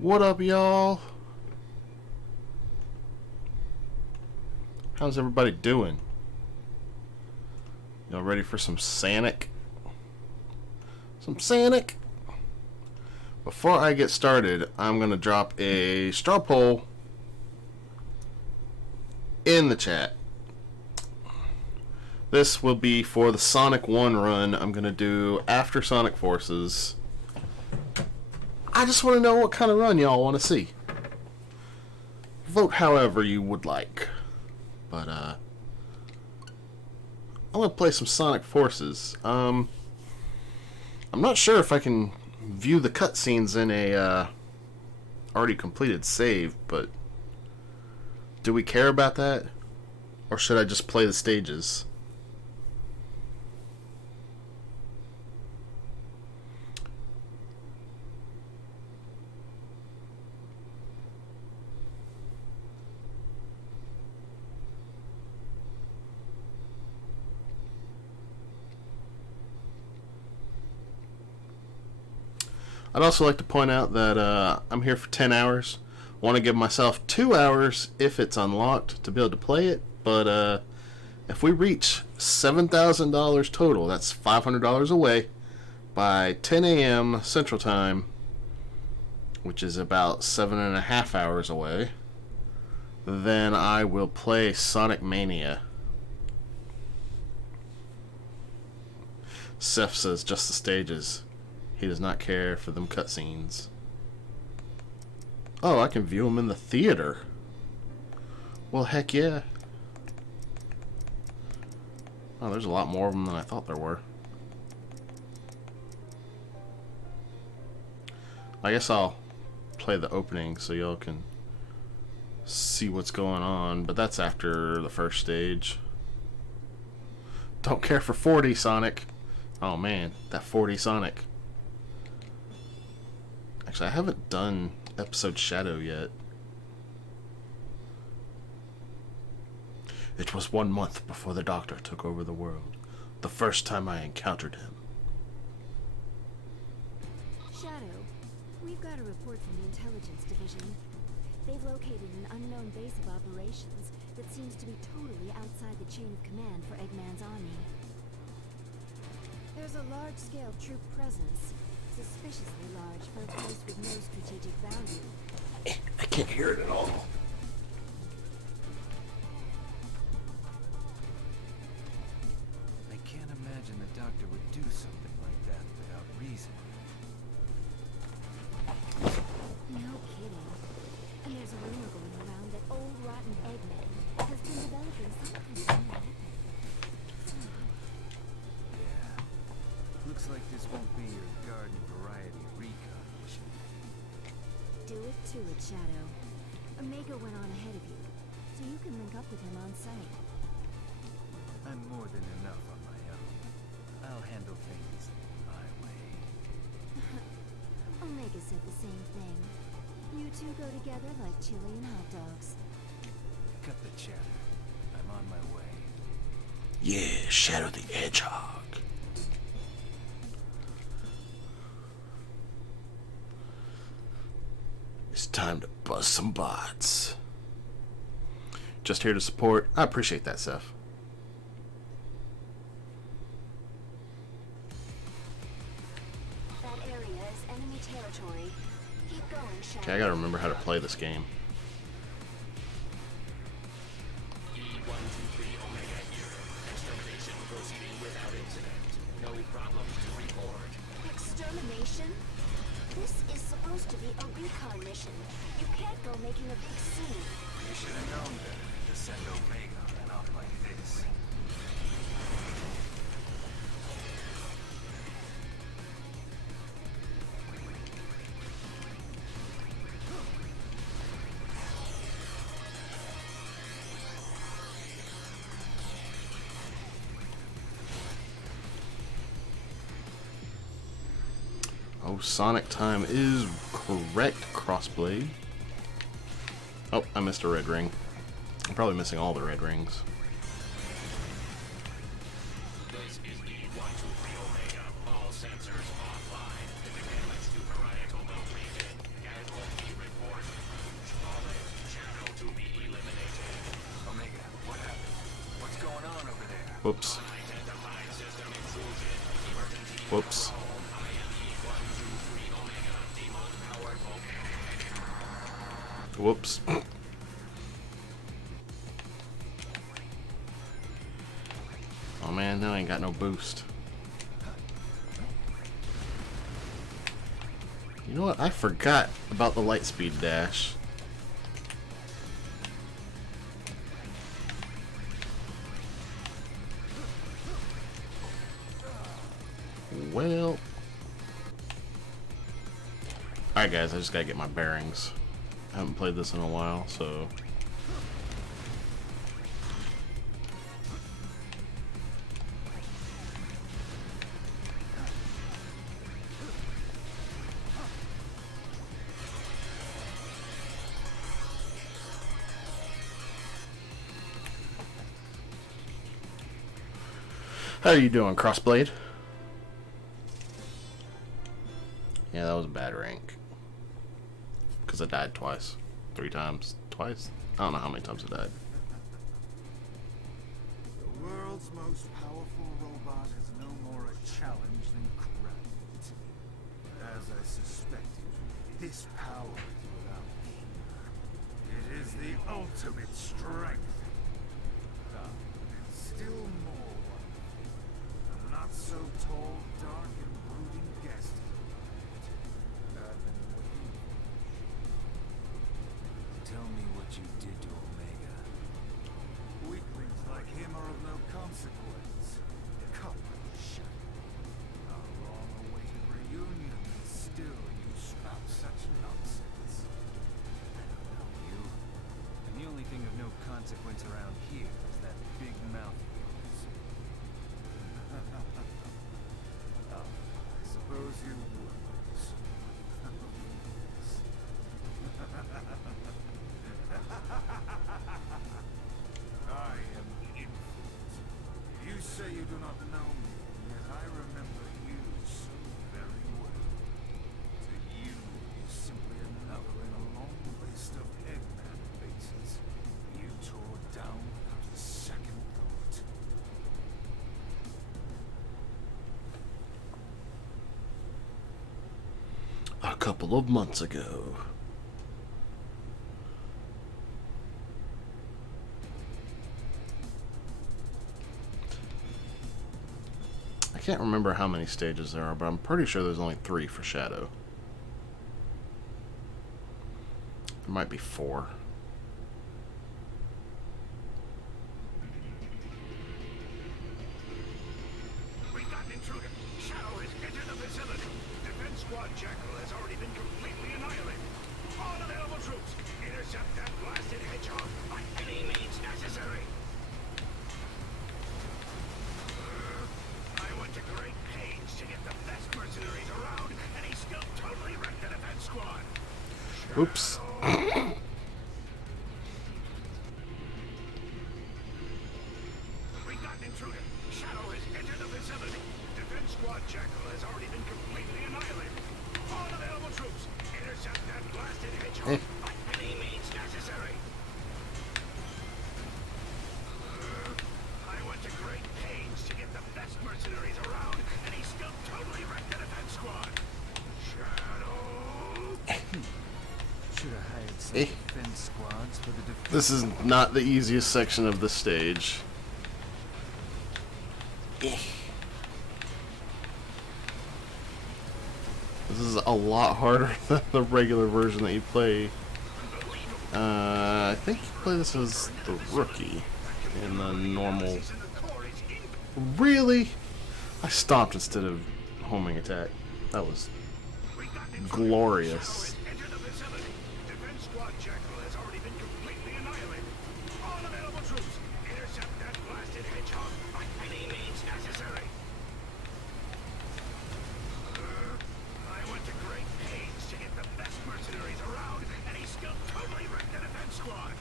What up, y'all? How's everybody doing? Y'all ready for some Sonic? Some Sonic? Before I get started, I'm going to drop a straw poll in the chat. This will be for the Sonic 1 run I'm going to do after Sonic Forces. I just want to know what kind of run y'all want to see. Vote however you would like. But, I'm going to play some Sonic Forces. I'm not sure if I can view the cutscenes in a already completed save, but do we care about that? Or should I just play the stages? I'd also like to point out that I'm here for 10 hours. I want to give myself 2 hours if it's unlocked to be able to play it. But if we reach $7,000 total, that's $500 away, by 10 a.m. Central Time, which is about 7.5 hours away, then I will play Sonic Mania. Seth says just the stages. He does not care for them cutscenes. Oh, I can view them in the theater. Well, heck yeah. Oh, there's a lot more of them than I thought there were. I guess I'll play the opening so y'all can see what's going on, but that's after the first stage. Don't care for 40 Sonic. Oh man, that 40 Sonic. Actually, I haven't done episode Shadow yet. It was 1 month before the Doctor took over the world. The first time I encountered him. Shadow, we've got a report from the Intelligence Division. They've located an unknown base of operations that seems to be totally outside the chain of command for Eggman's army. There's a large-scale troop presence. Suspiciously large for a place with no strategic value. I can't hear it at all. I can't imagine the Doctor would do something like that without reason. No kidding. And there's a rumor going around that old rotten Eggman has been developing some kind of new weapon. Looks like this won't be your garden variety recon mission. Do it to it, Shadow. Omega went on ahead of you, so you can link up with him on site. I'm more than enough on my own. I'll handle things my way. Omega said the same thing. You two go together like chili and hot dogs. Cut the chatter. I'm on my way. Yeah, Shadow the Hedgehog. It's time to buzz some bots. Just here to support. I appreciate that, Seth. That area is enemy territory. Keep going, Shadow. Okay, I gotta remember how to play this game. E123 Omega here. Extermination proceeding without incident. No problems to report. Extermination? This is supposed to be a recon mission. You can't go making a big scene. You should have known better to send Omega on an op like this. Oh, Sonic time is correct, Crossblade. Oh, I missed a red ring. I'm probably missing all the red rings. This is E123 Omega. All sensors offline. Detecting like super parietal region. Casualty Whoops. Whoops. Whoops. Oh man, now I ain't got no boost. You know what? I forgot about the light speed dash. Well. Alright guys, I just gotta get my bearings. I haven't played this in a while, so... How are you doing, Crossblade? Yeah, that was a bad rank. Because I died twice. 3 times. Twice? I don't know how many times I died. The world's most powerful robot is no more a challenge than gravity. As I suspected, this power is without peer. It is the ultimate strength. And still more wonderful. A not so tall, dark, and brooding guest has arrived. I've been waiting for you. Tell me what you did to Omega. Weaklings like him are of no consequence. Come, shut. Our long-awaited reunion, and still you spout such nonsense. I don't know you. And the only thing of no consequence around here is that big mouth of yours. Oh, I suppose you would. I am infinite. You say you do not know me, yet I remember you so very well. To you, is simply another in a long list of Eggman bases you tore down without a second thought. A couple of months ago. I can't remember how many stages there are, but I'm pretty sure there's only 3 for Shadow. There might be 4. We got an intruder. Shadow has entered the facility. Defense Squad Jackal has already been completely annihilated. All available troops, intercept that blasted hedgehog by any means necessary. I went to great pains to get the best mercenaries around, and he still totally wrecked the defense squad. Oops. We got an intruder. Shadow has entered the facility. Defense Squad Jackal has already been completely annihilated. All available troops, intercept that blasted hedgehog by any means necessary. I went to great pains to get the best mercenaries around, and he still totally wrecked the defense squad. Shadow. Should have hired some defense squads for the defense. This is not the easiest section of the stage. This is a lot harder than the regular version that you play. I think you play this as the rookie in the normal. Really? I stopped instead of homing attack. That was glorious. Enter the facility. Defense Squad Jackal has already been completely annihilated. All available troops, intercept that blasted hedgehog by any means necessary. I went to great pains to get the best mercenaries around, and he still totally wrecked the defense squad.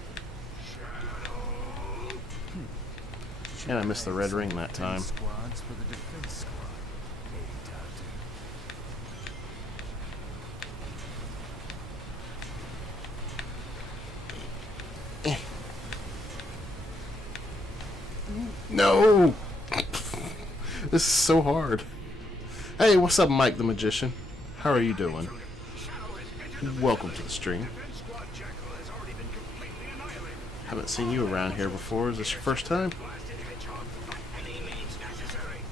Shadow. And I missed the red ring that time. Squads for the defense squad. Hey, Doctor. No! This is so hard. Hey, what's up, Mike the Magician? How are you doing? Welcome to the stream. Defense squad Jackal has already been completely annihilated. Haven't seen you around here before. Is this your first time? Blasted hedgehog by any means necessary.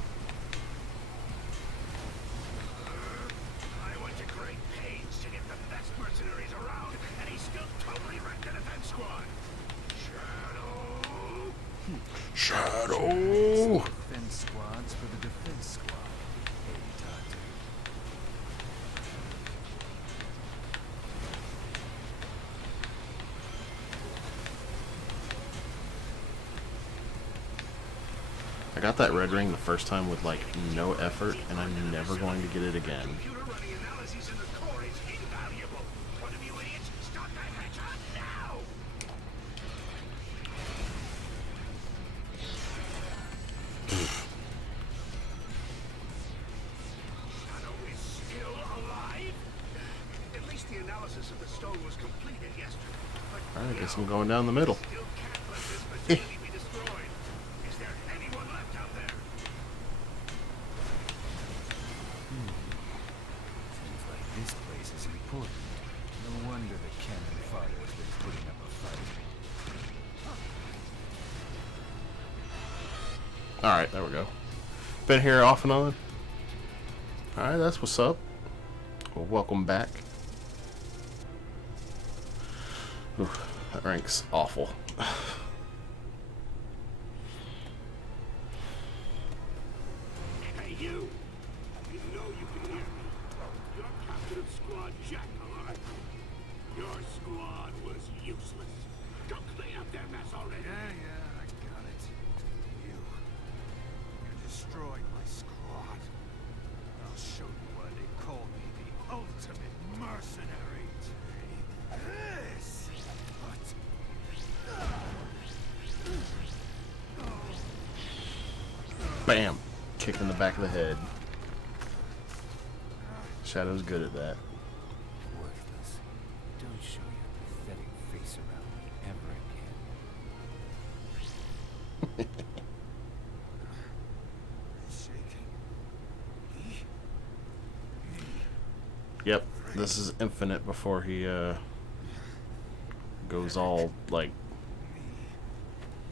I went to great pains to get the best mercenaries around, and he still totally wrecked the defense squad. Shadow. Shadow! Defense squads for the defense squad. Hey, Doctor. I got that red ring the first time with like no effort, and I'm never going to get it again. Computer running analyses in the core is invaluable. One of you idiots, stop that hedgehog now! Shadow is still alive? At least the analysis of the stone was completed yesterday. But Alright, I guess I'm going down the middle. still can't let this facility be destroyed. Is there anyone left out there? Seems like this place is important. No wonder the cannon fodder has been putting up a fight. Alright, there we go. Been here off and on. Alright, that's what's up. Well, welcome back. Oof, that rank's awful. Hey, you! You know you can hear me. You're captain of Squad Jackal, aren't you? Your squad was useless. Go clean up their mess already. Yeah, I got it. You destroyed my squad. I'll show you why they call me the ultimate mercenary. This! What? Bam! Kick in the back of the head. Shadow's good at that. Worthless. Don't show your pathetic face around me ever again. Shaking. Yep, this is infinite before he goes all like,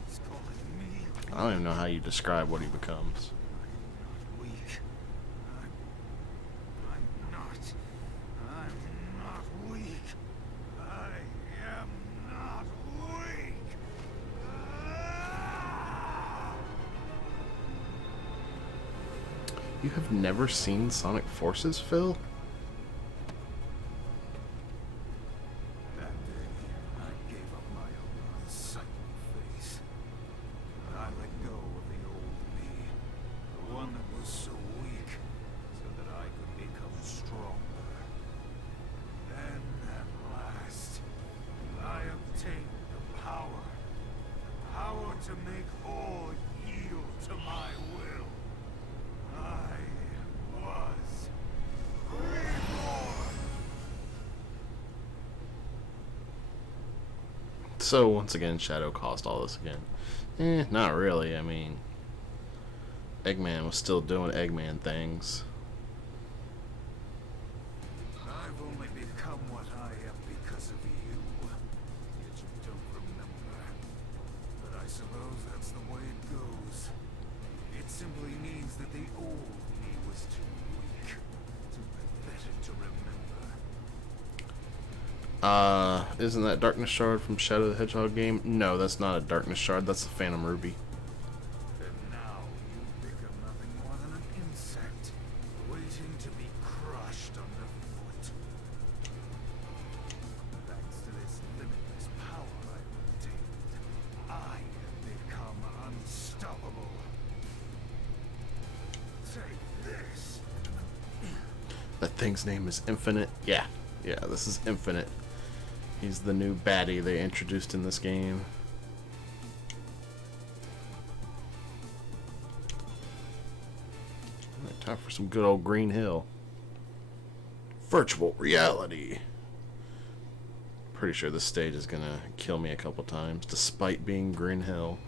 He's calling me I don't even know how you describe what he becomes. weak. I'm not weak. I am not weak. You have never seen Sonic Forces, Phil? That day, I gave up my own unsightly face. I let go of the old me, the one that was so weak, so that I could become stronger. Then, at last, I obtained the power to make all yield to my will. I was reborn. So, once again, Shadow caused all this again. Not really. I mean, Eggman was still doing Eggman things. I've only become what I am because of you. Yet you don't remember. But I suppose that's the way it goes. It simply means that the old me was too weak, too pathetic to remember. Isn't that Darkness Shard from Shadow the Hedgehog game? No, that's not a Darkness Shard, that's the Phantom Ruby. And now you've become nothing more than an insect, waiting to be crushed underfoot. Thanks to this limitless power I've obtained, I have become unstoppable. Take this. That thing's name is Infinite. Yeah, this is Infinite. He's the new baddie they introduced in this game. Alright, time for some good old Green Hill. Virtual reality. Pretty sure this stage is gonna kill me a couple times, despite being Green Hill.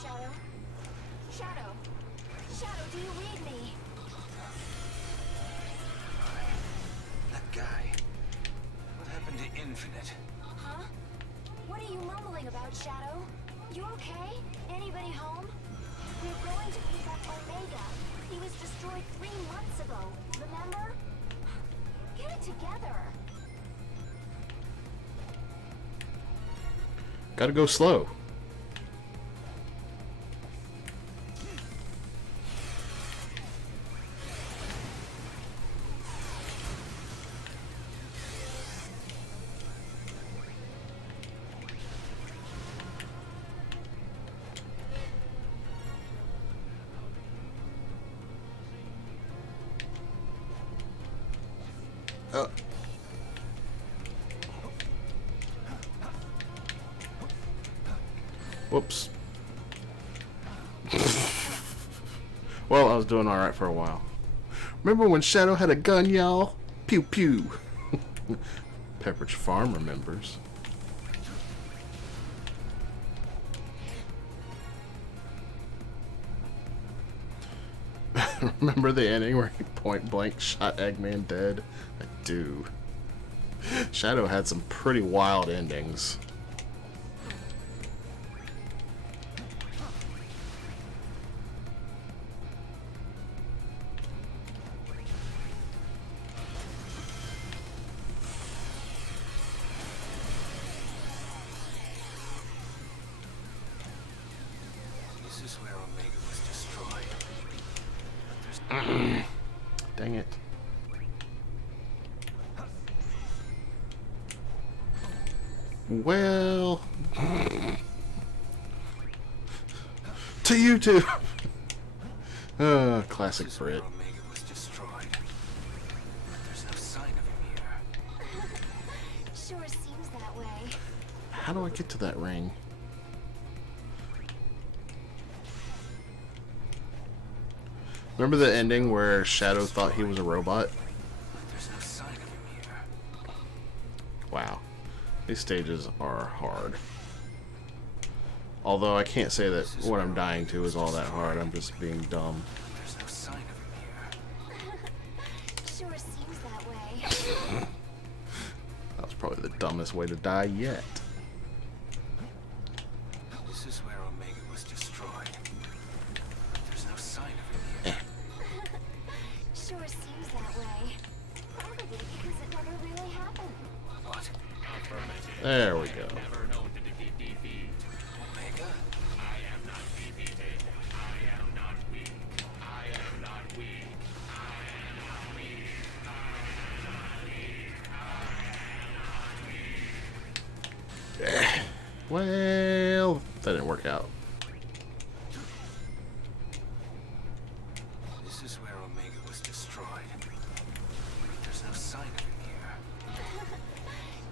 Shadow? Shadow? infinite. Huh? What are you mumbling about, Shadow? You okay? Anybody home? We're going to pick up Omega. He was destroyed 3 months ago, remember? Get it together. Gotta go slow. Whoops. Well, I was doing alright for a while. Remember when Shadow had a gun, y'all? Pew pew. Pepperidge Farm remembers. Remember the ending where he point blank shot Eggman dead? I do. Shadow had some pretty wild endings. This is where Omega was destroyed. Dang it. Well, to you too. Classic This is where Brit. Omega was destroyed. There's no sign of him here. Sure seems that way. How do I get to that ring? Remember the ending where Shadow thought he was a robot? There's no sign of him here. Wow. These stages are hard. Although I can't say that what I'm dying to is all that hard. I'm just being dumb. There's no sign of him here. Sure seems that way. That was probably the dumbest way to die yet. This is where Omega was destroyed. There's no sign of him here. Sure seems that way. Probably because it never really happened. What? There we go. Omega? Well, that didn't work out. This is where Omega was destroyed. There's no sign of him here.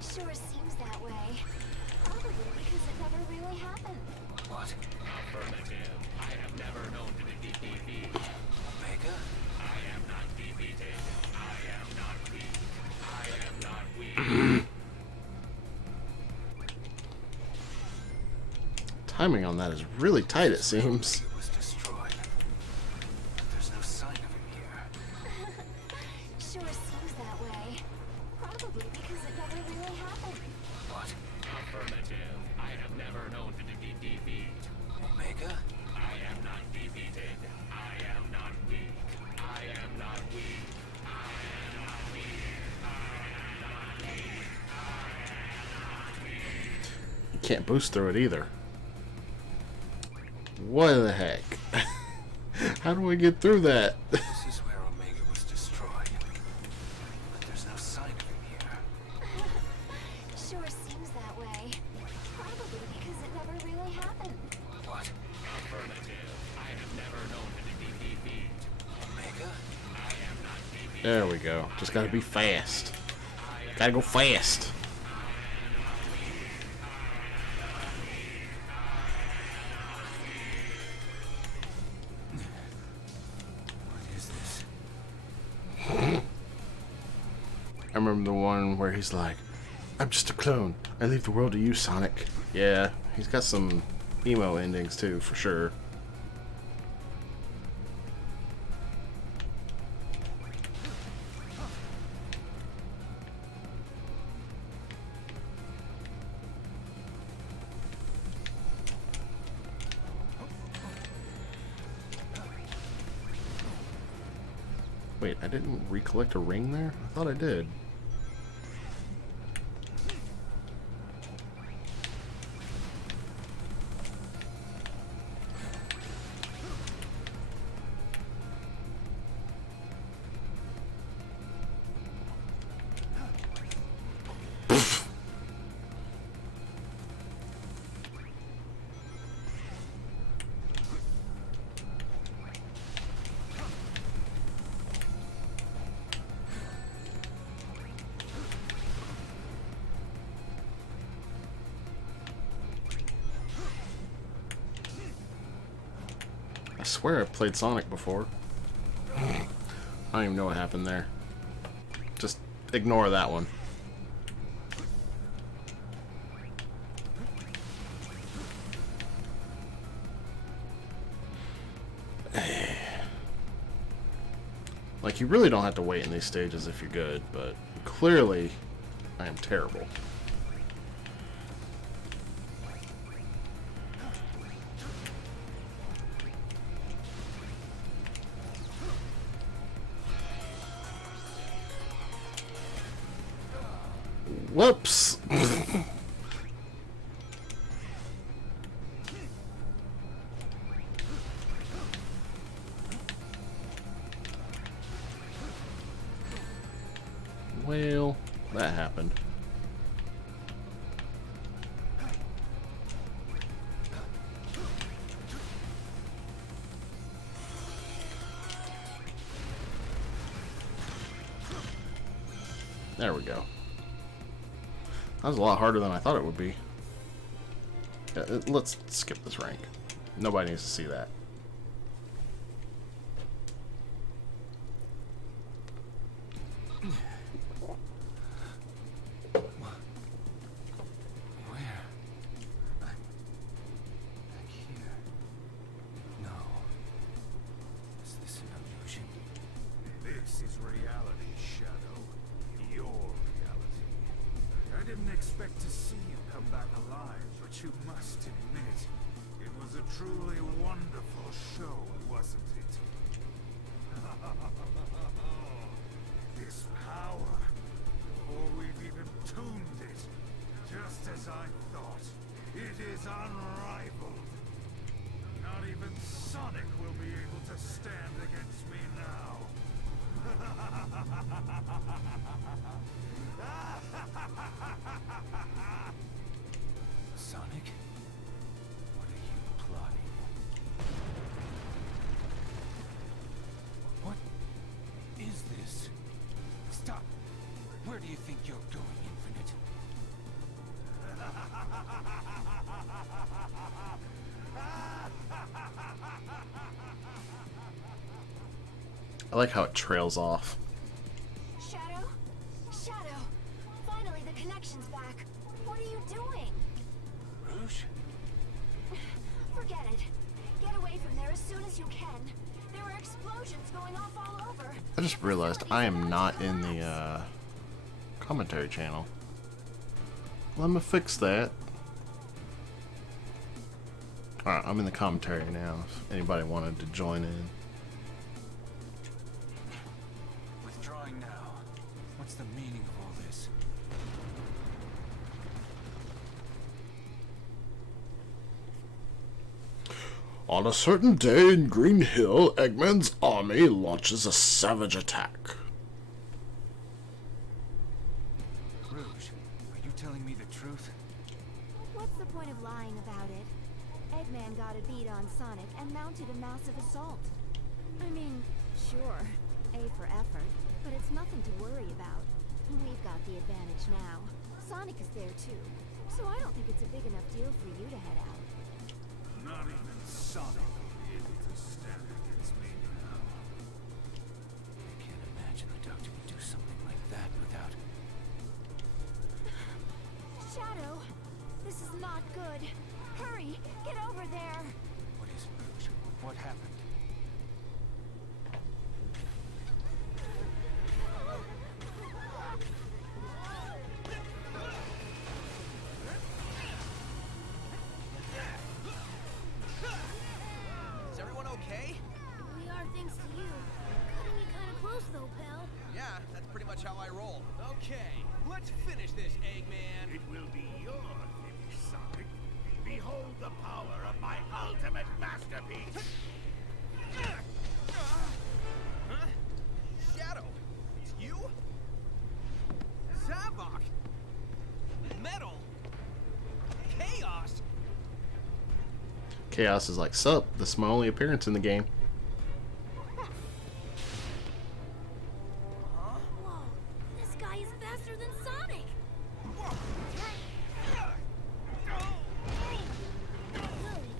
Sure seems that way. Probably because it never really happened. What? Omega? Timing on that is really tight, it seems. Omega was destroyed. There's no sign of him here. Sure seems that way. Probably because it never really happened. What? Omega? You can't boost through it either. What the heck? How do I get through that? This is where Omega was destroyed. But there's no sign of him here. Sure seems that way. Probably because it never really happened. What? Omega? There we go. Just gotta be fast. Gotta go fast. What is this? I remember the one where he's like, I'm just a clone. I leave the world to you, Sonic. Yeah, he's got some emo endings too, for sure. Wait, I didn't recollect a ring there? I thought I did. I swear I've played Sonic before. I don't even know what happened there. Just ignore that one. Like, you really don't have to wait in these stages if you're good, but clearly I am terrible. Whoops! Well, that happened. There we go. That was a lot harder than I thought it would be. Let's skip this rank. Nobody needs to see that. Where? I'm back here. No. Is this an illusion? This is reality, Shadow. Your reality. I didn't expect to see you come back alive, but you must admit, it was a truly wonderful show, wasn't it? This power, before we've even tuned it, just as I thought, it is unrivaled. Not even Sonic will be able to stand against me now. Sonic? What are you plotting? What is this? Stop! Where do you think you're going, Infinite? I like how it trails off. Shadow? Shadow! Finally, the connection's back. What are you doing? Rouge? Forget it. Get away from there as soon as you can. There are explosions going off all over. I just realized I am not in the commentary channel. Let me fix that. Alright, I'm in the commentary now, if anybody wanted to join in. Withdrawing now. What's the meaning of all this? On a certain day in Green Hill, Eggman's army launches a savage attack. Rouge, are you telling me the truth? What's the point of lying about it? Eggman got a beat on Sonic and mounted a massive assault. I mean, sure, A for effort, but it's nothing to worry about. We've got the advantage now. Sonic is there too, so I don't think it's a big enough deal for you to head out. Not even Sonic will be able to stand against me now. I can't imagine the Doctor would do something like that without... Shadow, this is not good. Hurry, get over there. What is it, Rouge? What happened? Is everyone okay? We are thanks to you. Cutting it kind of close much how I roll. Okay, let's finish this, Eggman. It will be your finish, Sonic. Behold the power of my ultimate masterpiece. Huh? Shadow, it's you? Zavok? Metal? Chaos? Chaos is like, sup, this is my only appearance in the game. Whoa, this guy is faster than Sonic. Whoa,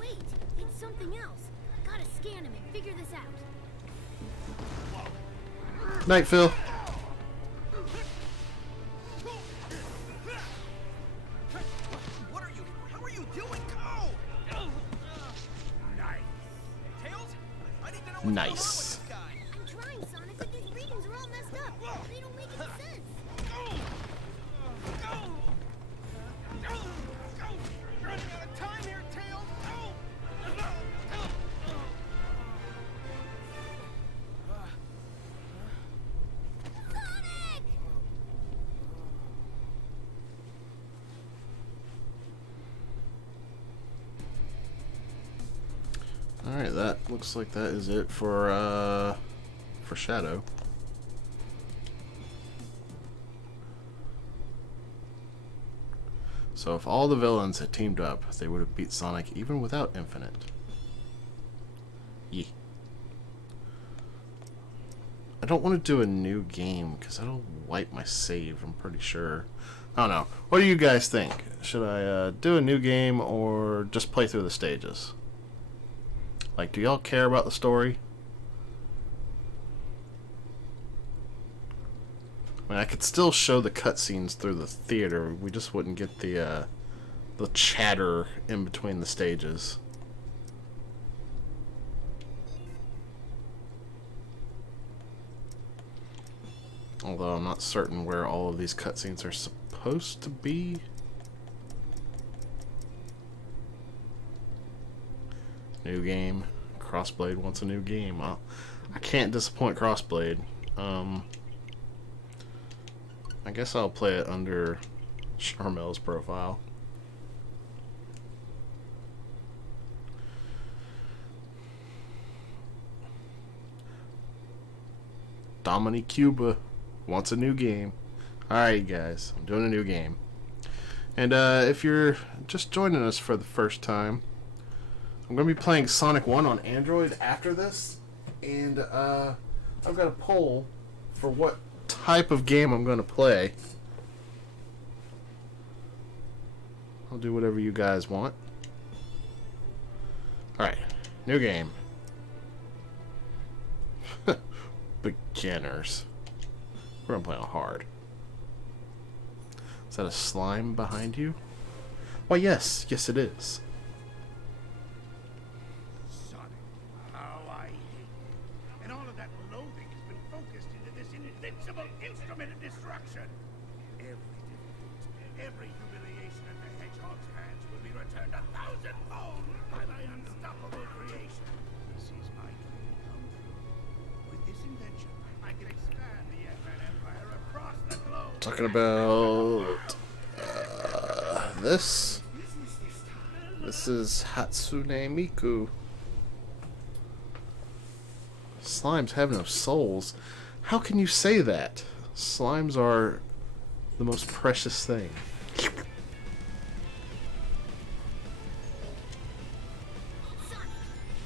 wait, it's something else. Gotta scan him and figure this out. Night, Phil. What are you? How are you doing? Go! Nice. Tails? I need to know what's going on Nice. with this guy. I'm trying, Sonic, but these readings are all messed up. They don't make any sense. Running out of time here, Tails. Sonic! Alright, that looks like that is it for Shadow. So if all the villains had teamed up, they would have beat Sonic even without Infinite. Yeah. I don't want to do a new game because that'll wipe my save, I'm pretty sure. I don't know. What do you guys think? Should I do a new game or just play through the stages? Like, do y'all care about the story? I mean, I could still show the cutscenes through the theater. We just wouldn't get the chatter in between the stages. Although I'm not certain where all of these cutscenes are supposed to be. New game. Crossblade wants a new game. I can't disappoint Crossblade. I guess I'll play it under Charmel's profile. Dominic Cuba wants a new game. Alright guys, I'm doing a new game. And if you're just joining us for the first time, I'm going to be playing Sonic 1 on Android after this. And I've got a poll for what type of game I'm going to play. I'll do whatever you guys want. Alright, new game. Beginners. We're going to play on hard. Is that a slime behind you? Why, yes. Yes, it is. Sonic, how I hate you. And all of that loathing has been focused into this invincible instrument of destruction. Every difficulty, every humiliation at the Hedgehog's hands will be returned 1,000-fold by my unstoppable creation. This is my dream come true. With this invention, I can expand the Eggman Empire across the globe. Talking about this. This is Hatsune Miku. Slimes have no souls. How can you say that? Slimes are the most precious thing. Sonic,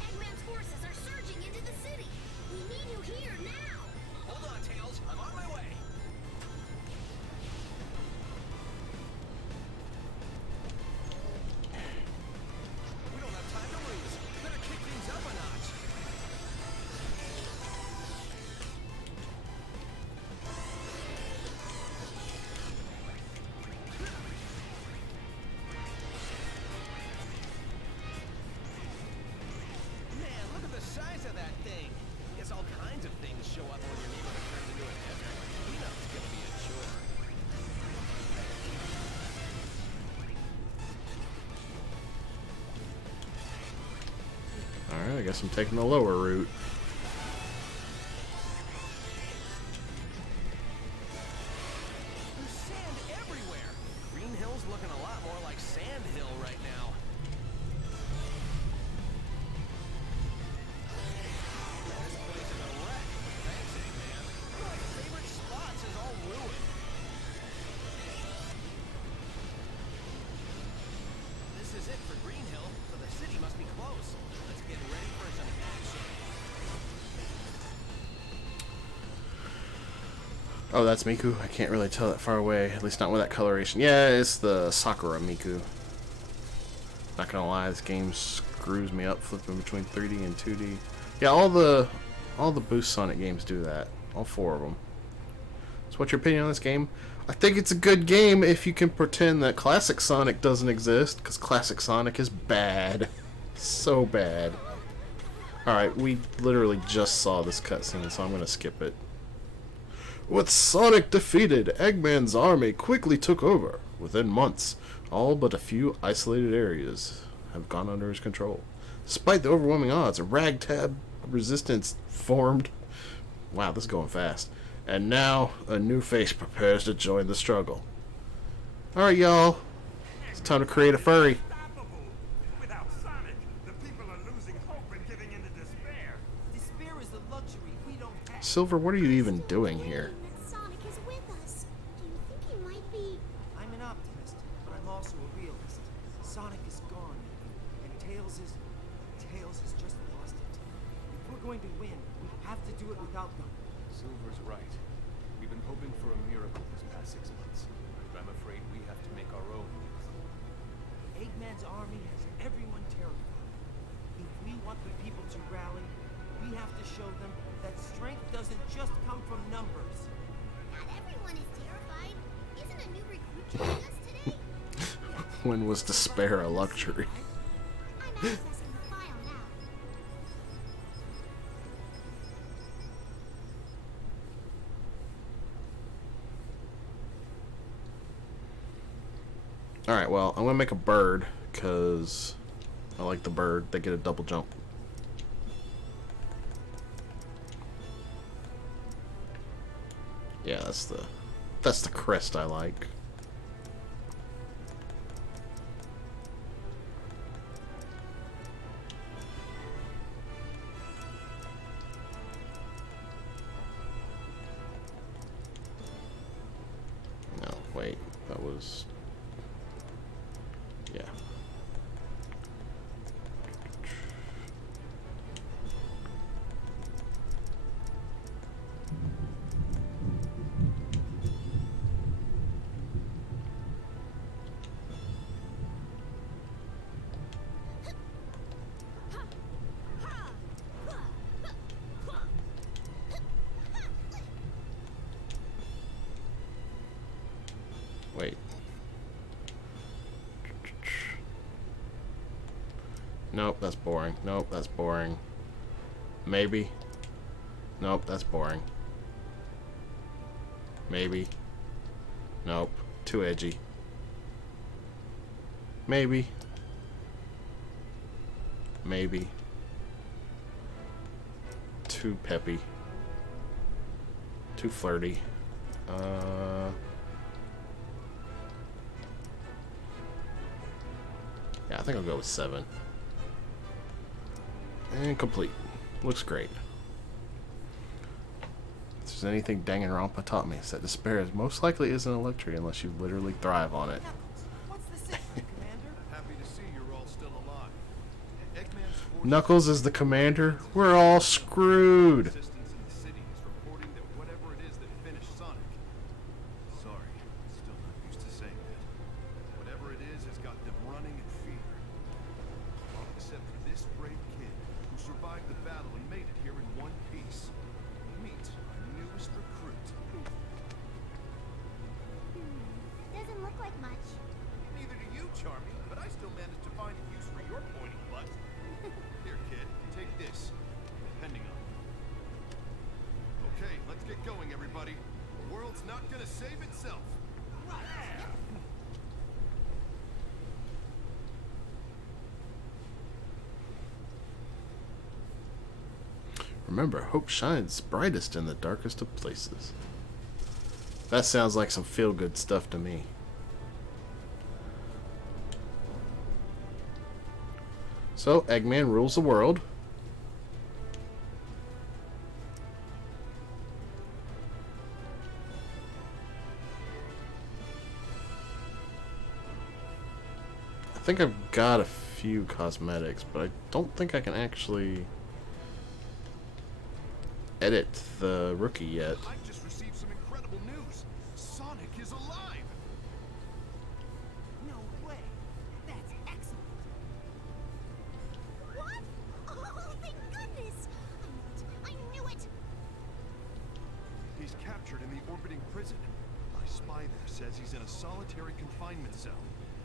Eggman's forces are surging into the city. We need you here now. Hold on, Tails. I'm on my way. We don't have time to lose. Better kick things up a notch. Man, look at the size of that thing. Guess all kinds of things show up when your neighborhood turns into a desert. Cleanup's gonna be a chore. Alright, I guess I'm taking the lower route. Hill's looking a lot more like Sand Hill right now. This place is a wreck. Thanks, Eggman. One of my favorite spots is all ruined. This is it for Green Hill, so the city must be close. Let's get ready for some action. Oh, that's Miku? I can't really tell that far away, at least not with that coloration. Yeah, it's the Sakura Miku. Not gonna lie, this game screws me up flipping between 3D and 2D. Yeah, all the Boost Sonic games do that. All 4 of them. So what's your opinion on this game? I think it's a good game if you can pretend that Classic Sonic doesn't exist, because Classic Sonic is bad. So bad. Alright, we literally just saw this cutscene, so I'm gonna skip it. With Sonic defeated, Eggman's army quickly took over. Within months, all but a few isolated areas have gone under his control. Despite the overwhelming odds, a ragtag resistance formed. Wow, this is going fast. And now, a new face prepares to join the struggle. Alright, y'all. It's time to create a furry. Unstoppable. Without Sonic, the people are losing hope and giving into despair. Despair is a luxury we don't have. Silver, what are you even doing here? That Sonic is with us. Do you think he might be? I'm an optimist, but I'm also a realist. Sonic is gone, and Tails has just lost it. If we're going to win, we have to do it without them. Silver's right. We've been hoping for a miracle this past 6 months, but I'm afraid we have to make our own. Eggman's army has everyone terrified. If we want the people to rally, we have to show them that strength doesn't just come from numbers. Not everyone is terrified. Isn't a new recruit joining us today? When was despair a luxury? I'm accessing the file now. Alright, well, I'm gonna make a bird, because I like the bird. They get a double jump. Yeah, that's the crest I like. No, wait, that was... yeah. Wait. Nope, that's boring. Nope, that's boring. Maybe. Nope, that's boring. Maybe. Nope, too edgy. Maybe. Maybe. Too peppy. Too flirty. Yeah, I think I'll go with 7. And complete. Looks great. If there's anything Danganronpa taught me, it's that despair is most likely isn't a luxury unless you literally thrive on it. What's the secret, Commander? Happy to see you're all still alive. Eggman's forces Knuckles is the commander. We're all screwed. resistance in the city is reporting that whatever it is that finished Sonic. Sorry, still not used to saying that. Whatever it is has got them running in fear. All except for this brave kid who survived the battle and made it here in one piece. Meet our newest recruit. Doesn't look like much. Neither do you, Charmy, but I still managed to find a use for your pointy butt. Here, kid, take this. Depending on you. Okay, let's get going, everybody. The world's not gonna save itself. Remember, hope shines brightest in the darkest of places. That sounds like some feel-good stuff to me. So, Eggman rules the world. I think I've got a few cosmetics, but I don't think I can actually edit the rookie yet. I've just received some incredible news. Sonic is alive. No way. That's excellent. What? Oh, thank goodness! I knew it! He's captured in the orbiting prison. My spy there says he's in a solitary confinement cell.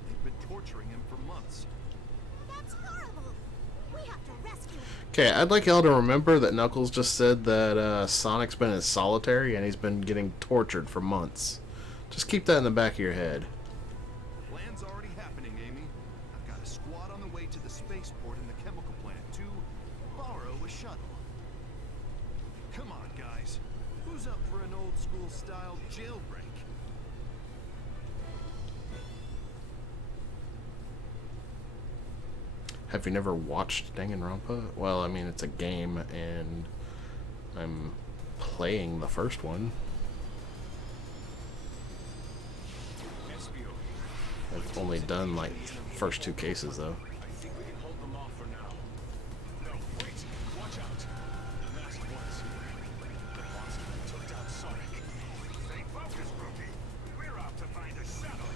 They've been torturing him for months. That's horrible! We have to rescue him! Okay, I'd like y'all to remember that Knuckles just said that Sonic's been in solitary and he's been getting tortured for months. Just keep that in the back of your head. Plan's already happening, Amy. I've got a squad on the way to the spaceport in the chemical plant to borrow a shuttle. Come on, guys. Who's up for an old school style jailbreak? Have you never watched Danganronpa? Well, I mean, it's a game, and I'm playing the first one. I've only done, like, first 2 cases, though. I think we can hold them off for now. No, wait! Watch out! The masked one's here. The monster that took down Sonic. Stay focused, rookie. We're off to find a shuttle.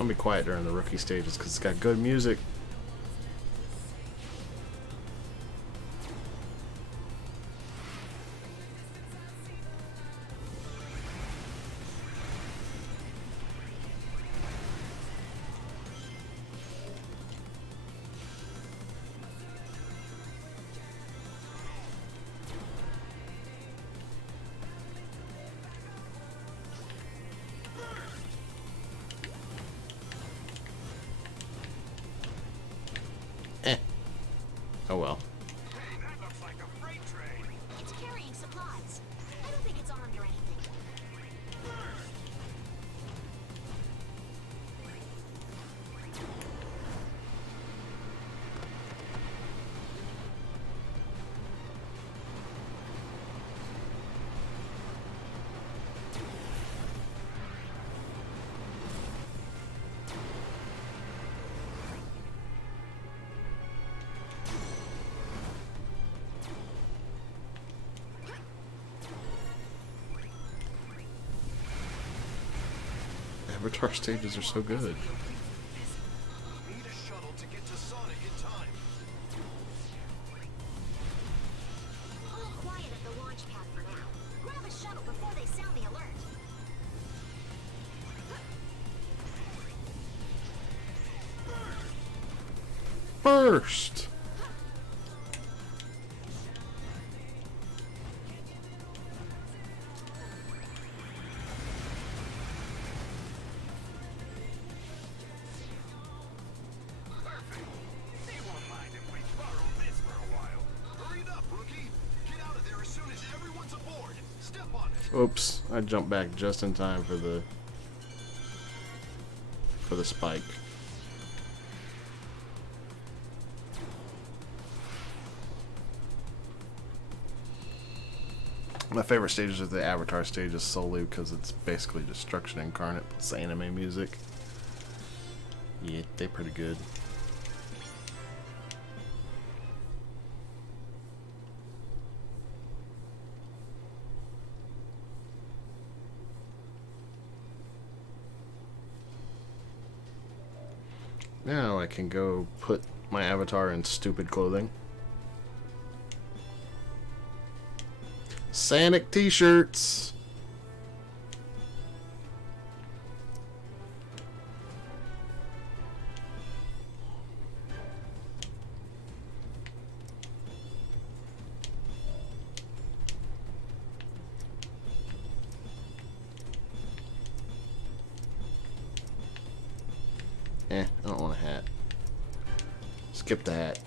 I'll be quiet during the rookie stages because it's got good music. Oh well. Hey, that looks like a freight train. It's carrying supplies. I don't think it's armed or anything. Avatar stages are so good. Need a shuttle to get to Sonic in time. All quiet at the launch pad for now. Grab a shuttle before they sound the alert. First! Perfect. They won't mind if we borrow this for a while. Hurry it up, rookie. Get out of there as soon as everyone's aboard. Step on it. Oops, I jumped back just in time for the spike. My favorite stages are the Avatar stages solely because it's basically destruction incarnate. It's anime music. Yeah, they're pretty good. Now I can go put my avatar in stupid clothing. Sonic t-shirts. I don't want a hat. Skip the hat.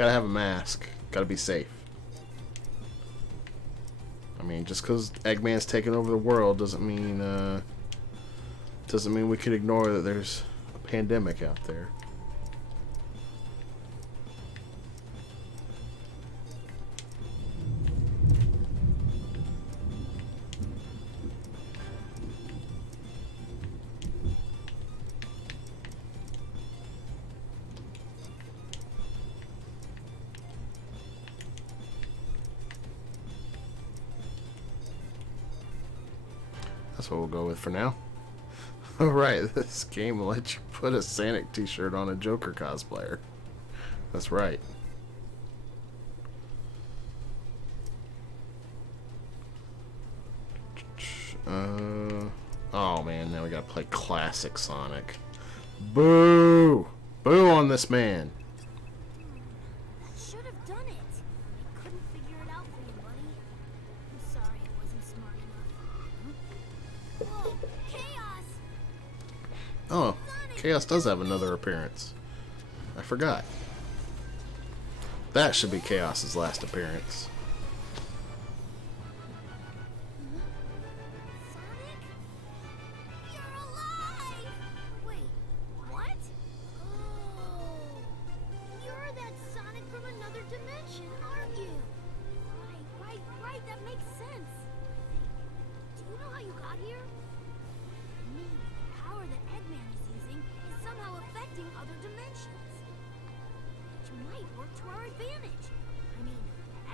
Gotta have a mask. Gotta be safe. I mean, just because Eggman's taking over the world doesn't mean we can ignore that there's a pandemic out there. That's what we'll go with for now. Alright, this game will let you put a Sonic t-shirt on a Joker cosplayer. That's right. Oh man, now we gotta play classic Sonic. Boo! Boo on this man. I should have done it. I couldn't figure it out for you, buddy. I'm sorry I wasn't smart enough. Whoa, Chaos! Oh, Chaos does have another appearance. I forgot. That should be Chaos's last appearance. Sonic? You're alive! Wait, what? Oh, you're that Sonic from another dimension, aren't you? Right, that makes sense. Do you know how you got here? Maybe the power that Eggman is using is somehow affecting other dimensions. Which might work to our advantage. I mean,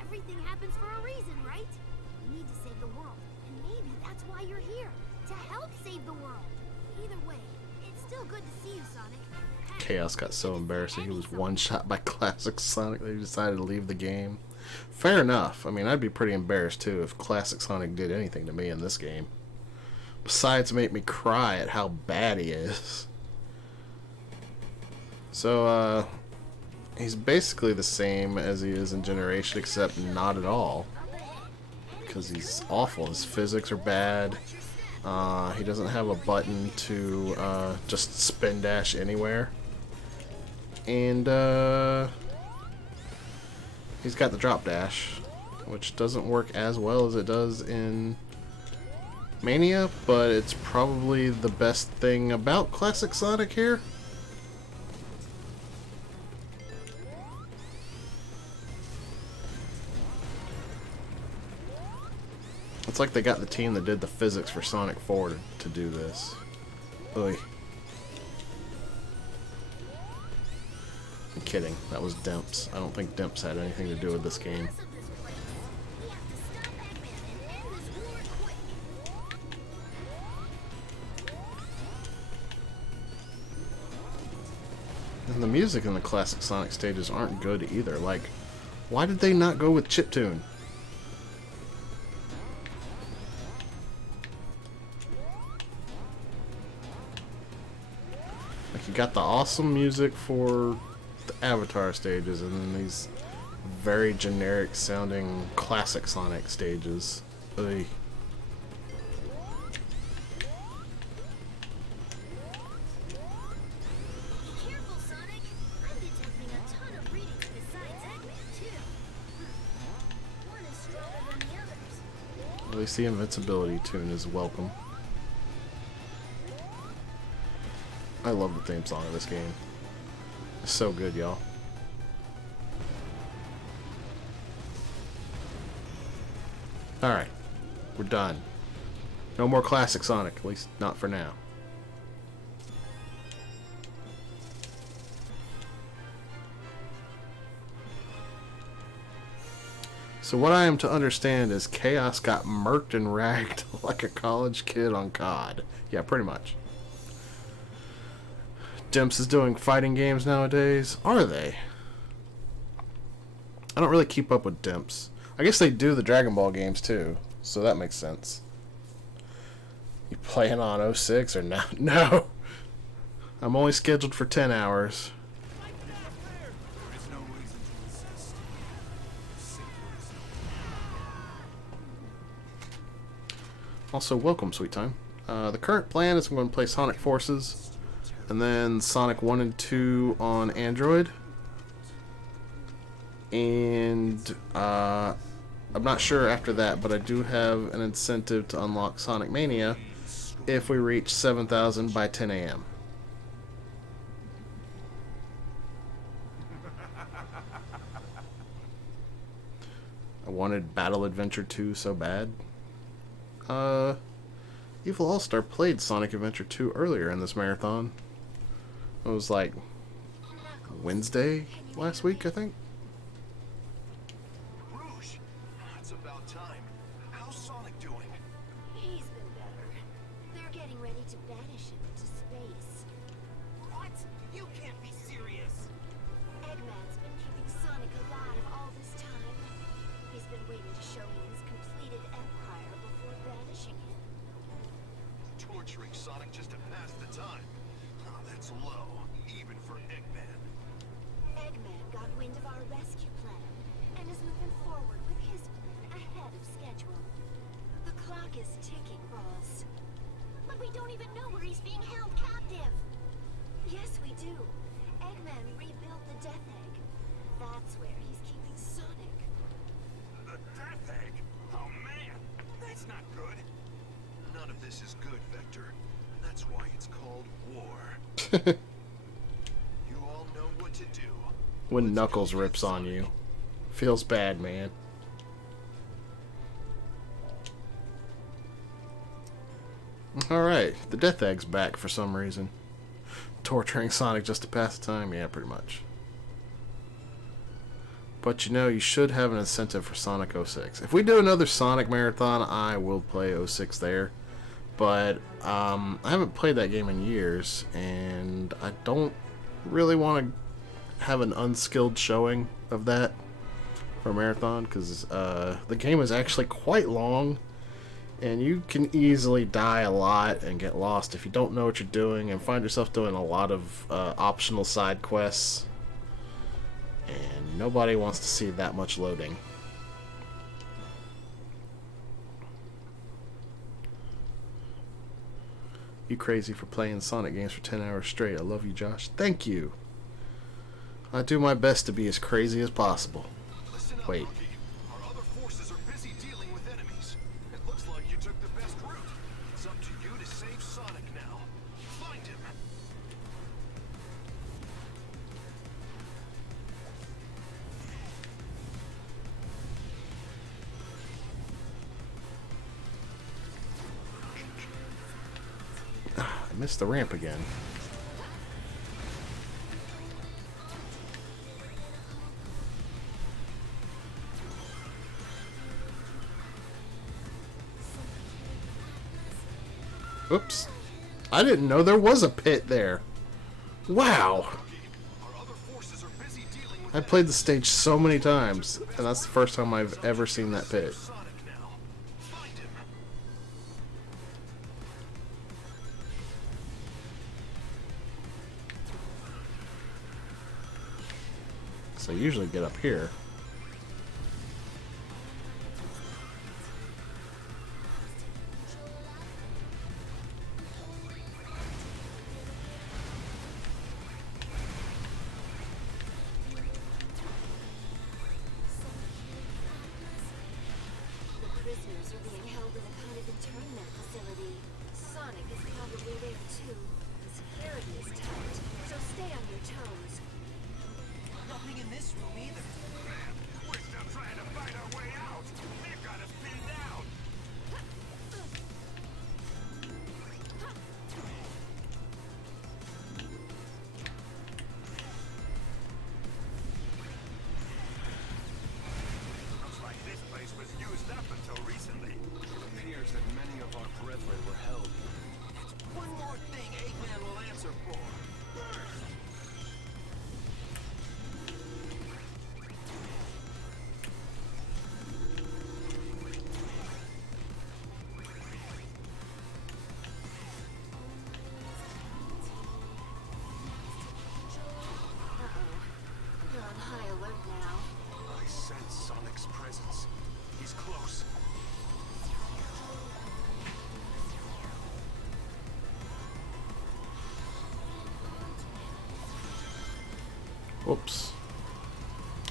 everything happens for a reason, right? We need to save the world, and maybe that's why you're here, to help save the world. Either way, it's still good to see you, Sonic. Chaos got so embarrassed that he was one shot by Classic Sonic that he decided to leave the game. Fair enough. I mean, I'd be pretty embarrassed too if Classic Sonic did anything to me in this game. Besides make me cry at how bad he is. So, he's basically the same as he is in Generation, except not at all. Because he's awful. His physics are bad. He doesn't have a button to just spin dash anywhere. And he's got the drop dash, which doesn't work as well as it does in Mania, but it's probably the best thing about Classic Sonic here. It's like they got the team that did the physics for Sonic 4 to do this. Oy. I'm kidding. That was Dimps. I don't think Dimps had anything to do with this game. We have to stop Eggman and end this war quick. And the music in the classic Sonic stages aren't good either. Like, why did they not go with chiptune? Like, you got the awesome music for the Avatar stages, and then these very generic sounding classic Sonic stages. Ugh. Careful, Sonic. I'm detecting a ton of readings besides Eggman, too. One is stronger than the others. At least the invincibility tune is welcome. I love the theme song of this game. It's so good, y'all. Alright. We're done. No more classic Sonic, at least not for now. So what I am to understand is Chaos got murked and ragged like a college kid on COD. Yeah, pretty much. Dimps is doing fighting games nowadays. Are they? I don't really keep up with Dimps. I guess they do the Dragon Ball games too, so that makes sense. You playing on 06 or no? No! I'm only scheduled for 10 hours. There is no reason to insist. Simple as Also, welcome, Sweet Time. The current plan is I'm going to play Sonic Forces, and then Sonic 1 and 2 on Android. And I'm not sure after that, but I do have an incentive to unlock Sonic Mania if we reach 7,000 by 10 a.m. I wanted Battle Adventure 2 so bad. Evil All-Star played Sonic Adventure 2 earlier in this marathon. It was like Wednesday last week, I think. Rouge, it's about time. How's Sonic doing? He's been better. They're getting ready to banish him into space. What? You can't be serious. Eggman's been keeping Sonic alive all this time. He's been waiting to show me his completed empire before banishing him. Torturing Sonic just to pass the time. Oh, that's low, even for Eggman. Eggman got wind of our rescue plan and is moving forward with his plan ahead of schedule. The clock is ticking, boss. But we don't even know where he's being held captive. Yes, we do. Eggman rebuilt the Death Egg. That's where he's keeping Sonic. The Death Egg? Oh man, that's not good. None of this is good, Vector. That's why it's called war. You all know what to do. When Knuckles rips on you. Feels bad, man. Alright, the Death Egg's back for some reason. Torturing Sonic just to pass the time? Yeah, pretty much. But you know, you should have an incentive for Sonic 06. If we do another Sonic Marathon, I will play 06 there. But I haven't played that game in years, and I don't really want to have an unskilled showing of that for a marathon, because the game is actually quite long, and you can easily die a lot and get lost if you don't know what you're doing and find yourself doing a lot of optional side quests, and nobody wants to see that much loading. You crazy for playing Sonic games for 10 hours straight. I love you, Josh. Thank you. I do my best to be as crazy as possible. Listen up, Wait. Rookie. Our other forces are busy dealing with enemies. It looks like you took the best route. It's up to you to save Sonic now. Find him. I missed the ramp again. Oops. I didn't know there was a pit there. Wow. Our other forces are busy dealing with I played the stage so many times, and that's the first time I've ever seen that pit. Sonic now. Find him. So I usually get up here. The prisoners are being held in a kind of internment facility. Sonic is probably there too. The security is tight, so stay on your toes. Nothing in this room either. We're still trying to fight our way out. They've got us pinned down. Looks like this place was used up until recently. It appears that many of our brethren were held here. One more thing Eggman will answer for. You're on high alert now. I sense Sonic's presence. He's close. Whoops.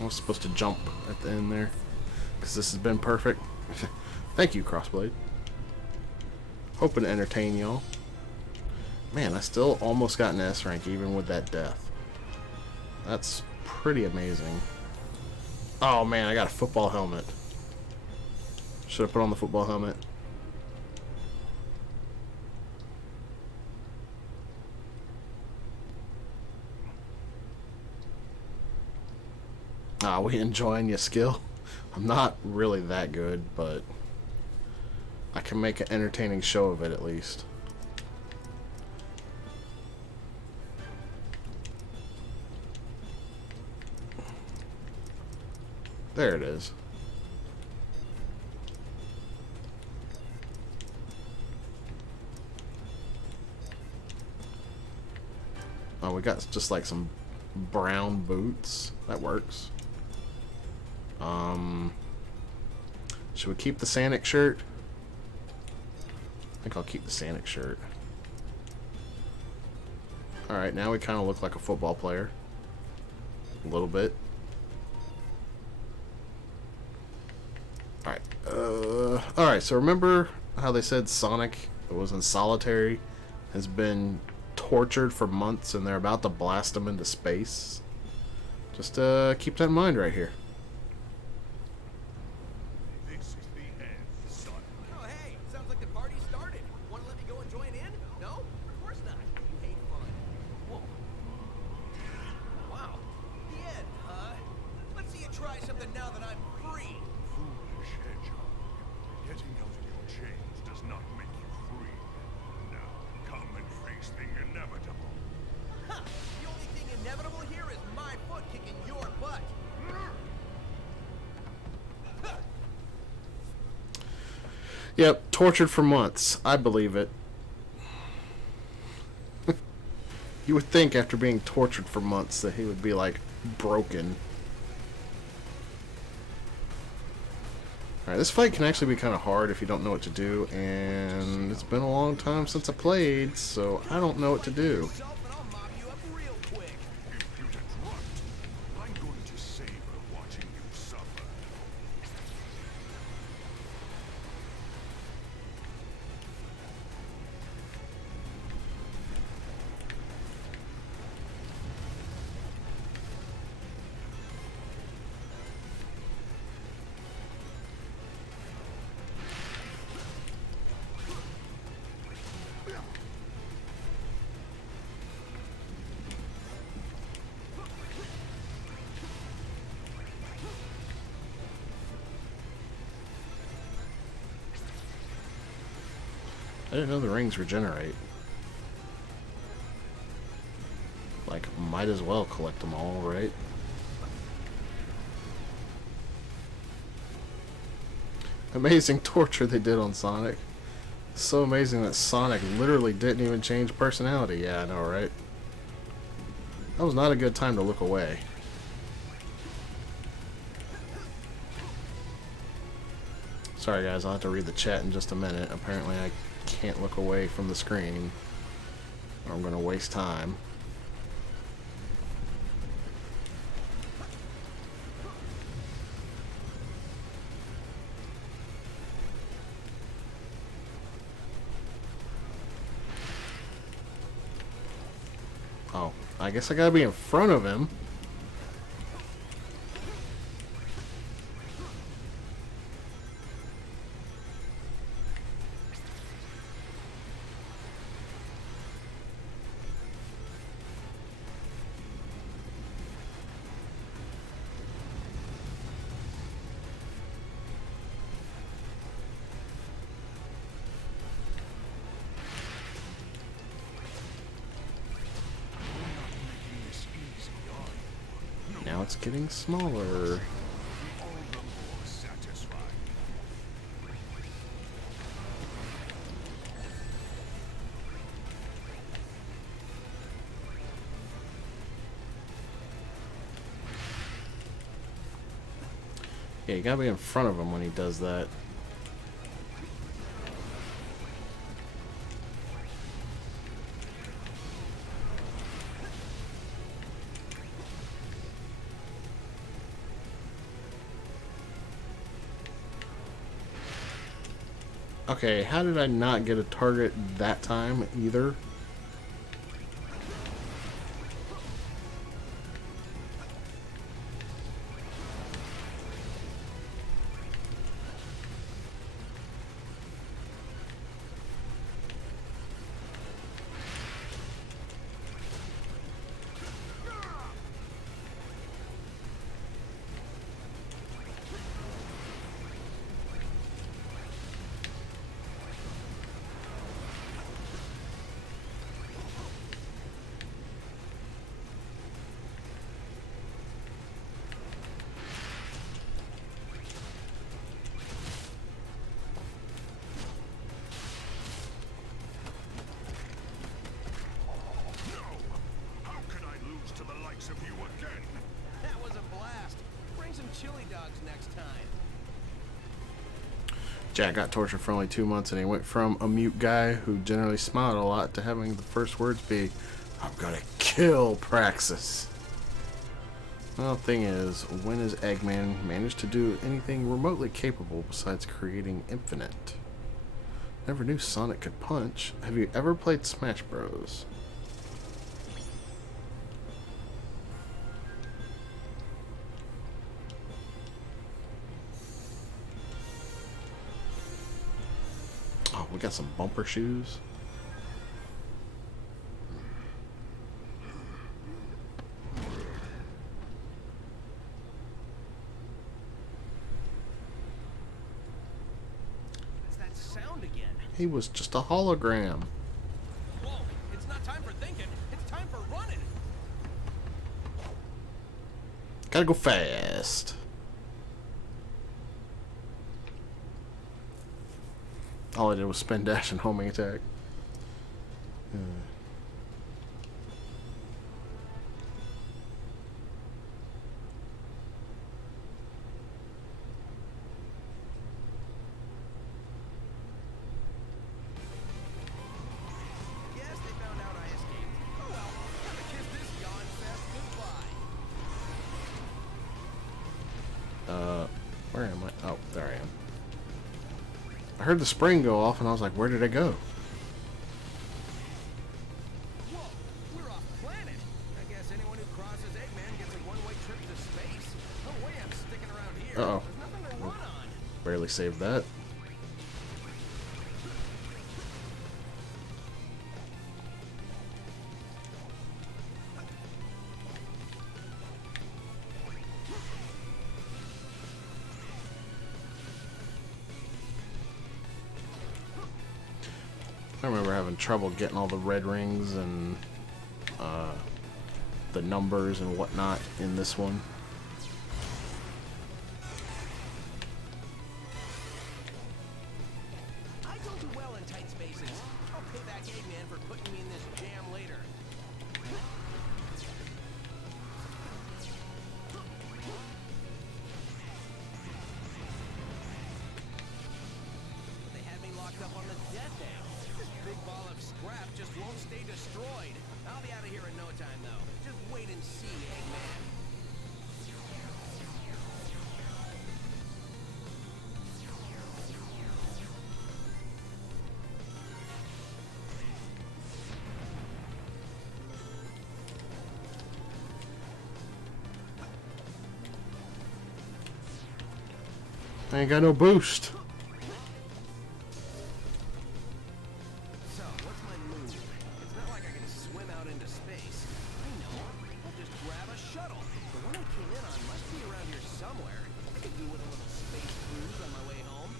I was supposed to jump at the end there, because this has been perfect. Thank you, Crossblade. Hoping to entertain y'all. Man, I still almost got an S rank even with that death. That's pretty amazing. Oh man, I got a football helmet. Should I put on the football helmet? Ah, we enjoying your skill? I'm not really that good, but I can make an entertaining show of it at least. There it is. Oh, we got just like some brown boots. That works. Should we keep the Sanic shirt? I think I'll keep the Sanic shirt. Alright, now we kind of look like a football player. A little bit. Alright, so remember how they said Sonic was in solitary, has been tortured for months, and they're about to blast him into space? Just keep that in mind right here. This is the end, son. Oh, hey, sounds like the party started. Want to let me go and join in? No? Of course not. You hate fun. Whoa. Wow. The end, huh? Let's see you try something now that I'm free. Foolish hedgehog. Getting out of your chains does not make you free. Now, come and face the inevitable. Huh. The only thing inevitable here is my foot kicking your butt. Yep, tortured for months. I believe it. You would think after being tortured for months that he would be like broken. Alright, this fight can actually be kind of hard if you don't know what to do, and it's been a long time since I played, so I don't know what to do. Yourself and I'll mob you up real quick. Impudent runt. I'm going to savor watching you suffer. I didn't know the rings regenerate. Like, might as well collect them all, right? Amazing torture they did on Sonic. So amazing that Sonic literally didn't even change personality. Yeah, I know, right? That was not a good time to look away. Sorry guys, I'll have to read the chat in just a minute. Apparently I can't look away from the screen, or I'm gonna waste time. Oh, I guess I gotta be in front of him. Now it's getting smaller. All the more satisfying. Yeah, you gotta be in front of him when he does that. Okay, how did I not get a target that time either? How can I lose to the likes of you again? That was a blast. Bring some chili dogs next time. Jack got tortured for only 2 months, and he went from a mute guy who generally smiled a lot to having the first words be, "I'm gonna kill Praxis." Well, the thing is, when has Eggman managed to do anything remotely capable besides creating Infinite? Never knew Sonic could punch. Have you ever played Smash Bros? Oh, we got some bumper shoes. What's that sound again? He was just a hologram. Whoa, it's not time for thinking. It's time for running. Gotta go fast. All I did was spin dash and homing attack. Yes, they found out I escaped. Oh well, time to kiss this yawn fest goodbye. Where am I? Oh, there I am. I heard the spring go off and I was like, where did it go? Whoa, we're off planet. I guess anyone who crosses Eggman gets a one-way trip to space. No way I'm sticking around here. Uh-oh. There's nothing to run on. Barely saved that. I remember having trouble getting all the red rings and the numbers and whatnot in this one. I don't do well in tight spaces. I'll pay back Eggman for putting me in this jam later. They had me locked up on the death egg. This big ball of scrap just won't stay destroyed. I'll be out of here in no time, though. Just wait and see, Eggman. I ain't got no boost. So, what's my move? It's not like I can swim out into space. I know. I'll just grab a shuttle. The one I came in on must be around here somewhere. I could do with a little space cruise on my way home.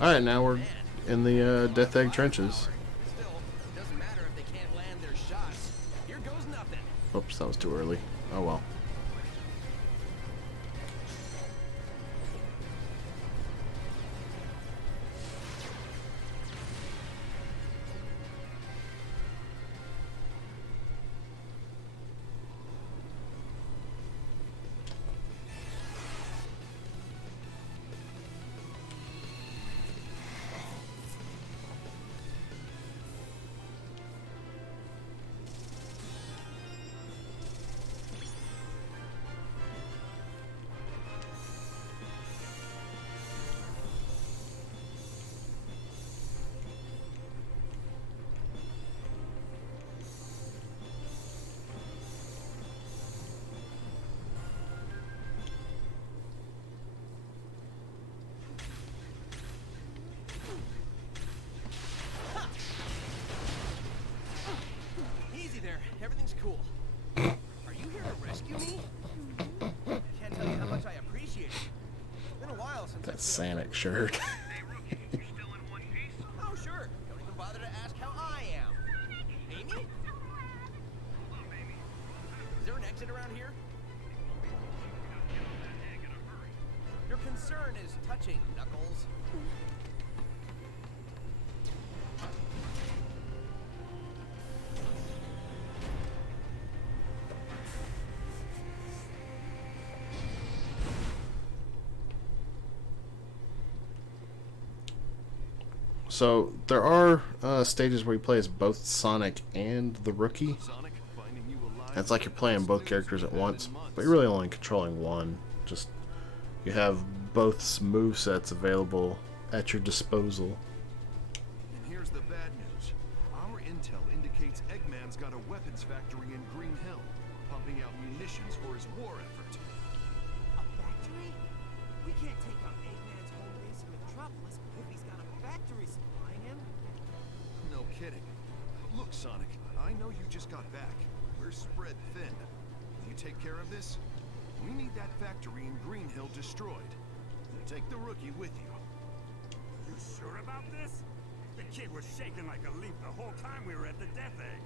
Alright, now we're in the Death Egg trenches. Still, it doesn't matter if they can't land their shots. Here goes nothing. Oops, that was too early. Oh well. shirt. Hey, rookie, you still in one piece? Oh, sure. Don't even bother to ask how I am. Amy? Hold up, Amy. Is there an exit around here? Get on that egg in a hurry. Your concern is touching, Knuckles. So there are stages where you play as both Sonic and the Rookie. Sonic, finding you alive. It's like you're playing both characters at once, but you're really only controlling one. Just you have both movesets available at your disposal. And here's the bad news. Our intel indicates Eggman's got a weapons factory in Green Hill, pumping out munitions for his war effort. A factory? We can't take out Eggman's home base in Metropolis if he's got a factory supplying him. No kidding. Look, Sonic, I know you just got back. We're spread thin. Will you take care of this? We need that factory in Green Hill destroyed. Take the Rookie with you. You sure about this? The kid was shaking like a leaf the whole time we were at the Death Egg.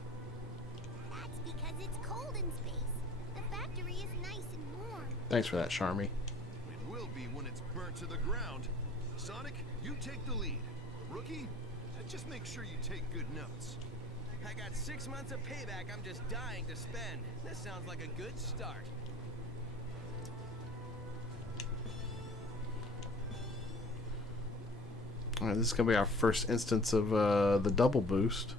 That's because it's cold in space. The factory is nice and warm. Thanks for that, Charmy. It will be when it's burnt to the ground. Sonic, you take the lead. Rookie, just make sure you take good notes. I got 6 months of payback I'm just dying to spend. This sounds like a good start. Alright, this is going to be our first instance of the double boost.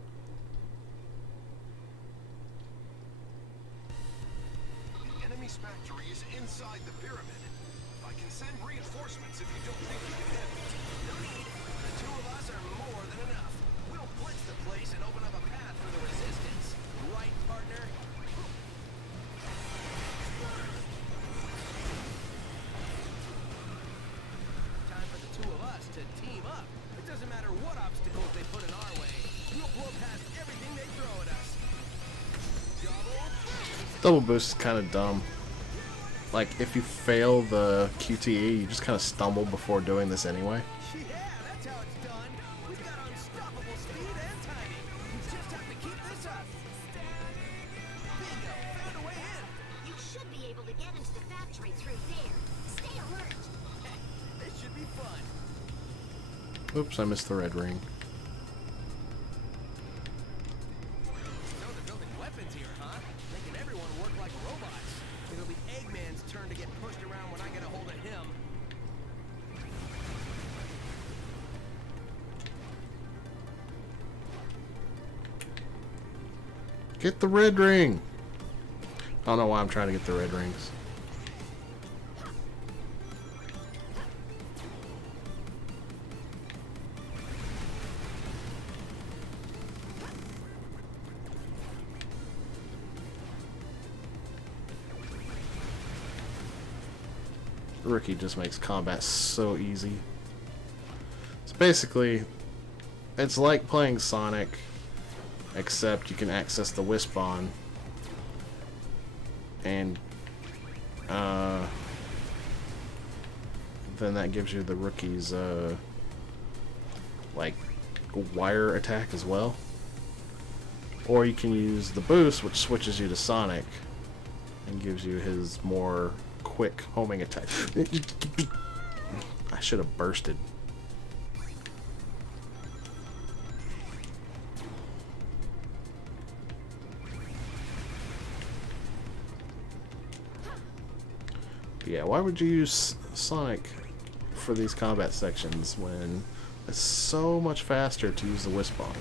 The enemy's factory is inside the pyramid. I can send reinforcements if you don't think you can handle it. No need. The two of us are more than enough. We'll blitz the place and open up a path for the resistance. Right, partner? Time for the two of us to team up. It doesn't matter what obstacles they put in our way. We'll blow past everything they throw at us. Double boost is kind of dumb. Like, if you fail the QTE, you just kind of stumble before doing this anyway. Yeah, that's how it's done. We've got unstoppable speed and timing. We just have to keep this up. Bingo, found a way in. You should be able to get into the factory through there. Stay alert. This should be fun. Oops, I missed the red ring. So they're building weapons here, huh? Making everyone work like robots. It'll be Eggman's turn to get pushed around when I get a hold of him. Get the red ring! I don't know why I'm trying to get the red rings. Rookie just makes combat so easy. So basically, it's like playing Sonic, except you can access the Wisp-On, and then that gives you the Rookie's like wire attack as well. Or you can use the boost, which switches you to Sonic and gives you his more quick homing attack. I should have bursted. Yeah, why would you use Sonic for these combat sections when it's so much faster to use the Wisp-On?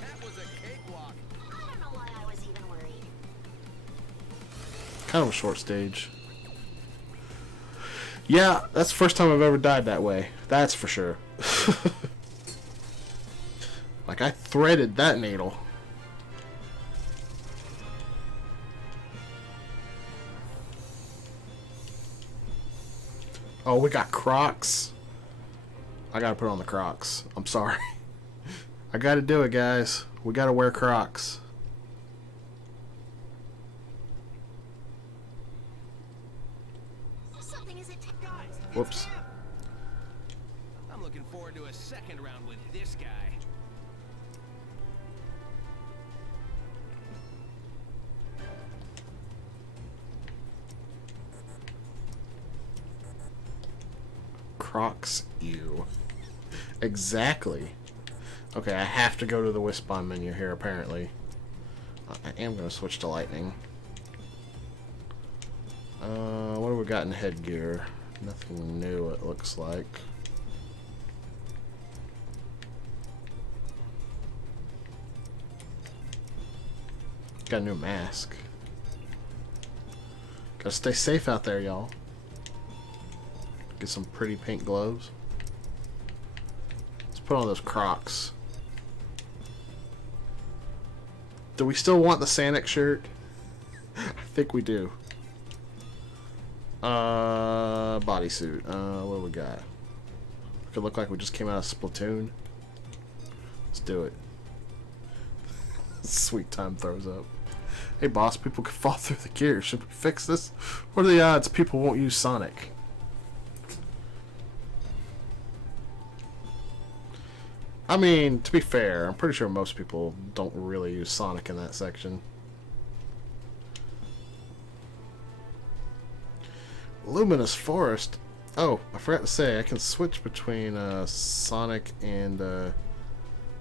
That was a cakewalk. I don't know why I was even worried. Kind of a short stage. Yeah, that's the first time I've ever died that way. That's for sure. Like, I threaded that needle. Oh, we got Crocs. I gotta put on the Crocs. I'm sorry. I gotta do it, guys. We gotta wear Crocs. Something is attack. Guys, it's Whoops. him. I'm looking forward to a second round with this guy. Crocs, you. Exactly. Okay, I have to go to the Wisp-On menu here, apparently. I am going to switch to Lightning. What do we got in headgear? Nothing new, it looks like. Got a new mask. Gotta stay safe out there, y'all. Get some pretty pink gloves. Let's put on those Crocs. Do we still want the Sanic shirt? I think we do. Bodysuit. What do we got? Could look like we just came out of Splatoon. Let's do it. Sweet Time throws up. Hey boss, people can fall through the gears. Should we fix this? What are the odds people won't use Sonic? I mean, to be fair, I'm pretty sure most people don't really use Sonic in that section. Luminous Forest. Oh, I forgot to say, I can switch between Sonic and...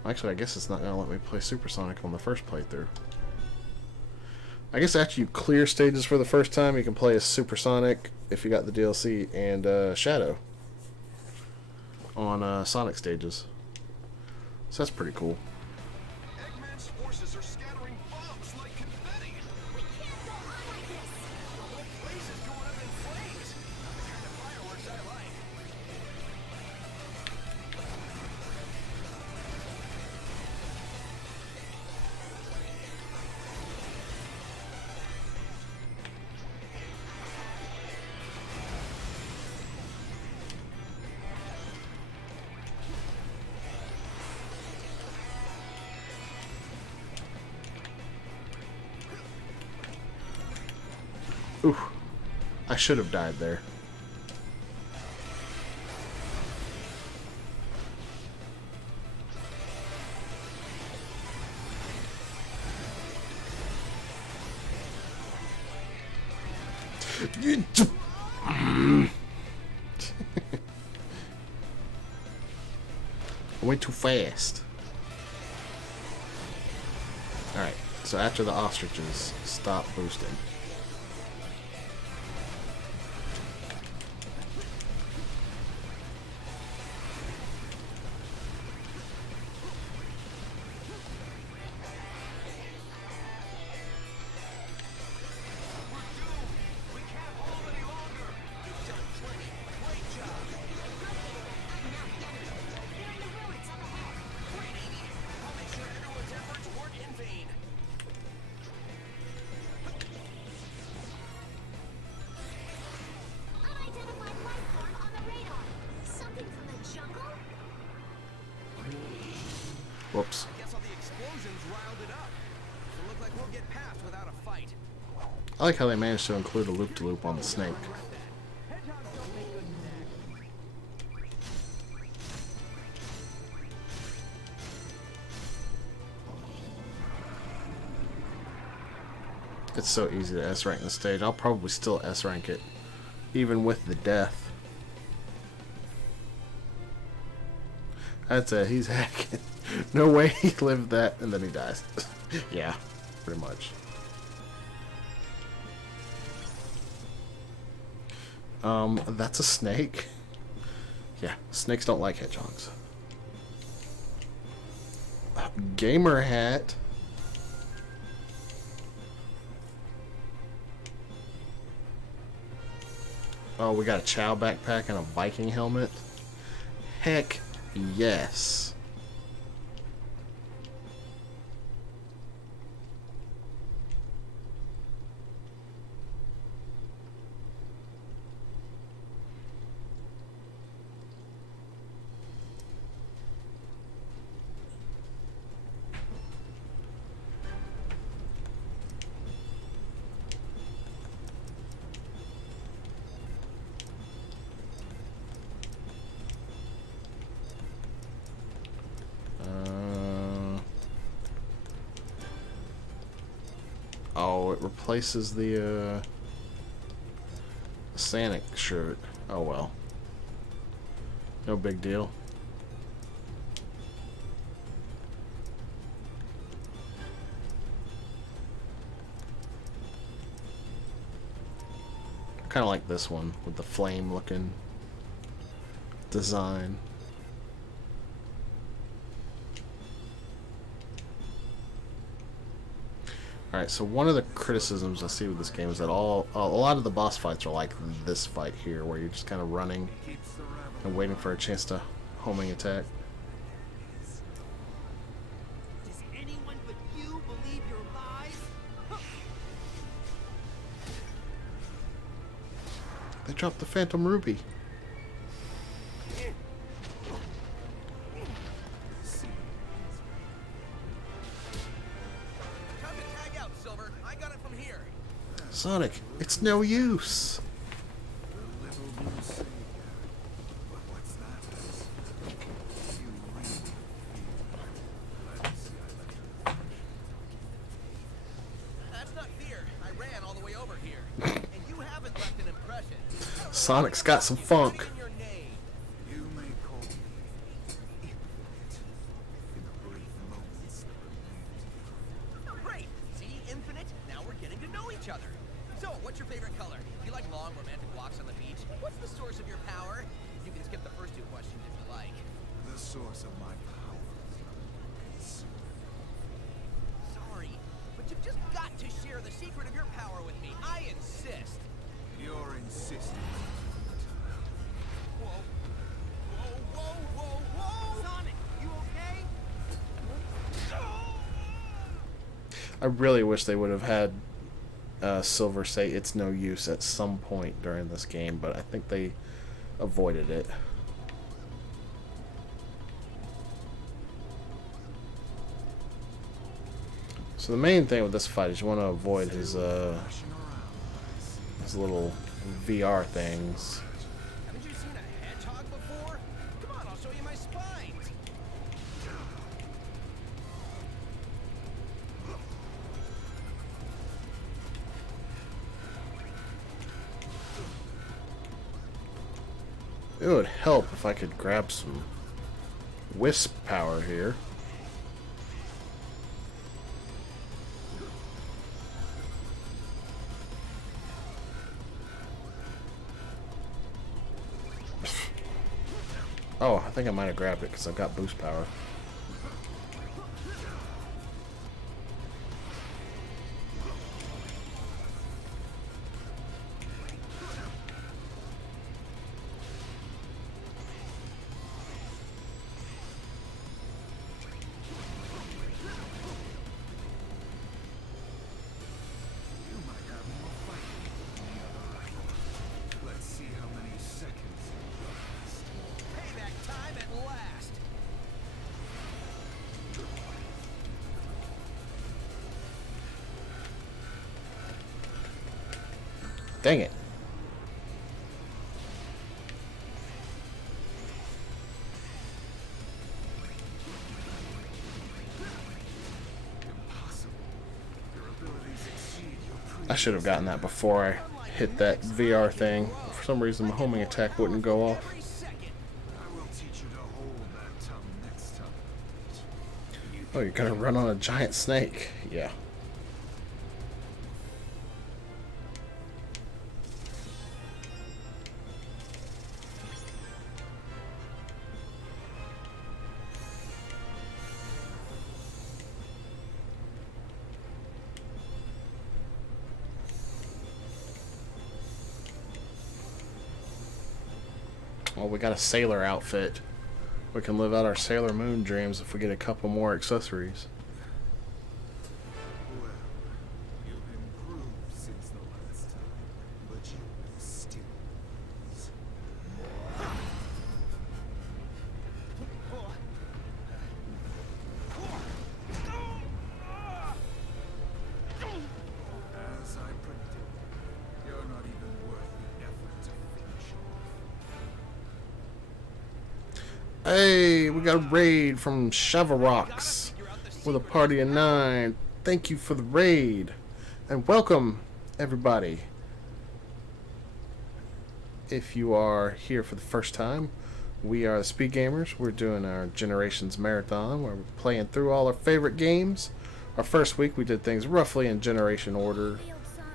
Actually, I guess it's not going to let me play Super Sonic on the first playthrough. I guess after you clear stages for the first time, you can play as Super Sonic, if you got the DLC, and Shadow on Sonic stages. So that's pretty cool. Eggman's forces are scattering bombs like confetti. We can't go on like this. The whole place is going up in flames. Not the kind of fireworks I like. Ooh, I should have died there. I went too fast. Alright, so after the ostriches, stop boosting. We can't hold any longer. You've done plenty. Great job. They're in the ruins up ahead. Great, Amy. I'll make sure everyone's efforts weren't in vain. Unidentified life form on the radar. Something from the jungle? Whoops. I guess all the explosions riled it up. Doesn't look like we'll get past without a fight. I like how they managed to include a loop-to-loop on the snake. Hedgehogs don't make good snacks. It's so easy to S-rank the stage. I'll probably still S-rank it, even with the death. That's it. He's hacking. No way he lived that, and then he dies. Yeah, pretty much. That's a snake. Yeah, snakes don't like hedgehogs. Gamer hat. Oh, we got a Chow backpack and a Viking helmet. Heck yes. replaces the Sonic shirt. Oh well. No big deal. Kind of like this one with the flame looking design. Alright, so one of the criticisms I see with this game is that a lot of the boss fights are like this fight here, where you're just kind of running and waiting for a chance to homing attack. Does anyone but you believe your lies? They dropped the Phantom Ruby. Time to tag out, Silver. I got it from here. Sonic, it's no use. The little blue savior. But what's that? You really feel it. Let's see, I let you. That's not fear. I ran all the way over here. And you haven't left an impression. Sonic's got some funk. In your name. You may call me Infinite in the brief moments that remain. Great. See, Infinite. Now we're getting to know each other. So, what's your favorite color? Do you like long, romantic walks on the beach? What's the source of your power? You can skip the first two questions if you like. The source of my power is Sorry, but you've just got to share the secret of your power with me. I insist. your insistence. Whoa. Whoa, whoa, whoa, whoa! Sonic, you okay? I really wish they would have had Silver say it's no use at some point during this game, but I think they avoided it. So the main thing with this fight is you want to avoid his little VR things. Haven't you seen a hedgehog before? Come on, I'll show you my spines. It would help if I could grab some wisp power here. Oh, I think I might have grabbed it because I've got boost power. You might have more fighting than the other rival. Let's see how many seconds it lasts. Payback time at last. Dang it. Impossible. Your abilities exceed your I should have gotten that before I hit that VR thing. For some reason, my homing attack wouldn't go off. Every second. I will teach you to hold that tongue next time. Oh, you're gonna run on a giant snake. Yeah. Well, we got a sailor outfit. We can live out our Sailor Moon dreams if we get a couple more accessories. Well, you've improved since the last time, but you will still lose. As I predicted, you're not even worth the effort to finish off. Hey, we got a raid from Shavarox with a party of 9. Thank you for the raid. And welcome, everybody. If you are here for the first time, we are the Speed Gamers. We're doing our Generations Marathon, where we're playing through all our favorite games. Our first week, we did things roughly in generation order,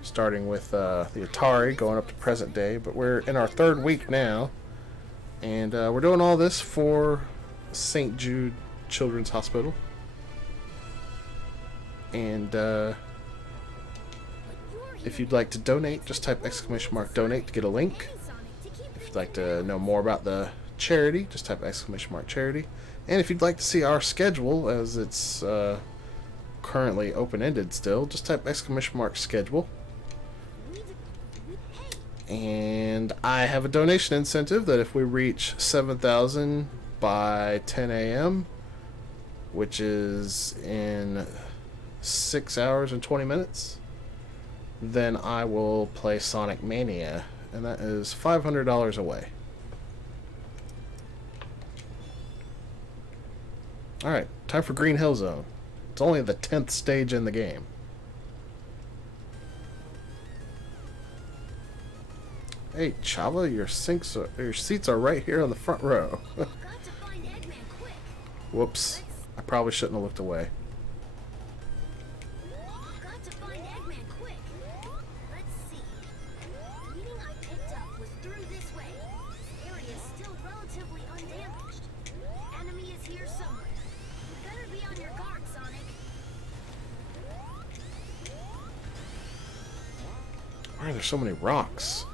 starting with the Atari, going up to present day. But we're in our third week now, and we're doing all this for St. Jude Children's Hospital. And if you'd like to donate, just type !donate to get a link. If you'd like to know more about the charity, just type !charity. And if you'd like to see our schedule, as it's currently open-ended still, just type !schedule. And I have a donation incentive that if we reach 7,000 by 10 a.m., which is in 6 hours and 20 minutes, then I will play Sonic Mania, and that is $500 away. Alright, time for Green Hill Zone. It's only the 10th stage in the game. Hey, Chava, your seats are right here on the front row. Got to find Eggman quick. Whoops. I probably shouldn't have looked away. Got to find Eggman quick. Let's see. The reading I picked up was through this way. This area is still relatively undamaged. The enemy is here somewhere. You better be on your guard, Sonic. Why are there so many rocks?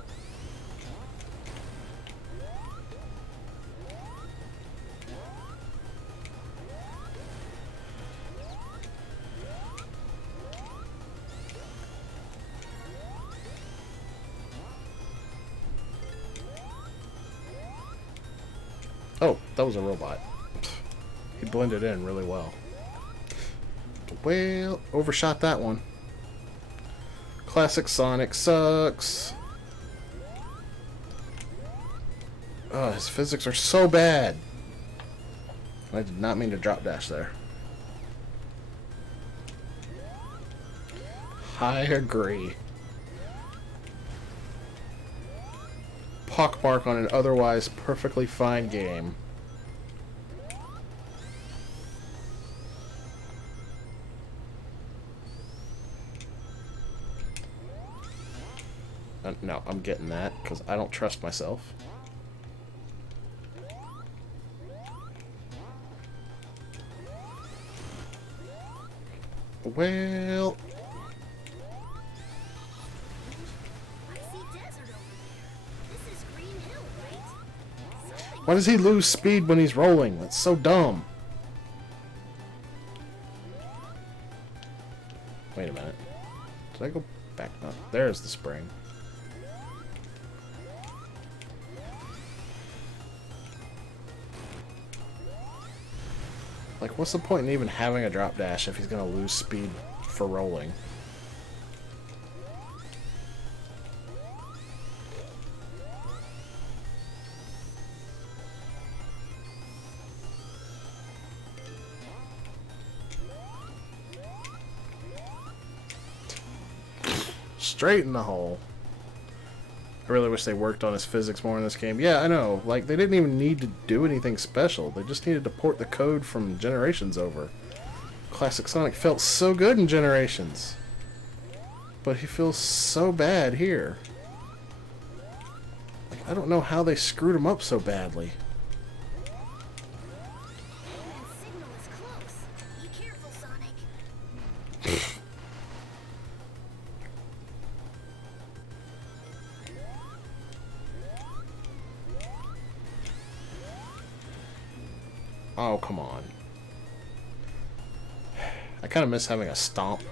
Oh, that was a robot. He blended in really well. Well, overshot that one. Classic Sonic sucks. Oh, his physics are so bad. I did not mean to drop dash there. I agree. Pockmark on an otherwise perfectly fine game. No, I'm getting that because I don't trust myself. Well, I see desert over there. This is Green Hill, right? Something why does he lose speed when he's rolling? That's so dumb. Wait a minute. Did I go back? Oh, there's the spring. Like, what's the point in even having a drop dash if he's gonna lose speed for rolling? Straight in the hole. I really wish they worked on his physics more in this game. Yeah, I know. Like, they didn't even need to do anything special. They just needed to port the code from Generations over. Classic Sonic felt so good in Generations. But he feels so bad here. Like, I don't know how they screwed him up so badly. Eggman's signal is close. Be careful, Sonic. Oh, come on. I kind of miss having a stomp. Eggman's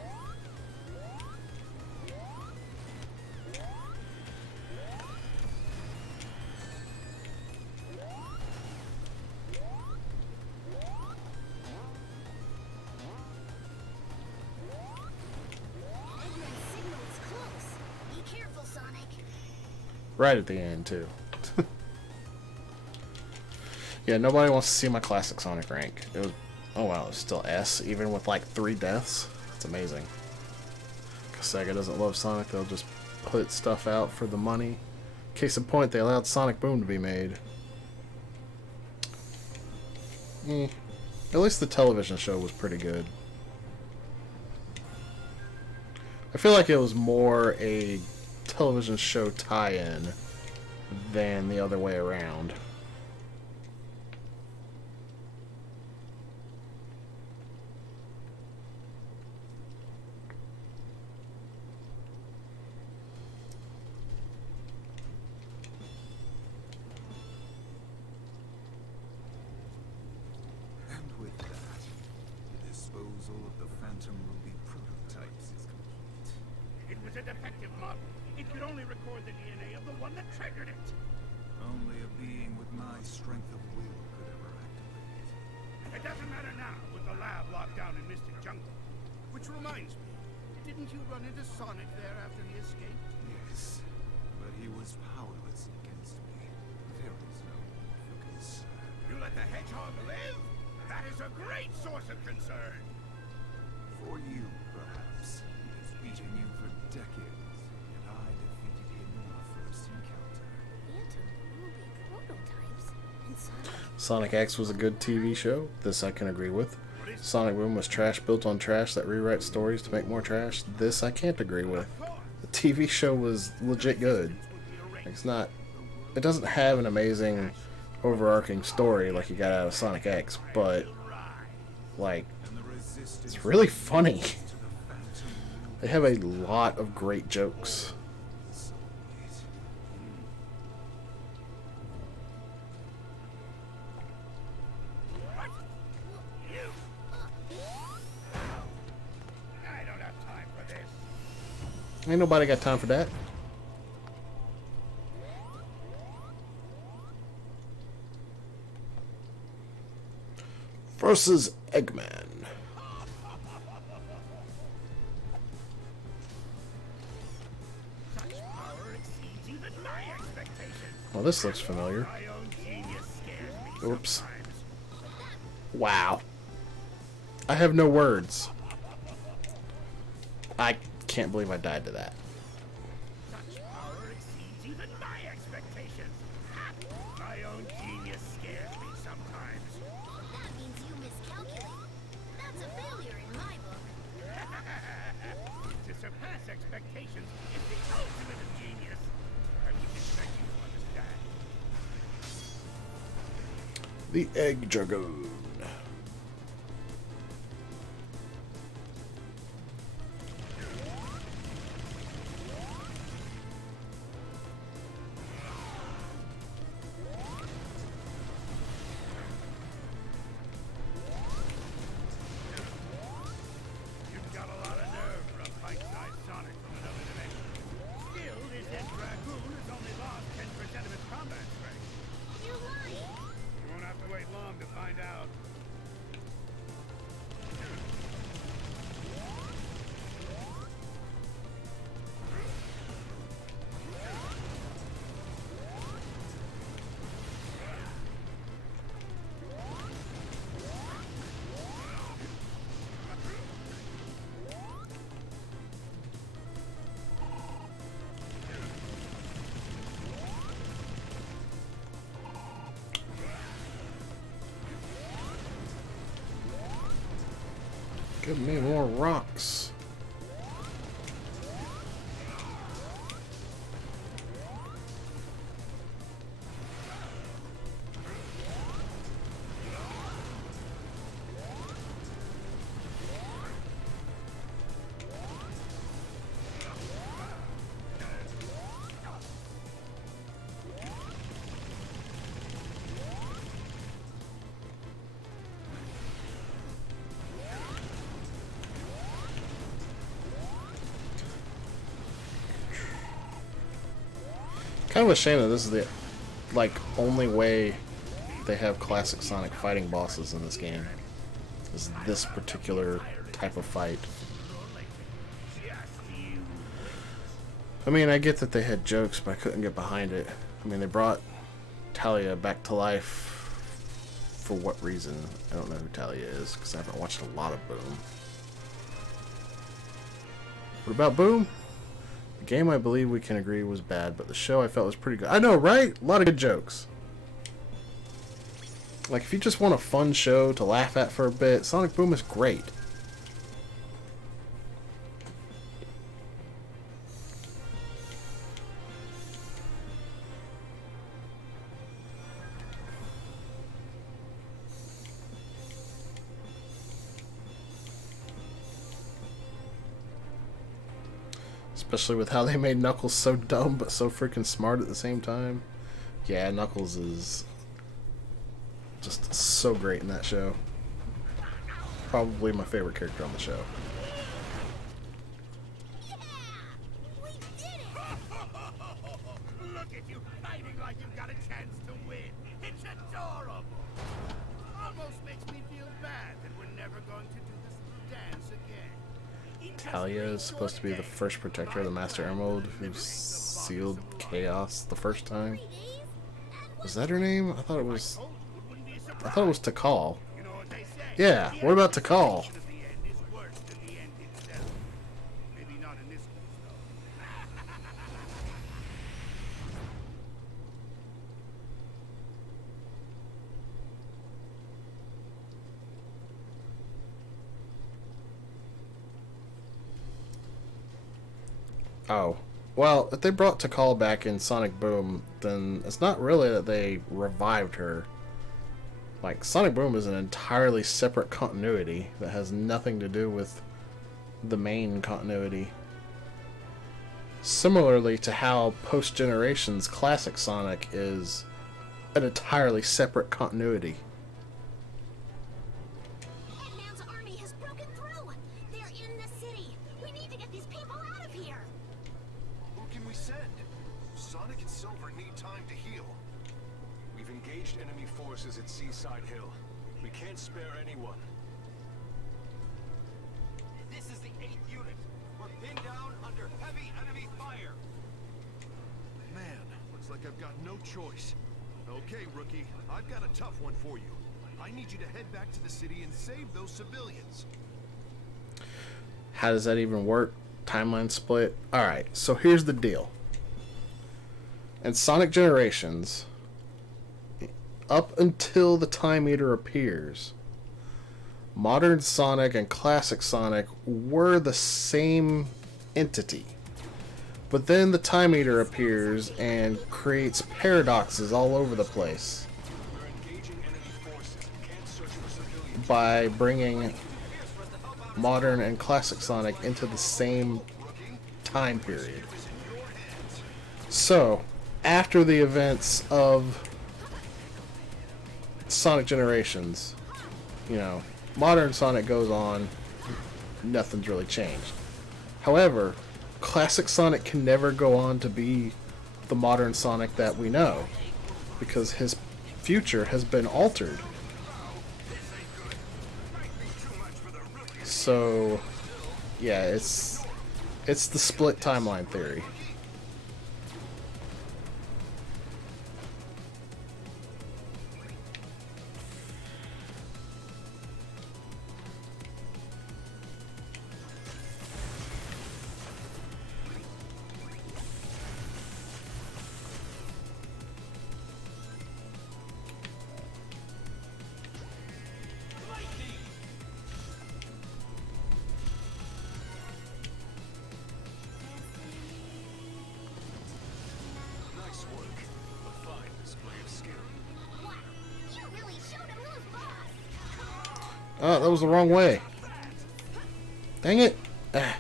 signal is close. Be careful, Sonic. Right at the end, too. Yeah, nobody wants to see my classic Sonic rank. It was, oh wow, it's still S, even with like 3 deaths. That's amazing. Sega doesn't love Sonic, they'll just put stuff out for the money. Case in point, they allowed Sonic Boom to be made. At least the television show was pretty good. I feel like it was more a television show tie-in than the other way around. And with that, the disposal of the Phantom Ruby prototypes is complete. It was a defective model. It could only record the DNA of the one that triggered it. Only a being with my strength of will could ever activate it. It doesn't matter now with the lab locked down in Mystic Jungle. Which reminds me, didn't you run into Sonic there after he escaped? Yes, but he was powerless against me. There is no need for concern. You let the hedgehog live? That is a great source of concern. For you, perhaps. He has beaten you for decades, yet I defeated him in our first encounter. Phantom Ruby prototypes and Sonic. Sonic X was a good TV show. This I can agree with. Sonic Boom was trash built on trash that rewrites stories to make more trash. This I can't agree with. The TV show was legit good. It's not... It doesn't have an amazing overarching story like you got out of Sonic X, but like it's really funny. They have a lot of great jokes. I don't have time for this. Ain't nobody got time for that. Versus Eggman. Such power exceeds even my expectations. Well, this looks familiar. My own genius scares me Oops. sometimes. Wow. I have no words. I can't believe I died to that. Such power exceeds even my expectations. My own genius scares me sometimes. That means you miscalculated. That's a failure in my book. To surpass expectations is the ultimate of genius. I would expect you to understand. The Egg Dragoon. You've got a lot of nerve for a bite-sized Sonic from another dimension. Still, this Ed Dragoon has only lost 10% of its combat strength. You're lying. You won't have to wait long to find out. Give me more rocks. Kind of a shame that this is the only way they have classic Sonic fighting bosses in this game. Is this particular type of fight. I mean, I get that they had jokes, but I couldn't get behind it. I mean, they brought Talia back to life. For what reason? I don't know who Talia is, because I haven't watched a lot of Boom. What about Boom? The game, I believe we can agree, was bad, but the show I felt was pretty good. I know, right? A lot of good jokes. Like, if you just want a fun show to laugh at for a bit, Sonic Boom is great. Especially with how they made Knuckles so dumb but so freaking smart at the same time. Yeah, Knuckles is just so great in that show. Probably my favorite character on the show. We did it! Look at you fighting like you've got a chance to win. It's adorable. Almost makes me feel bad that we're never going to do this dance again. Talia is supposed to be the first protector of the Master Emerald who sealed Chaos the first time. Was that her name? I thought it was Tikal. You know what they say? Yeah, what about Tikal? The end is worse than the end itself. Maybe not in this case, though. Oh. Well, if they brought Tikal back in Sonic Boom, then it's not really that they revived her. Like, Sonic Boom is an entirely separate continuity that has nothing to do with the main continuity. Similarly to how post-generations classic Sonic is an entirely separate continuity. Eggman's army has broken through! They're in the city! We need to get these people out of here! Who can we send? Sonic and Silver need time to heal. We've engaged enemy forces at Seaside Hill. We can't spare anyone. This is the 8th unit. We're pinned down under heavy enemy fire. Man, looks like I've got no choice. Okay, rookie, I've got a tough one for you. I need you to head back to the city and save those civilians. How does that even work? Timeline split? Alright, so here's the deal. In Sonic Generations, up until the Time Eater appears, modern Sonic and classic Sonic were the same entity. But then the Time Eater appears and creates paradoxes all over the place We're engaging enemy forces. Can't search for civilians. by bringing modern and classic Sonic into the same time period. So, after the events of Sonic Generations, you know, modern Sonic goes on, nothing's really changed. However, classic Sonic can never go on to be the modern Sonic that we know, because his future has been altered. So, yeah, it's the split timeline theory. Nice work. A fine display of skill. Wow! You really showed him who's boss! Oh, that was the wrong way. Dang it. Ah.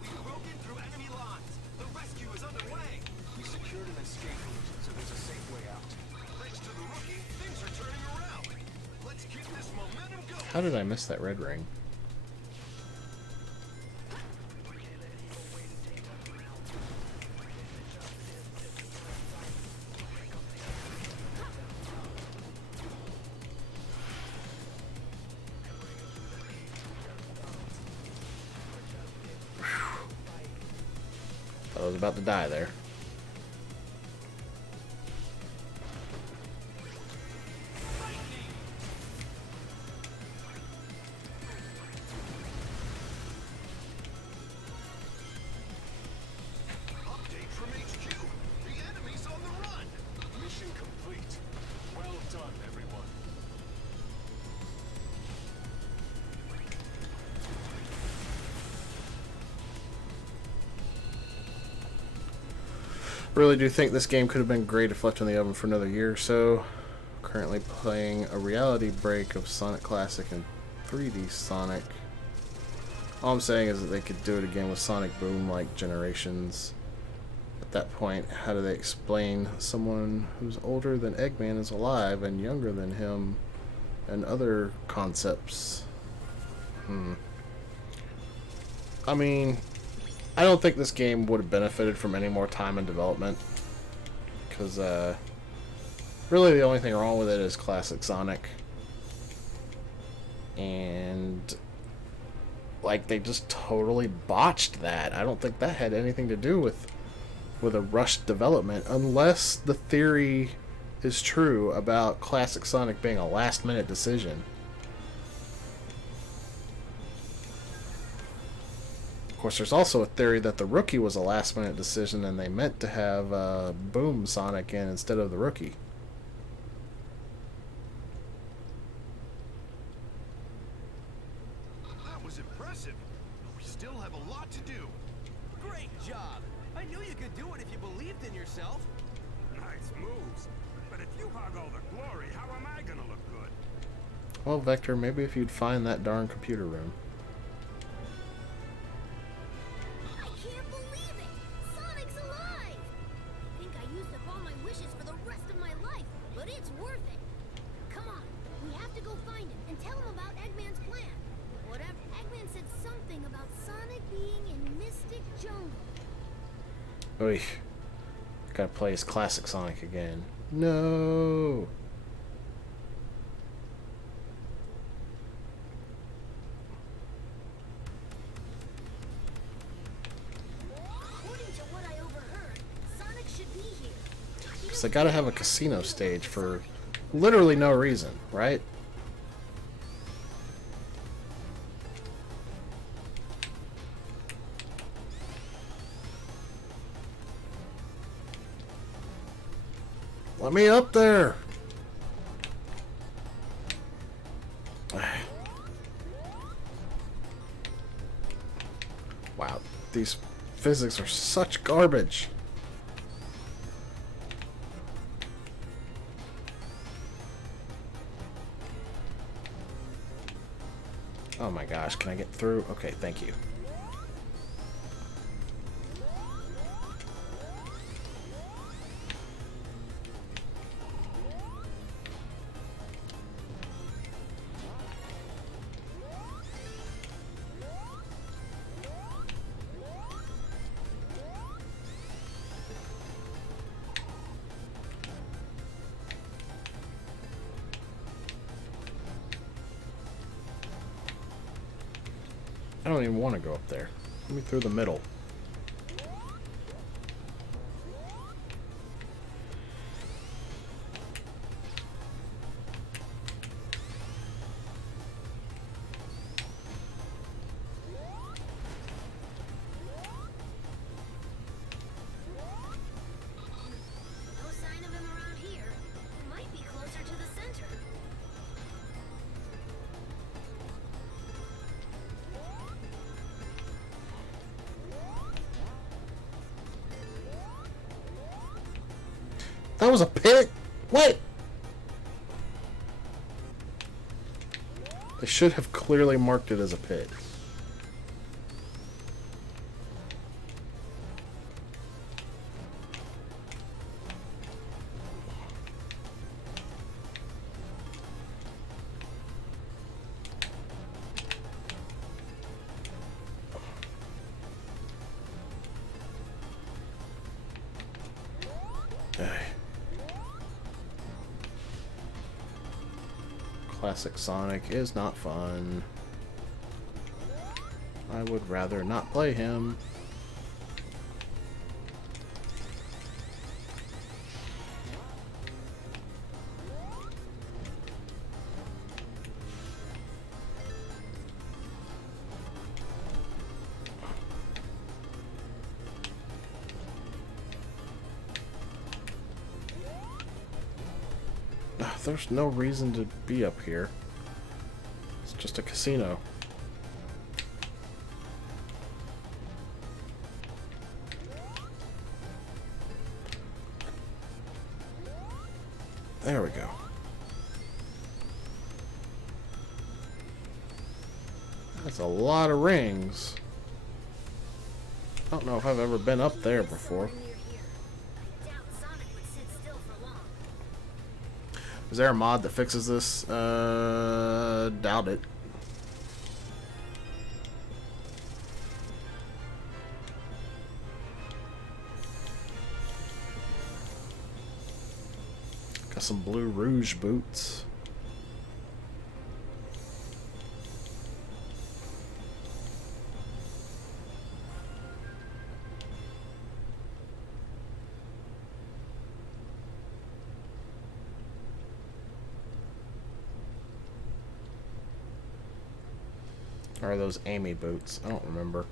We've broken through enemy lines. The rescue is underway. We secured an escape route, so there's a safe way out. Thanks to the rookie, things are turning around. Let's keep this momentum going. How did I miss that red ring? about to die there. Update from HQ. The enemy's on the run. Mission complete. Well done, everyone. Really do think this game could have been great if left in the oven for another year or so. Currently playing a reality break of Sonic Classic and 3D Sonic. All I'm saying is that they could do it again with Sonic Boom like Generations. At that point, how do they explain someone who's older than Eggman is alive and younger than him and other concepts? I mean, I don't think this game would have benefited from any more time in development. Because, really the only thing wrong with it is classic Sonic. And, like, they just totally botched that. I don't think that had anything to do with a rushed development, unless the theory is true about classic Sonic being a last-minute decision. Of course, there's also a theory that the Rookie was a last-minute decision and they meant to have Boom Sonic in instead of the Rookie. That was impressive. We still have a lot to do. Great job. I knew you could do it if you believed in yourself. Nice moves. But if you hog all the glory, how am I gonna look good? Well, Vector, maybe if you'd find that darn computer room. I can't believe it! Sonic's alive! I think I used up all my wishes for the rest of my life, but it's worth it. Come on, we have to go find him and tell him about Eggman's plan. Whatever. Eggman said something about Sonic being in Mystic Jungle. Oy. Gotta play as classic Sonic again. No! According to what I overheard, Sonic should be here. Because they gotta have a casino stage for literally no reason, right? Let me up there! Wow, these physics are such garbage. Oh my gosh, can I get through? Okay, thank you. I don't even want to go up there. Let me through the middle. No sign of him around here. He might be closer to the center. That was a pit? What? They should have clearly marked it as a pit. Classic Sonic is not fun. I would rather not play him. there's no reason to be up here. It's just a casino. There we go. That's a lot of rings. I don't know if I've ever been up there before. Is there a mod that fixes this? Doubt it. Got some Blue Rouge boots. Or are those Amy boots? I don't remember.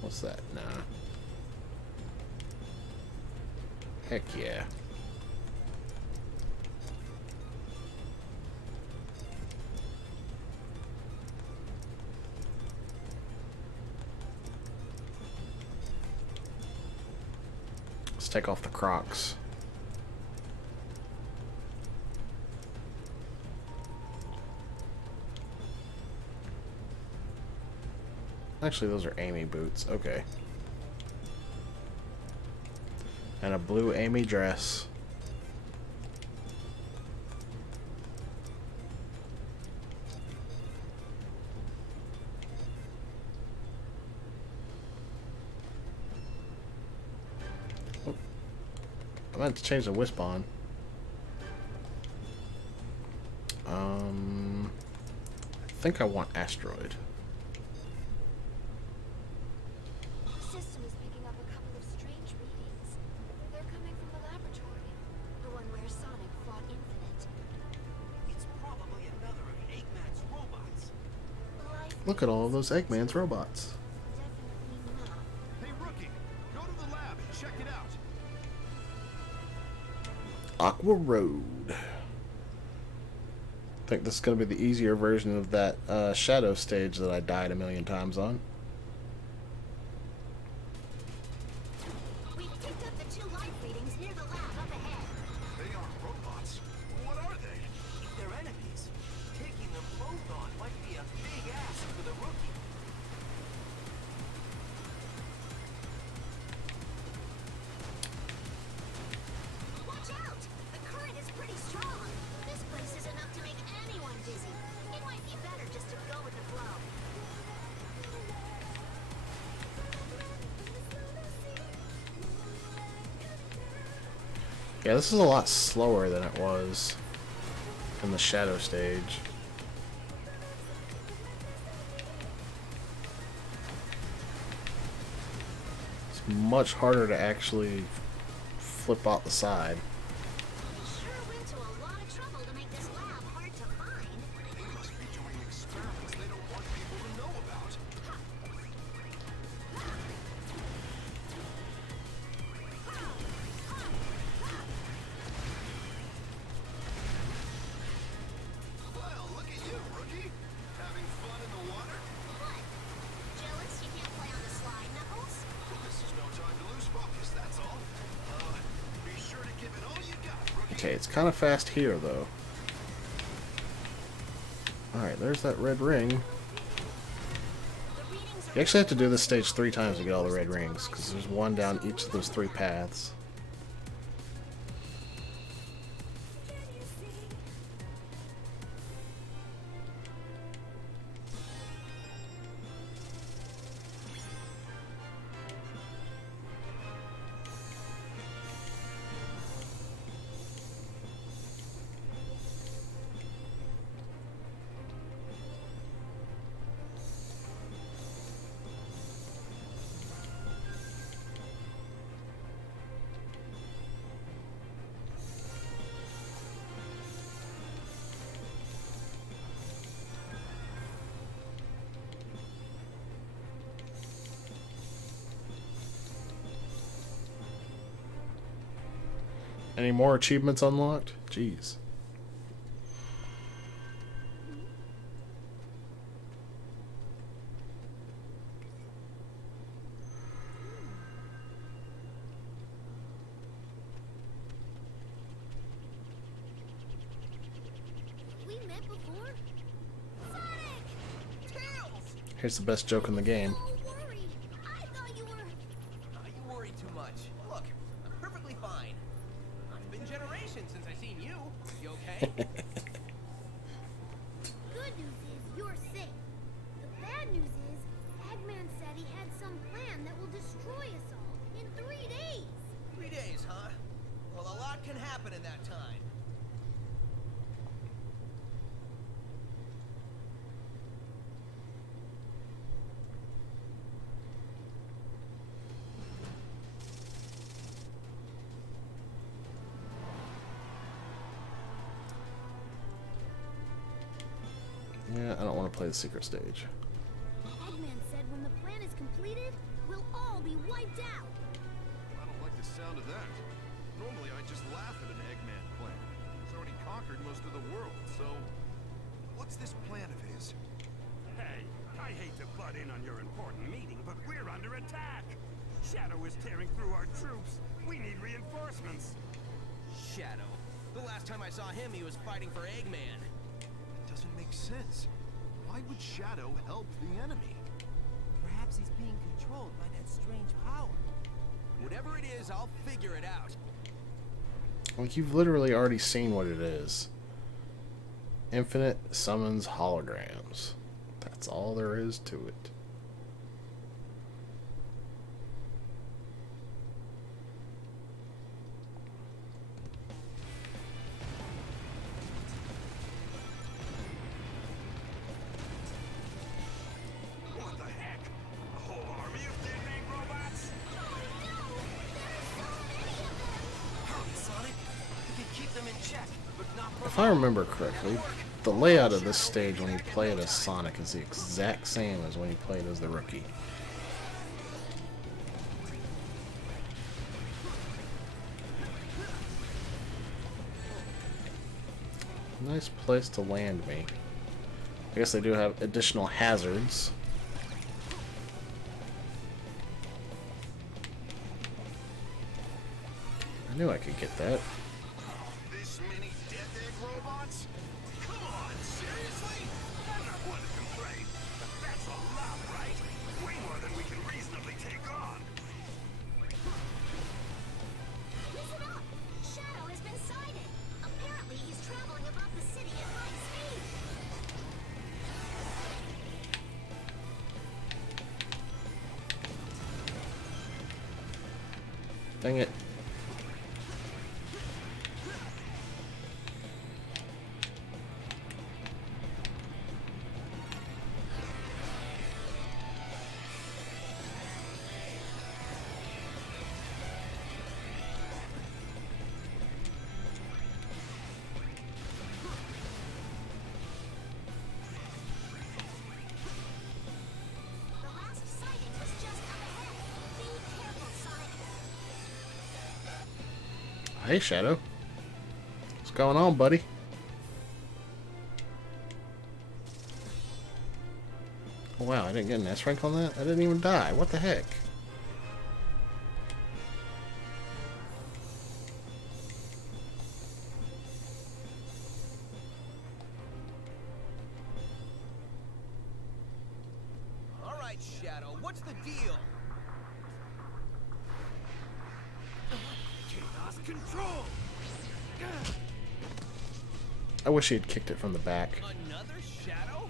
What's that? Nah. Heck yeah. Let's take off the Crocs. Actually, those are Amy boots. Okay. And a blue Amy dress. Oh. I meant to change the wisp on. I think I want asteroid. The system is picking up a couple of strange readings. They're coming from the laboratory, the one where Sonic fought Infinite. It's probably another of Eggman's robots. Look at all of those Eggman's robots. Definitely not. Hey, rookie, go to the lab and check it out. Aqua Road. I think this is going to be the easier version of that shadow stage that I died a million times on. We picked up the two life readings near the lab up ahead. They aren't robots. What are they? They're enemies. Taking them both on might be a big ask for the rookie. Watch out! The current is pretty strong. This place is enough to make anyone dizzy. It might be better just to go with the flow. Yeah, this is a lot slower than it was in the shadow stage. It's much harder to actually flip out the side. We sure went to a lot of trouble to make this lab hard to find. They must be doing experiments they don't want people to know about. Well, look at you, rookie. Having fun in the water? What? Jealous you can't play on the slide, Knuckles? This is no time to lose focus, that's all. Be sure to give it all you got, rookie. Okay, it's kind of fast here, though. Alright, there's that red ring. The readings are You actually have to do this stage 3 times to get all the red rings, because there's one down each of those 3 paths. Any more achievements unlocked? Jeez. We met before? Sonic! Tails! Here's the best joke in the game. Don't worry. I thought you were... You worry too much. Look, I'm perfectly fine. It's been generations since I've seen you. You okay? Good news is you're safe. The bad news is Eggman said he had some plan that will destroy us all in 3 days. 3 days, huh? Well, a lot can happen in that time. Yeah, I don't want to play the secret stage. Eggman said when the plan is completed, we'll all be wiped out. I don't like the sound of that. Normally I just laugh at an Eggman plan. He's already conquered most of the world, so... What's this plan of his? Hey, I hate to butt in on your important meeting, but we're under attack. Shadow is tearing through our troops. We need reinforcements. Shadow. The last time I saw him, he was fighting for Eggman. It doesn't make sense. Why would Shadow help the enemy? Perhaps he's being controlled by that strange power. Whatever it is, I'll figure it out. Like, you've literally already seen what it is. Infinite summons holograms. That's all there is to it. What the heck? A whole army of dead-made robots? Hurry, Sonic. We can keep them in check, but not for If I remember correctly, the layout of this stage when you play it as Sonic is the exact same as when you play it as the rookie. Nice place to land me. I guess they do have additional hazards. I knew I could get that. This many Death Egg robots? Come on, seriously? I'm not one to complain, but that's a lot, right? Way more than we can reasonably take on. Listen up! Shadow has been sighted. Apparently he's traveling above the city at high speed. Dang it. The last sighting was just up ahead. Be careful, Sonic. Hey, Shadow. What's going on, buddy? Oh, wow, I didn't get an S rank on that? I didn't even die. What the heck? All right, Shadow, what's the deal? Chaos control! I wish he had kicked it from the back. Another Shadow?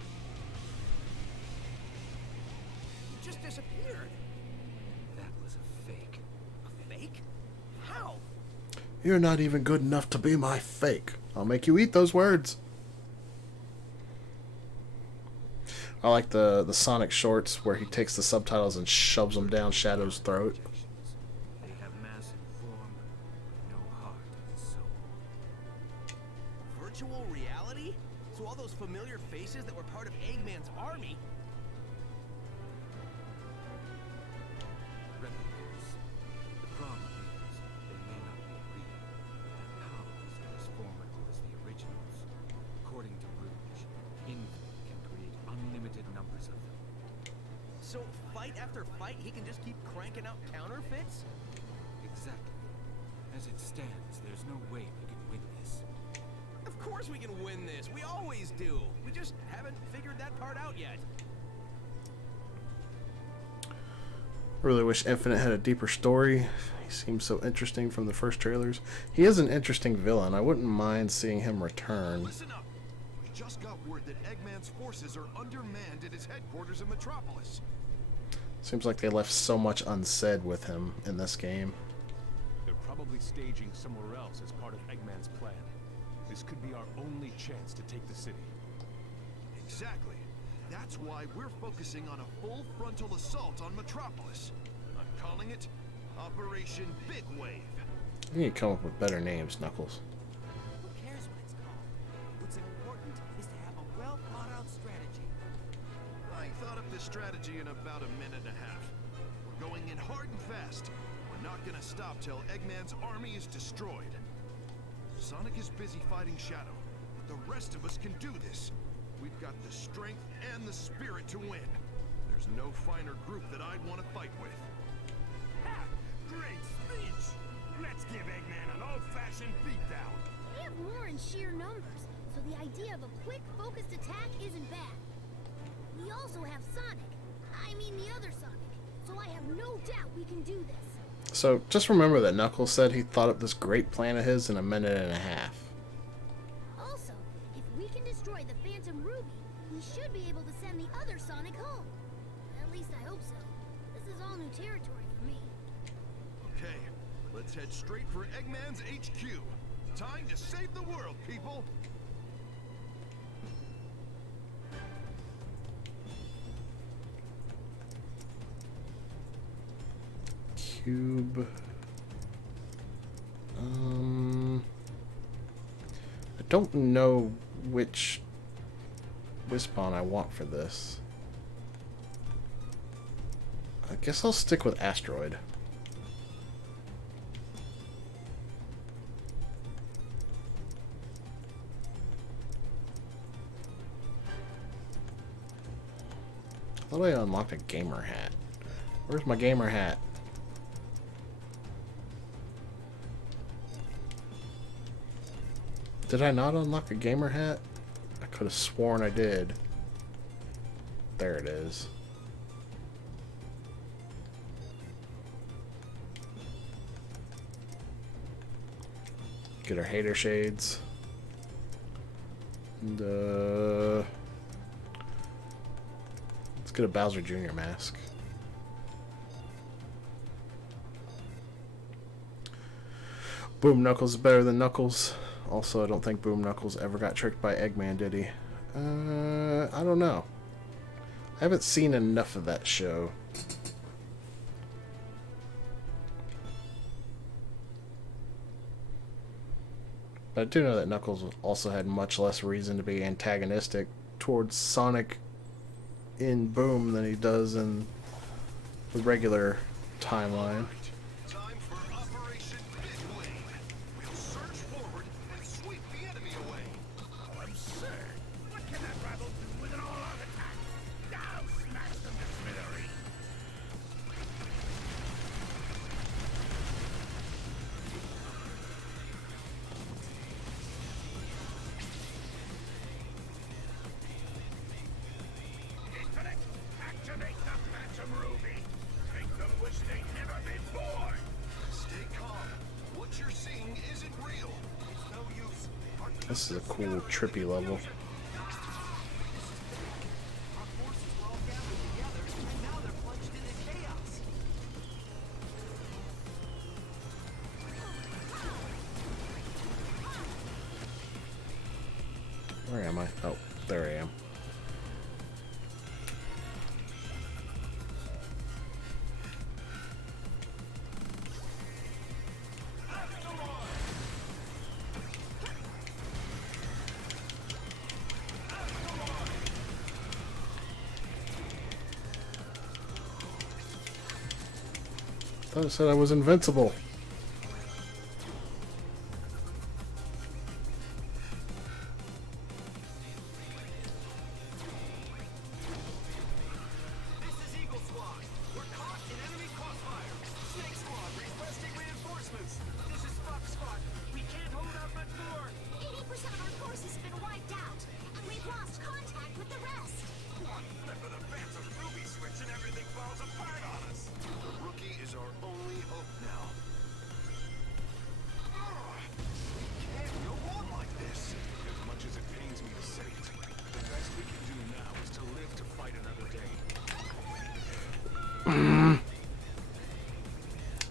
You just disappeared. That was a fake. A fake? How? You're not even good enough to be my fake. I'll make you eat those words. I like the Sonic shorts where he takes the subtitles and shoves them down Shadow's throat. They have massive form, but no heart and soul. Virtual reality? So all those familiar faces that were part of Eggman's army? Replicas. The problem is, they may not be real, but numbers of them. So fight after fight, he can just keep cranking out counterfeits? Exactly. As it stands, there's no way we can win this. Of course we can win this. We always do. We just haven't figured that part out yet. I really wish Infinite had a deeper story. He seems so interesting from the first trailers. He is an interesting villain. I wouldn't mind seeing him return. Listen up. We just got word that Eggman's forces are undermanned at his headquarters in Metropolis. Seems like they left so much unsaid with him in this game. They're probably staging somewhere else as part of Eggman's plan. This could be our only chance to take the city. Exactly. That's why we're focusing on a full frontal assault on Metropolis. I'm calling it Operation Big Wave. You need to come up with better names, Knuckles. Who cares what it's called? What's important is to have a well thought out strategy. I thought up this strategy in about a minute and a half. We're going in hard and fast. We're not gonna stop till Eggman's army is destroyed. Sonic is busy fighting Shadow, but the rest of us can do this. We've got the strength and the spirit to win. There's no finer group that I'd want to fight with. Ha! Great speech! Let's give Eggman an old-fashioned beatdown. They have more in sheer numbers, so the idea of a quick, focused attack isn't bad. We also have Sonic. I mean the other Sonic. So I have no doubt we can do this. So just remember that Knuckles said he thought up this great plan of his in a minute and a half. Also, if we can destroy the Phantom Ruby, we should be able to send the other Sonic home. At least I hope so. This is all new territory for me. Okay, let's head straight for Eggman's HQ. Time to save the world, people! Cube. I don't know which Wispon I want for this. I guess I'll stick with Asteroid. I thought I unlocked a gamer hat. Where's my gamer hat? Did I not unlock a gamer hat? I could have sworn I did. There it is. Get our hater shades. And, let's get a Bowser Jr. mask. Boom Knuckles is better than Knuckles. Also, I don't think Boom Knuckles ever got tricked by Eggman, did he? I don't know. I haven't seen enough of that show. But I do know that Knuckles also had much less reason to be antagonistic towards Sonic in Boom than he does in the regular timeline. Time for Operation Big Wave. We'll surge forward and sweep the enemy away. Oh, absurd! What can that rabble do with an all-out attack? Now smash them to smithereens! Infinite, activate the Phantom Ruby! Make them wish they'd never been born! Stay calm. What you're seeing isn't real. It's no use. This is a cool, trippy level. Our forces were all gathered together, and now they're plunged into chaos. Where am I? Oh, there I am. I thought it said I was invincible.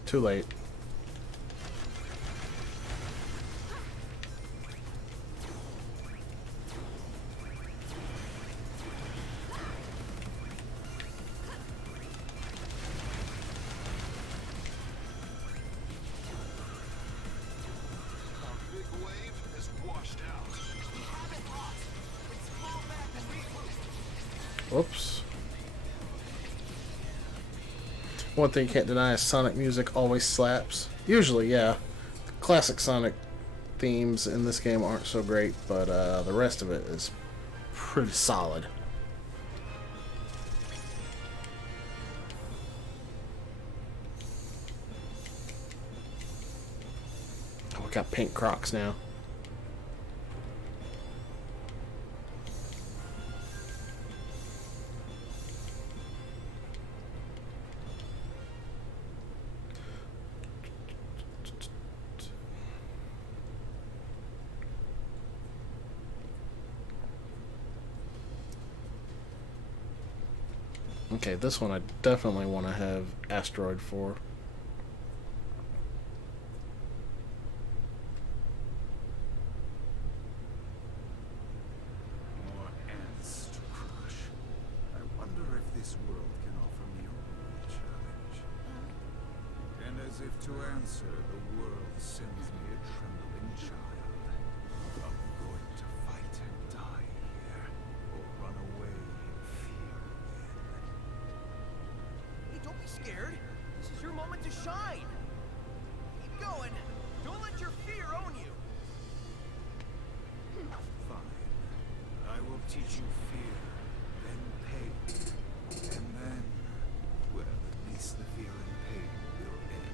Too late. Our big wave has washed out. We have it lost. Let's fall back and regroup. Whoops. One thing you can't deny is Sonic music always slaps. Usually, yeah. The classic Sonic themes in this game aren't so great, but the rest of it is pretty solid. Oh, we got pink Crocs now. Okay, this one I definitely want to have Asteroid for. More ants to crush. I wonder if this world can offer me a real challenge. And as if to answer, the world sends me a trembling child. I'm going to fight and die here, or run away in fear again. Hey, don't be scared. This is your moment to shine. Keep going. Don't let your fear own you. Fine. I will teach you fear, then pain, and then, well, at least the fear and pain will end.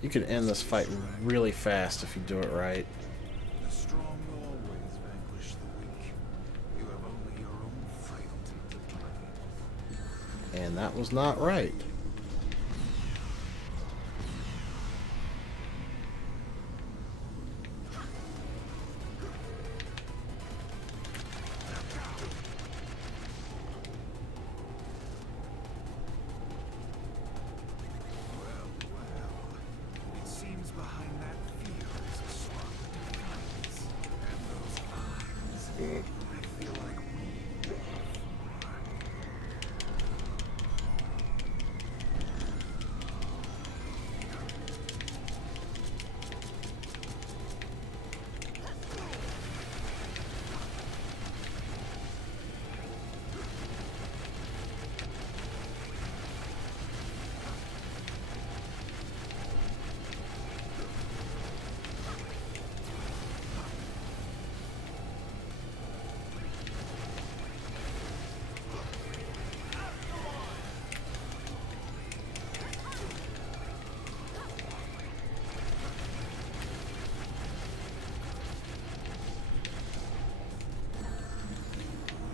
You can end this fight really fast if you do it right. The strong will always vanquish the weak. You have only your own frailty to blame. And that was not right. It seems behind that fear is a spark of defiance. And those eyes, I feel like we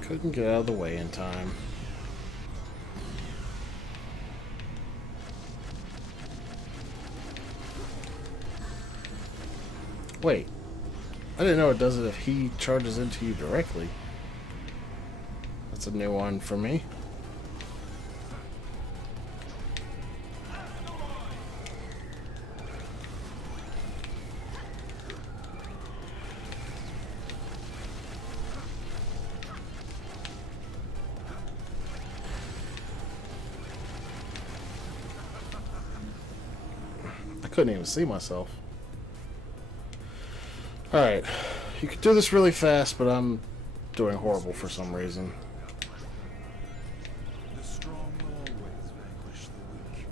Couldn't get out of the way in time. Wait. I didn't know it does it if he charges into you directly. That's a new one for me. I couldn't even see myself. Alright. You could do this really fast, but I'm doing horrible for some reason. The strong will always vanquish the weak.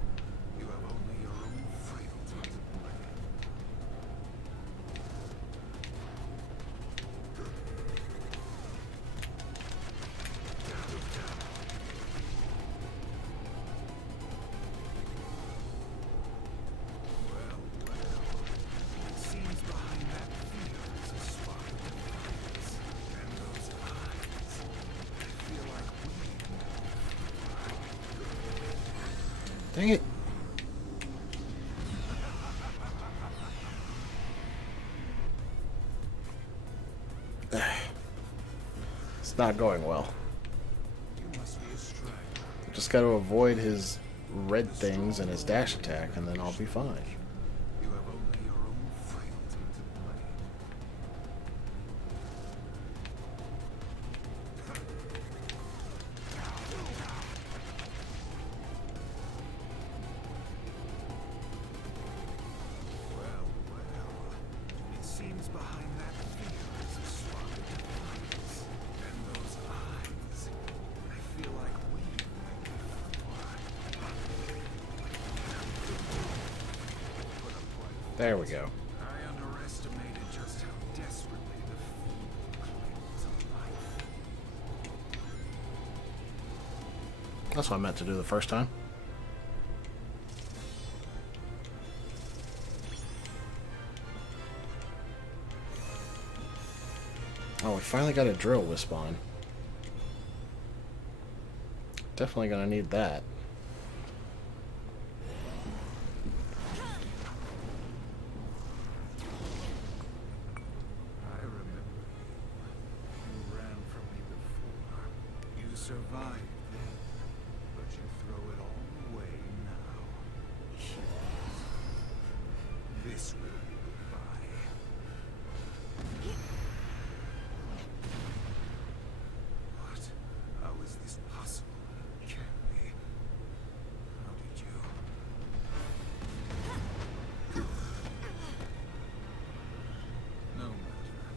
You have only your own frailty to blame. It seems behind that fear is a spark of defiance. And those eyes, I feel like we Dang it. It's not going well. You must be a striker. Just got to avoid his red things and his dash attack, and then I'll be fine. You have only your own frailty to blame. Well, it seems behind that fear is a spark of defiance. And those eyes, I feel like we might be There we go. I underestimated just how desperately the fiend clings to life. That's what I meant to do the first time. Oh, we finally got a drill wisp on. Definitely gonna need that. I remember you. You ran from me before. You survived then, but you throw it all away now. This will be goodbye. What? How is this possible? It can't be. How did you? No matter.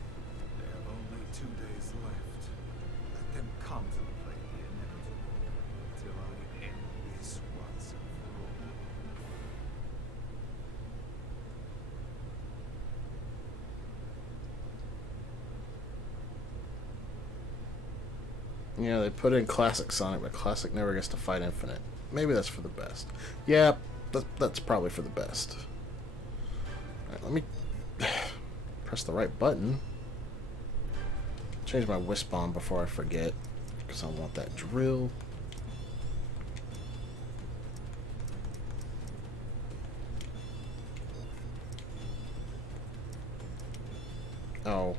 They have only 2 days left. Let them contemplate the inevitable till I end this once and for all. You know, they put in Classic Sonic, but Classic never gets to fight Infinite. Maybe that's for the best. Yeah, that's probably for the best. Alright, let me press the right button. Change my Wisp Bomb before I forget, because I want that drill. Oh,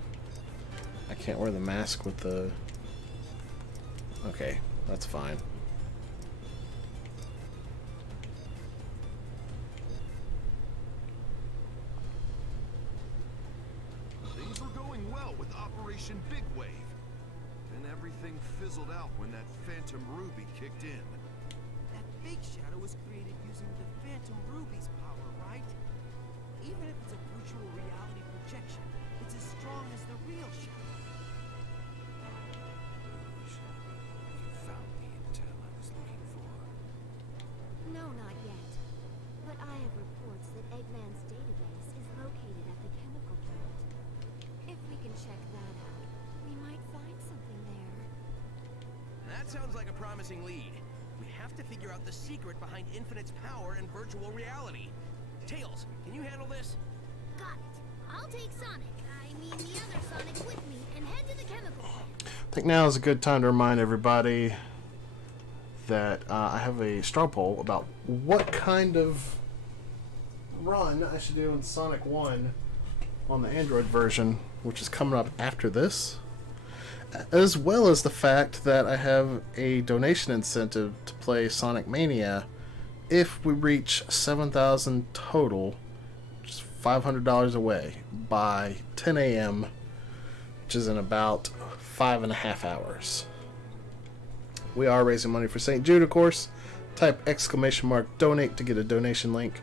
I can't wear the mask with the... Okay, that's fine. Things were going well with Operation Big Wave. Then everything fizzled out when that Phantom Ruby kicked in. That big shadow was created using the Phantom Ruby's power, right? Even if it's a virtual reality projection, it's as strong as the real shadow. You found the intel I was looking for. No, not yet. But I have reports that Eggman's database is located at the chemical plant. If we can check that out, we might find something there. That sounds like a promising lead. We have to figure out the secret behind Infinite's power and virtual reality. Tails, can you handle this? Got it. I'll take Sonic, I mean the other Sonic, with me and head to the chemical plant. I think now is a good time to remind everybody that I have a straw poll about what kind of run I should do in Sonic 1 on the Android version, which is coming up after this, as well as the fact that I have a donation incentive to play Sonic Mania if we reach 7,000 total, just $500 away, by 10 a.m., which is in about 5.5 hours. We are raising money for St. Jude, of course. Type !donate to get a donation link.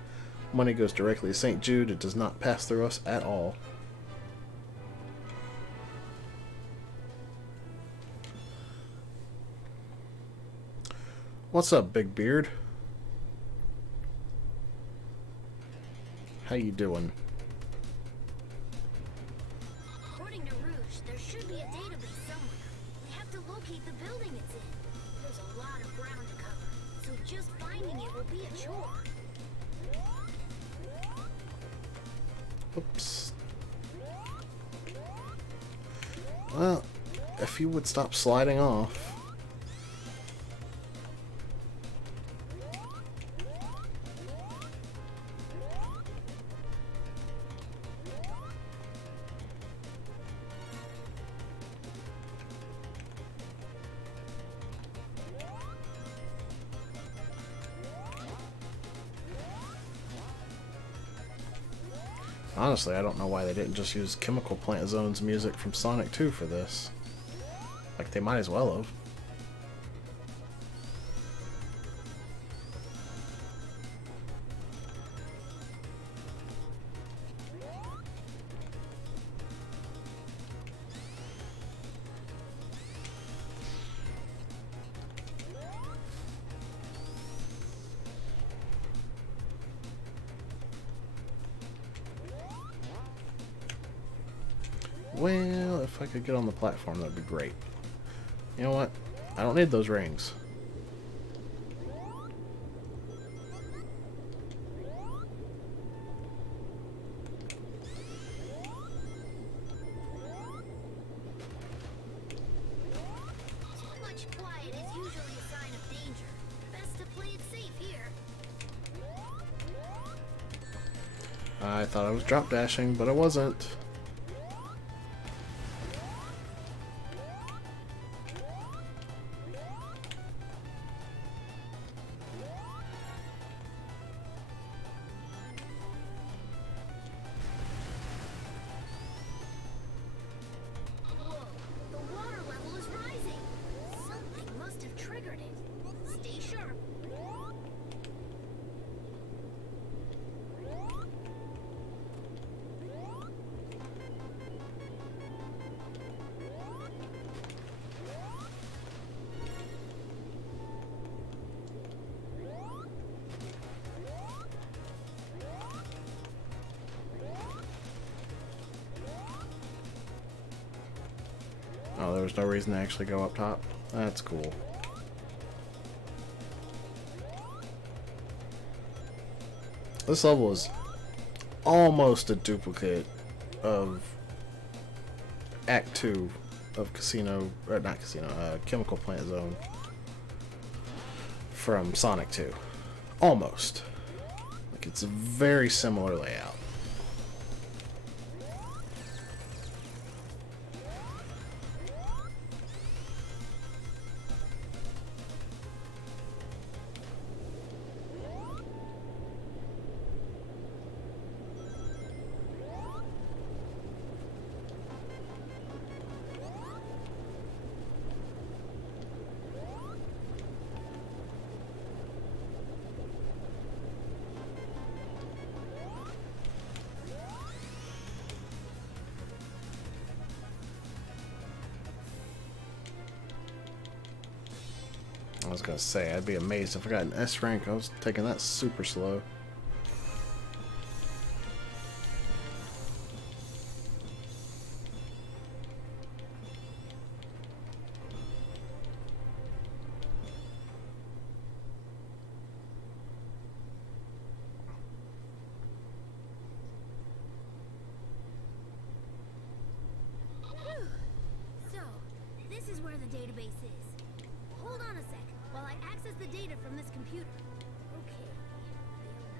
Money goes directly to St. Jude. It does not pass through us at all. What's up, Big Beard? How you doing? According to Rouge, there should be a database somewhere. We have to locate the building it's in. There's a lot of ground to cover, so just finding it will be a chore. Oops. Well, if you would stop sliding off. Honestly, I don't know why they didn't just use Chemical Plant Zone's music from Sonic 2 for this. Like, they might as well have. Well, if I could get on the platform, that'd be great. You know what? I don't need those rings. Too much quiet is usually a sign of danger. Best to play it safe here. I thought I was drop dashing, but I wasn't. Whoa, the water level is rising. Something must have triggered it. Stay sharp. Oh, there was no reason to actually go up top. That's cool. This level is almost a duplicate of Act 2 of Chemical Plant Zone from Sonic 2. Almost. Like, it's a very similar layout. I was gonna say, I'd be amazed if I got an S rank. I was taking that super slow. Whew. So, this is where the database is. Hold on a sec while I access the data from this computer. Okay.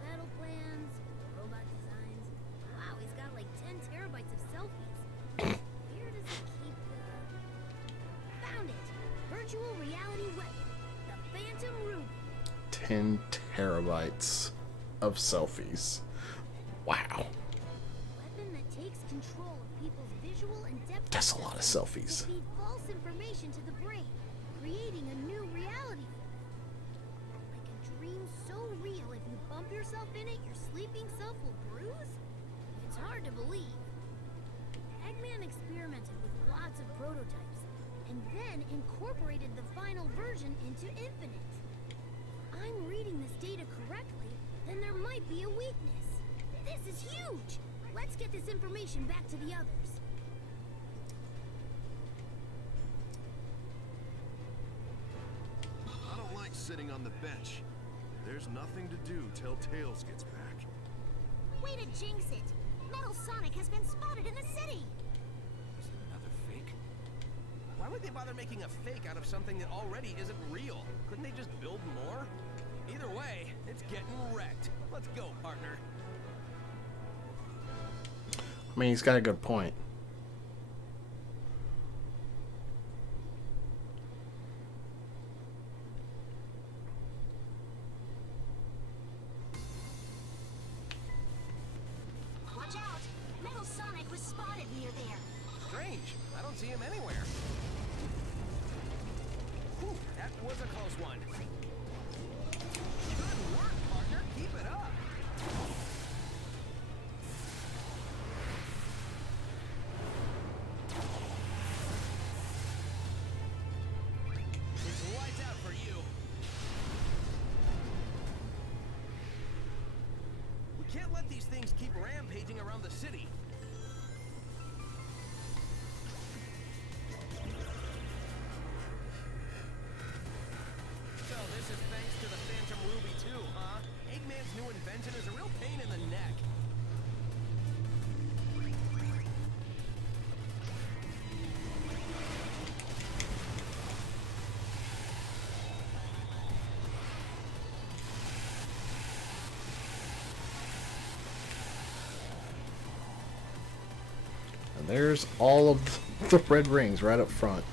Battle plans, robot designs. Wow, he's got like 10 terabytes of selfies. Where does he keep the... Found it! Virtual reality weapon. The Phantom Ruby. 10 terabytes of selfies. Wow. Weapon that takes control of people's visual and depth. That's a lot of selfies. To feed false information to the brain, creating a new reality for them. Like a dream so real, if you bump yourself in it, your sleeping self will bruise? It's hard to believe. Eggman experimented with lots of prototypes, and then incorporated the final version into Infinite. If I'm reading this data correctly, then there might be a weakness. This is huge! Let's get this information back to the others. I don't like sitting on the bench. There's nothing to do till Tails gets back. Way to jinx it! Metal Sonic has been spotted in the city! Is it another fake? Why would they bother making a fake out of something that already isn't real? Couldn't they just build more? Either way, it's getting wrecked. Let's go, partner. I mean, he's got a good point. Watch out! don't see him anywhere. Whew, that was a close one. Good work, partner. Keep it up. It's lights out for you. We can't let these things keep rampaging around the city. So this is thanks to the Phantom Ruby too, huh? Eggman's new invention is a real pain in the neck. And there's all of the red rings right up front.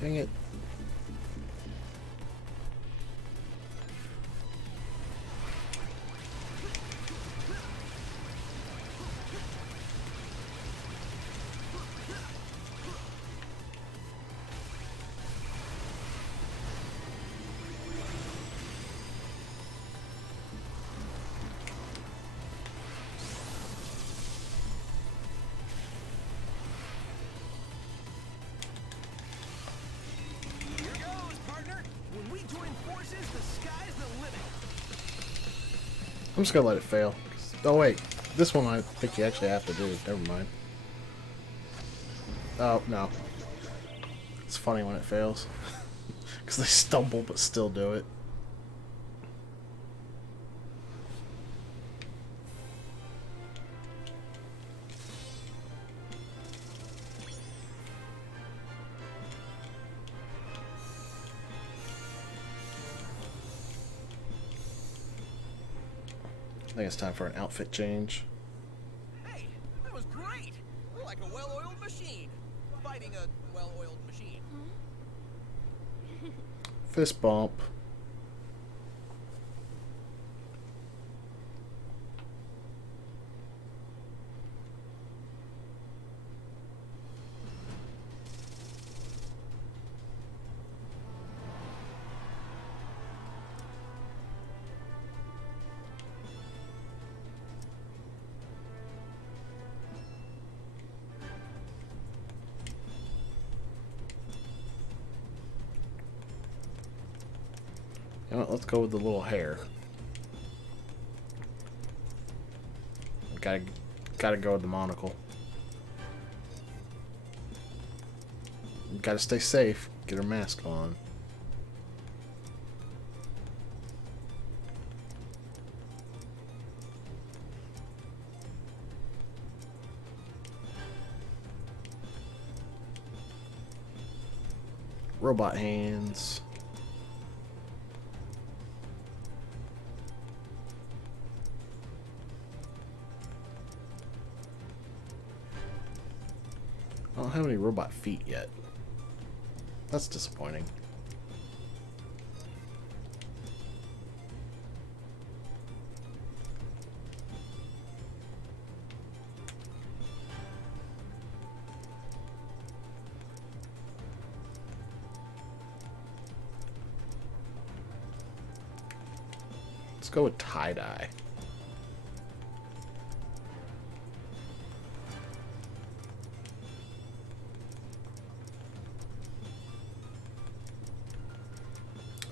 Dang it. Here goes, partner. When we join forces, the sky's the limit. I'm just gonna let it fail. Oh wait, this one I think you actually have to do. Never mind. Oh, no. It's funny when it fails. Because they stumble but still do it. I think it's time for an outfit change. Hey, that was great. Like a well-oiled machine. Fighting a well-oiled machine. Fist bump. You know what, let's go with the little hair. Gotta go with the monocle. Gotta stay safe. Get her mask on. Robot hands. I don't have any robot feet yet. That's disappointing. Let's go with tie-dye.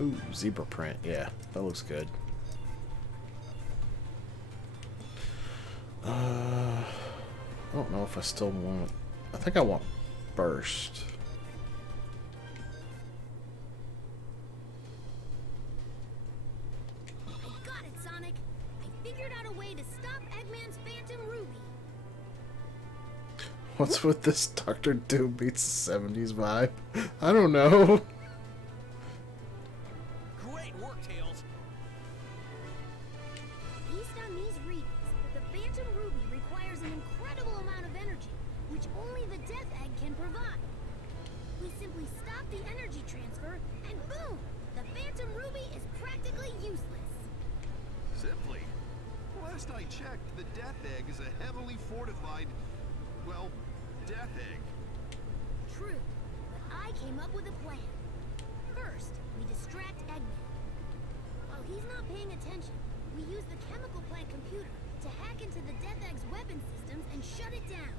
Ooh, zebra print. Yeah, that looks good. I don't know if I still want... I think I want burst. I got it, Sonic. I figured out a way to stop Eggman's Phantom Ruby. What's with this Dr. Doom meets 70s vibe? I don't know. Great work, Tails. Based on these readings, the Phantom Ruby requires an incredible amount of energy, which only the Death Egg can provide. We simply stop the energy transfer, and boom! The Phantom Ruby is practically useless. Simply. Last I checked, the Death Egg is a heavily fortified, well, Death Egg. True, but I came up with a plan. First, we distract Eggman. While he's not paying attention, we use the chemical plant computer to hack into the Death Egg's weapon systems and shut it down.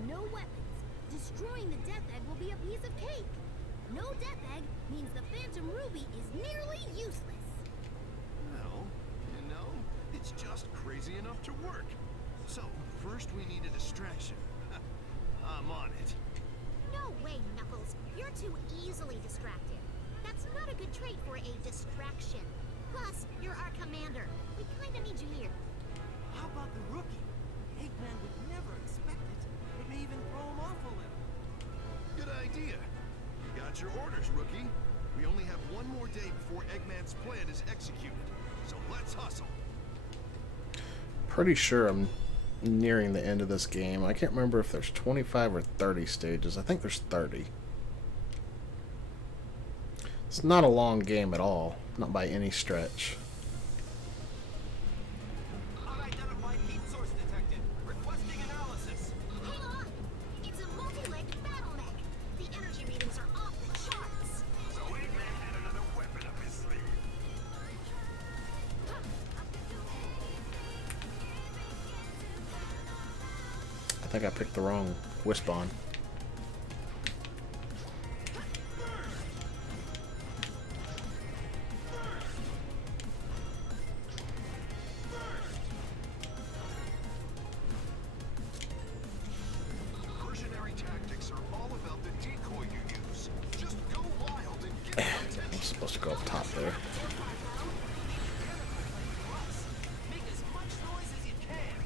With no weapons, destroying the Death Egg will be a piece of cake. No Death Egg means the Phantom Ruby is nearly useless. Well, you know, it's just crazy enough to work. So, first we need a distraction. I'm on it. No way, Knuckles. You're too easily distracted. That's not a good trait for a distraction. Plus, you're our commander. We kinda need you here. How about the rookie? Eggman would never expect it. It may even throw him off a little. Good idea. You got your orders, rookie. We only have one more day before Eggman's plan is executed. So let's hustle. Pretty sure I'm nearing the end of this game. I can't remember if there's 25 or 30 stages. I think there's 30. It's not a long game at all. Not by any stretch. Unidentified heat source detected. Requesting analysis. Hang on! It's a multi-legged battle mech. The energy readings are off the charts. So Eggman had another weapon up his sleeve. I think I picked the wrong Wisp-On. Mercenary tactics are all about the decoy you use. Just go wild and get their I'm attention. supposed to go up top there. Make as much noise as you can.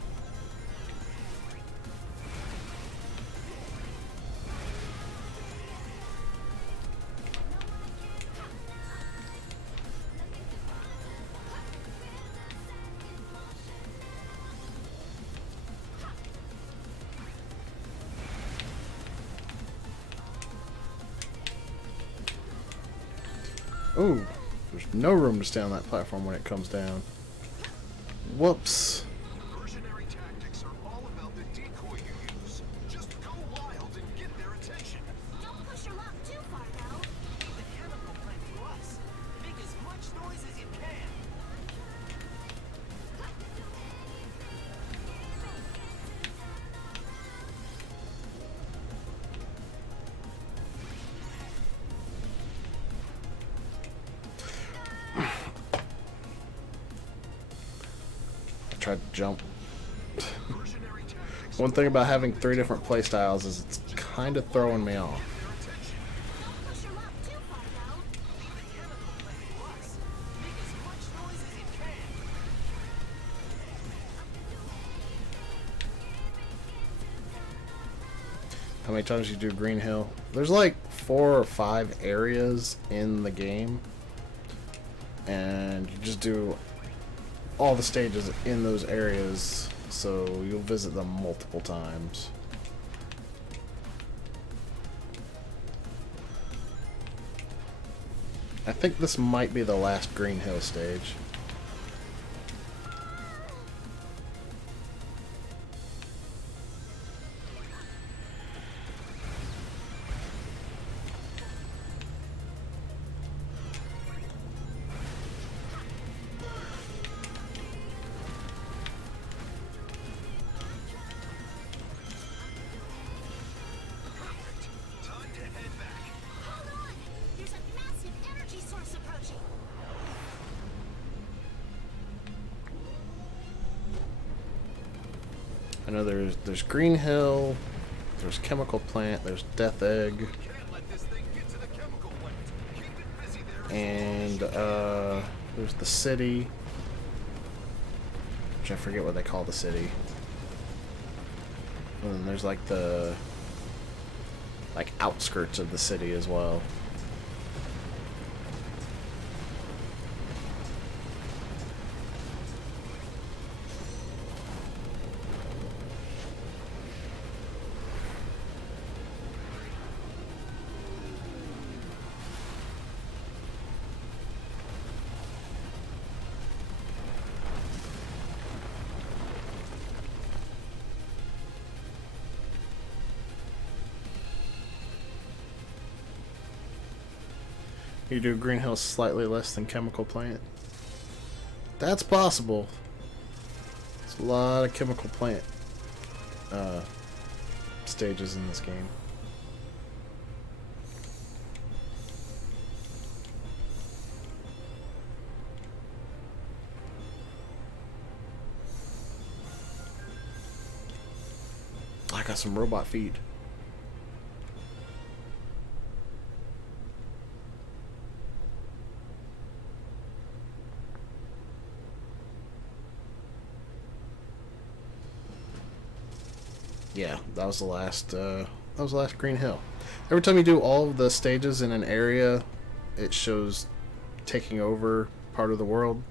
Ooh, there's no room to stay on that platform when it comes down. Whoops. Mercenary tactics are all about the decoy you use. Just go wild and get their attention. Don't push your luck too far, though. The chemical plant to us. Make as much noise as you can. I tried to jump. Mercenary tactics One thing about having 3 different playstyles is it's kind of throwing me off. their attention. Don't push your luck too far, though. The chemical plant to us. Make as much noise as you can. How many times you do Green Hill? There's like 4 or 5 areas in the game, and you just do all the stages in those areas, so you'll visit them multiple times. I think this might be the last Green Hill stage. Time to head back. Hold on! There's a massive energy source force approaching. I know there's Green Hill, there's Chemical Plant, there's Death Egg, Can't let this thing get to the chemical plant. Keep it busy there. and there's the city, which I forget what they call the city. And then there's like the outskirts of the city as well. You do Green Hill slightly less than Chemical Plant. That's possible. There's a lot of Chemical Plant stages in this game. I got some robot feet. Yeah, that was the last Green Hill. Every time you do all of the stages in an area, it shows taking over part of the world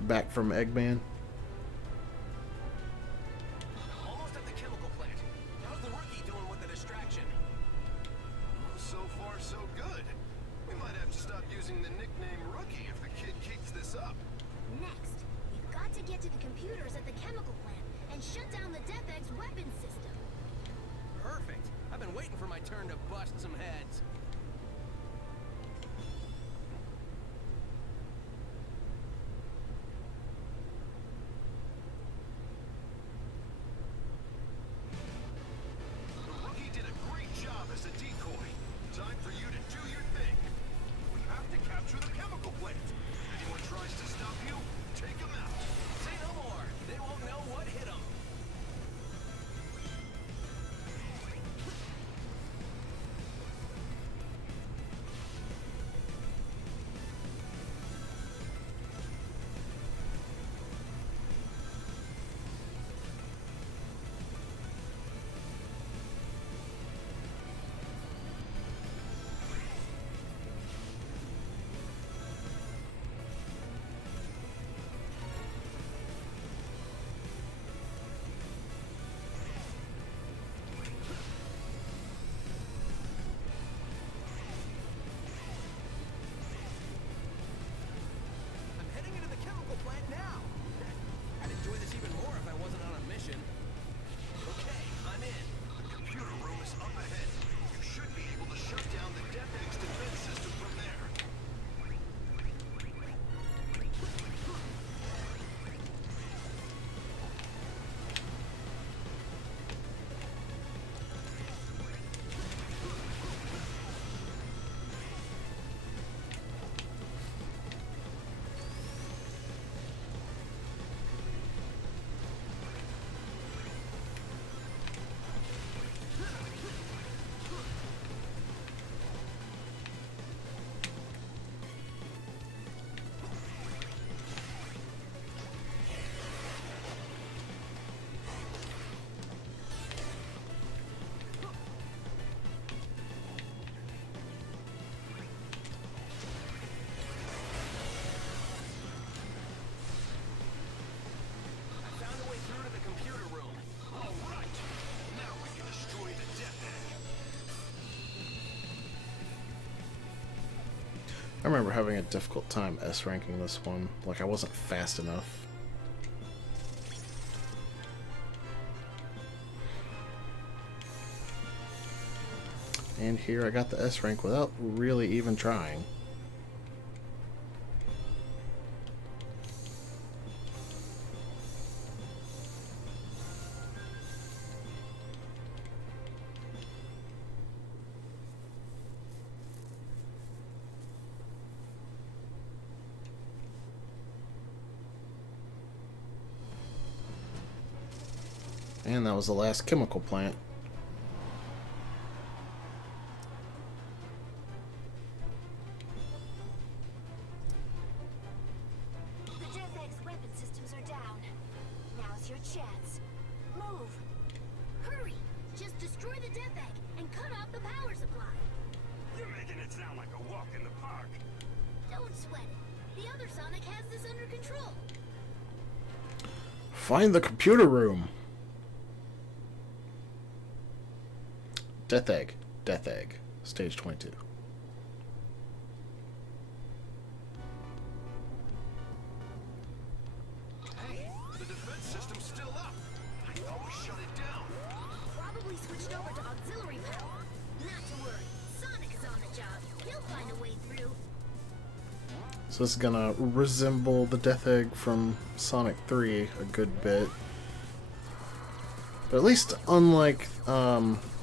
back from Eggman. Almost at the chemical plant. How's the rookie doing with the distraction? So far, so good. We might have to stop using the nickname Rookie if the kid keeps this up. Next, we've got to get to the computers at the chemical plant and shut down the Death Egg's weapon system. Perfect. I've been waiting for my turn to bust some heads. The Rookie did a great job as a decoy. Time for you to do your thing. We have to capture the chemical plant. If anyone tries to stop you, take them out. Say no more. They won't know what hit them. I'm heading into the chemical plant now. I'd enjoy this even more if I wasn't on a mission. Okay, I'm in. The computer room is up ahead. You should be able to shut down the Death Egg's defense system from there. I found a way through to the computer room. All right. Now we can destroy the Death Egg. I remember having a difficult time S-ranking this one. Like, I wasn't fast enough. And here I got the S rank without really even trying. And that was the last chemical plant. The Death Egg's weapon systems are down. Now's your chance. Move. Hurry! Just destroy the Death Egg and cut off the power supply. You're making it sound like a walk in the park. Don't sweat it. The other Sonic has this under control. Find the computer room. Death Egg. Death Egg. Stage 22. Hey, the defense system's still up. I thought we shut it down. Probably switched over to auxiliary power. Not to worry. Sonic is on the job. He'll find a way through. So this is gonna resemble the Death Egg from Sonic 3 a good bit. But at least unlike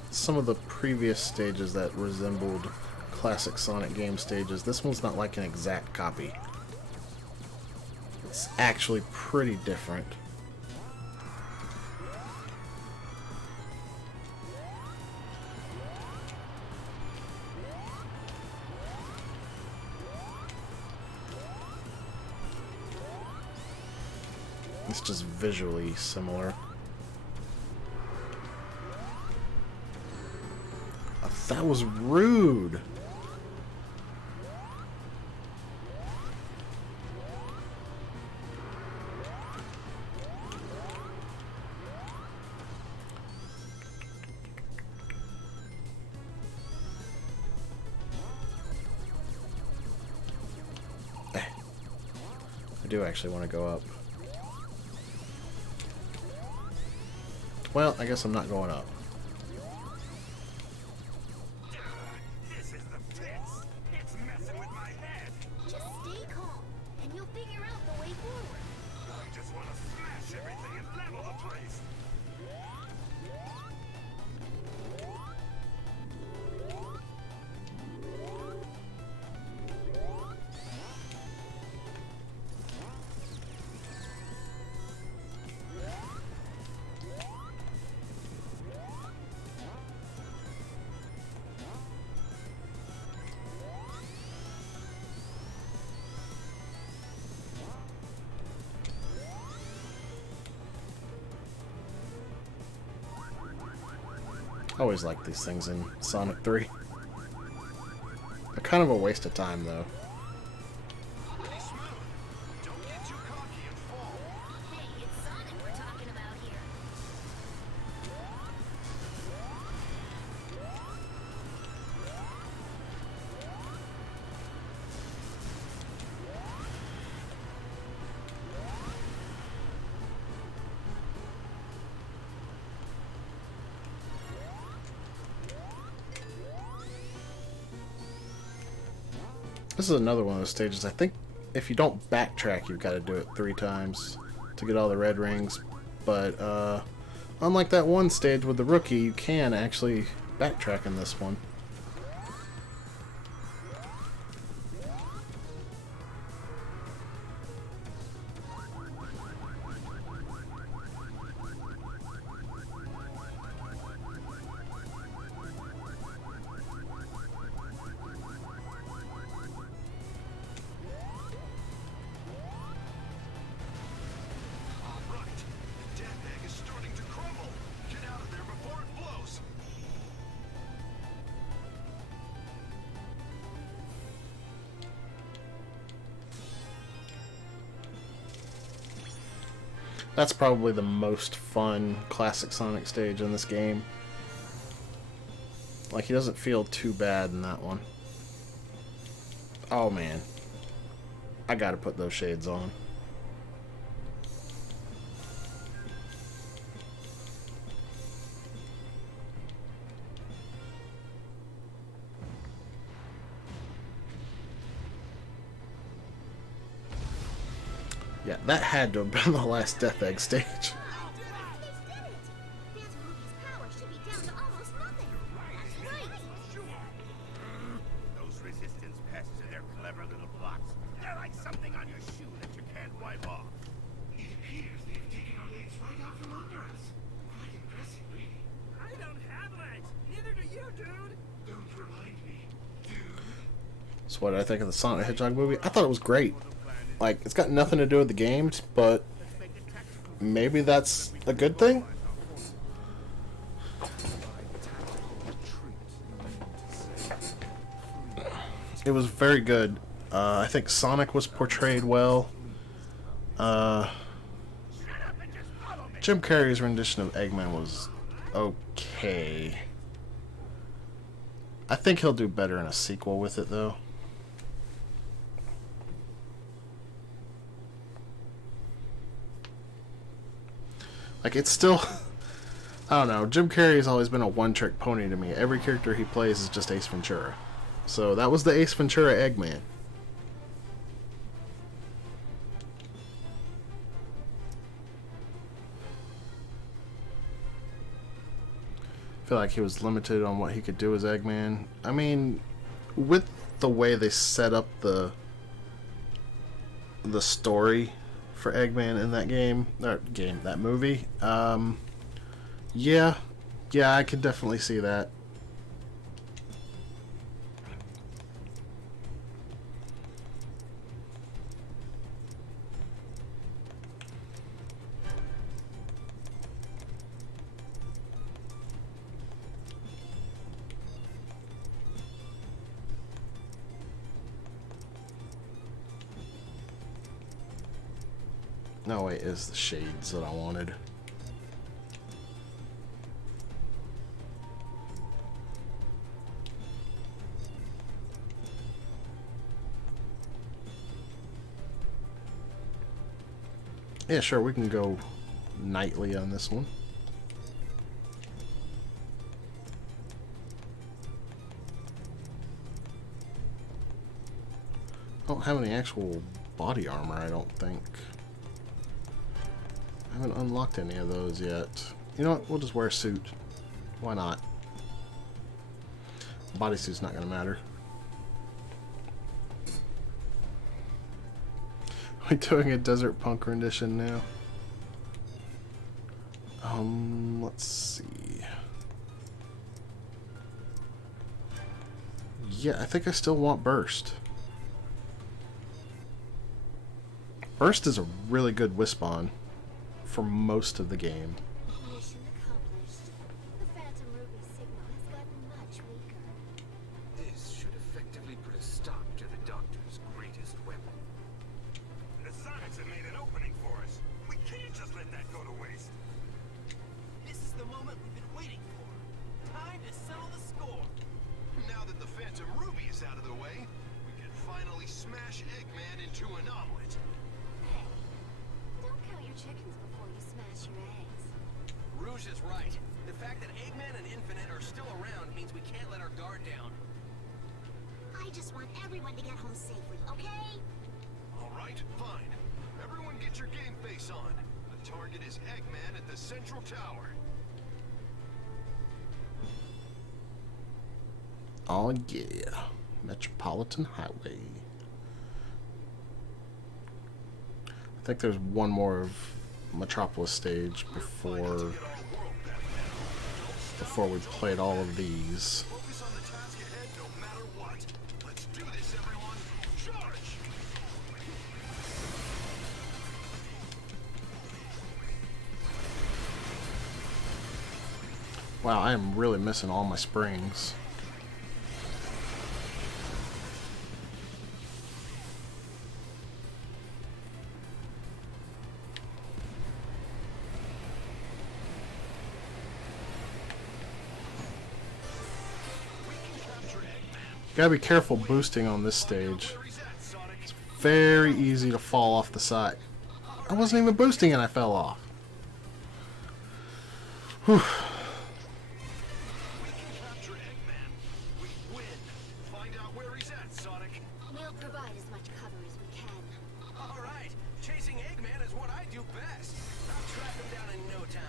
some of the previous stages that resembled classic Sonic game stages, this one's not like an exact copy. It's actually pretty different. It's just visually similar. That was rude. I do actually want to go up. Well, I guess I'm not going up. This is the pits. It's messing with my head. Just stay calm, and you'll figure out the way forward. I just want to smash everything and level the place. I always like these things in Sonic 3. They're kind of a waste of time, though. Pretty smooth. Don't get too cocky and fall. Hey, it's Sonic we're talking about here. This is another one of those stages. I think if you don't backtrack, you've got to do it 3 times to get all the red rings. But unlike that one stage with the rookie, you can actually backtrack in this one. Right. The Death Egg is starting to crumble. Get out of there before it blows. That's probably the most fun classic Sonic stage in this game. Like, he doesn't feel too bad in that one. Oh man, I gotta put those shades on. Yeah, that had to have been the last Death Egg stage. They did it! His movie's power should be down to almost nothing. That's right. Those resistance pests and their clever little blocks. They're like something on your shoe that you can't wipe off. It appears they've taken our legs right out from under us. Quite I don't have legs. Neither do you, dude. Don't remind me. So what did I think of the Sonic the Hedgehog movie? I thought it was great. Like, it's got nothing to do with the games, but maybe that's a good thing? It was very good. I think Sonic was portrayed well. Jim Carrey's rendition of Eggman was okay. I think he'll do better in a sequel with it, though. Like, it's still... I don't know. Jim Carrey's always been a one-trick pony to me. Every character he plays is just Ace Ventura. So that was the Ace Ventura Eggman. I feel like he was limited on what he could do as Eggman. I mean, with the way they set up the story for Eggman in that that movie, yeah, I can definitely see that. No, wait, it's the shades that I wanted. Yeah, sure, we can go nightly on this one. I don't have any actual body armor, I don't think. I haven't unlocked any of those yet. You know what? We'll just wear a suit. Why not? Bodysuit's not gonna matter. Are we doing a Desert Punk rendition now? Let's see. Yeah, I think I still want Burst. Burst is a really good Wisp-on for most of the game. Mission accomplished. The Phantom Ruby signal has gotten much weaker. This should effectively put a stop to the Doctor's greatest weapon. The Sonics have made an opening for us. We can't just let that go to waste. This is the moment we've been waiting for. Time to settle the score. Now that the Phantom Ruby is out of the way, we can finally smash Eggman into an omelet. Hey, don't count your chickens before you smash your eggs. Rouge is right. The fact that Eggman and Infinite are still around means we can't let our guard down. I just want everyone to get home safely, okay? All right, fine. Everyone get your game face on. The target is Eggman at the Central Tower. Oh yeah. Metropolitan Highway. I think there's one more of Metropolis stage before we played all of these. Focus on the task ahead no matter what. Let's do this, everyone. Charge! Wow, I am really missing all my springs. Gotta be careful boosting on this stage. It's very easy to fall off the side. I wasn't even boosting and I fell off. Whew. We can capture Eggman. We win. Find out where he's at, Sonic. We'll provide as much cover as we can. All right, chasing Eggman is what I do best. I'll track him down in no time.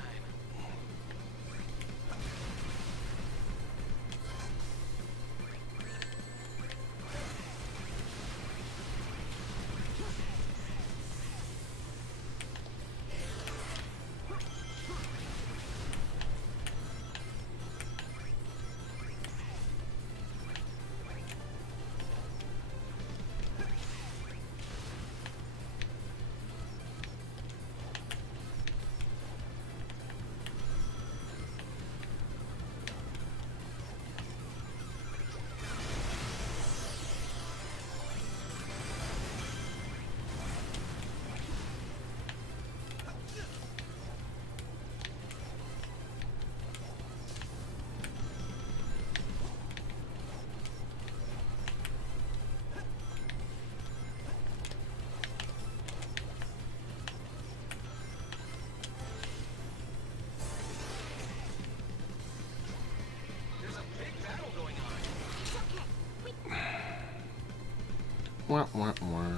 Wah, wah, wah.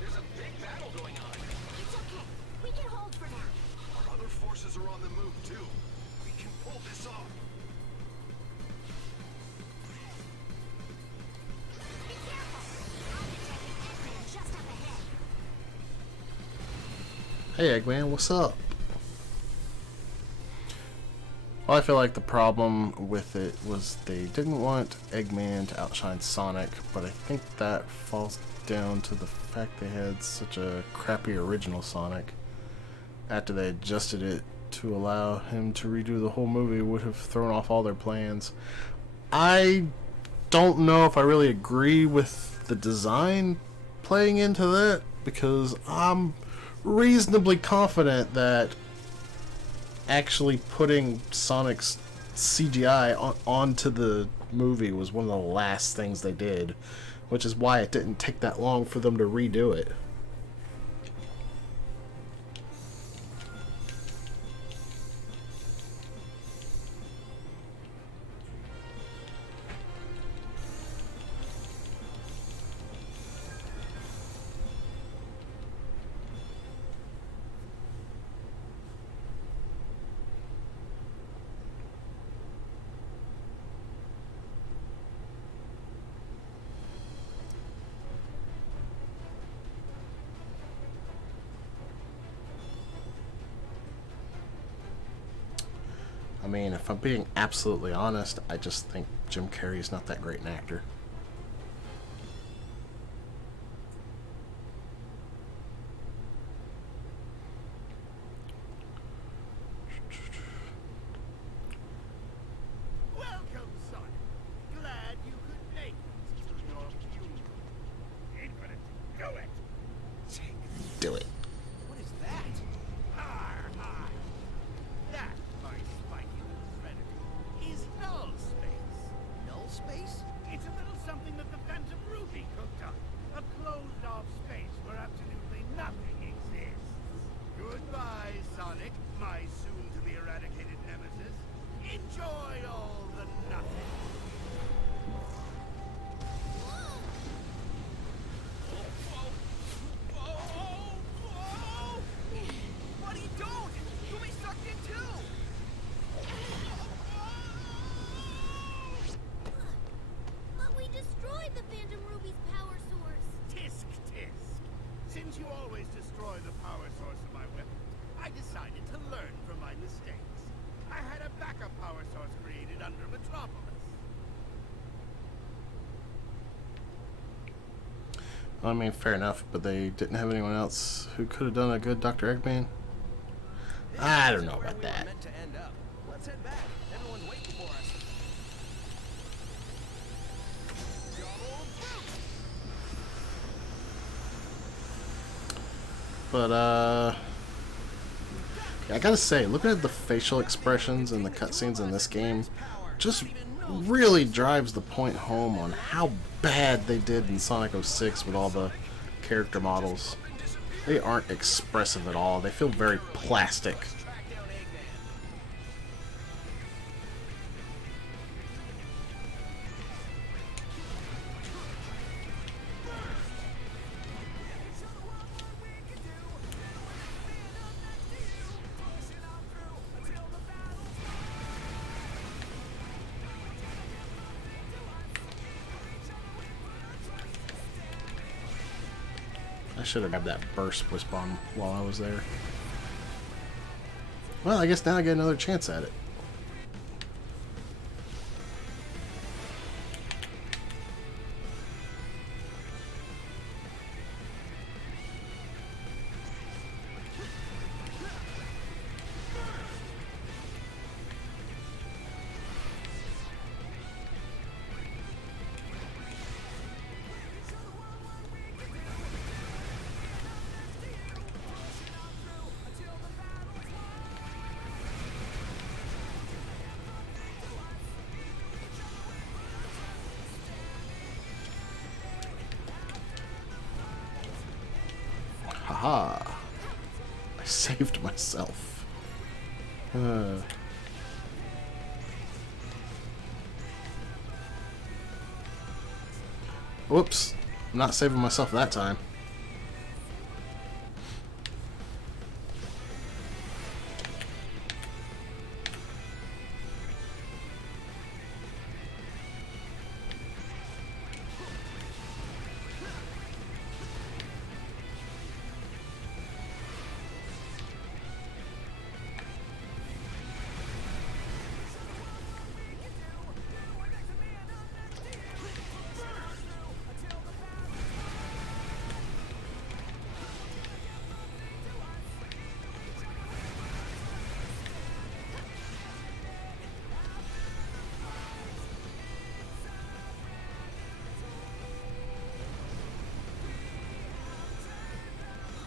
There's a big battle going on. It's okay. We can hold for now. Our other forces are on the move too. We can pull this off. Be careful. I'm detecting Eggman just up ahead. Hey Eggman, what's up? Well, I feel like the problem with it was they didn't want Eggman to outshine Sonic, but I think that falls down to the fact they had such a crappy original Sonic. After they adjusted it to allow him to redo the whole movie, it would have thrown off all their plans. I don't know if I really agree with the design playing into that, because I'm reasonably confident that actually putting Sonic's CGI onto the movie was one of the last things they did, which is why it didn't take that long for them to redo it. I mean, if I'm being absolutely honest, I just think Jim Carrey is not that great an actor. Welcome, Sonic. Glad you could make it to your funeral. Infinite, do it! Do it. What is that? Arr, hi. That, my spiky little predator, is null space. Null space? It's a little something that the Phantom Ruby cooked up. A closed-off space where absolutely nothing exists. Goodbye, Sonic, my soon-to-be eradicated nemesis. Enjoy all the nothing. Buddy, don't! You'll be sucked in too! But we destroyed the Phantom Ruby's power source. Tisk, tisk. Since you always destroy the power source of my weapon, I decided to learn from my mistakes. I had a backup power source created under Metropolis. I mean, fair enough, but they didn't have anyone else who could have done a good Dr. Eggman. I don't know Where about we were that. meant to end up. Let's head back. Everyone's waiting for us. Double boost! But, yeah, I gotta say, looking at the facial expressions and the cutscenes in this game just really drives the point home on how bad they did in Sonic 06 with all the character models. They aren't expressive at all. They feel very plastic. Track down Eggman. I should have grabbed that burst bomb while I was there. Well, I guess now I get another chance at it. Haha. I saved myself. Whoops. I'm not saving myself that time.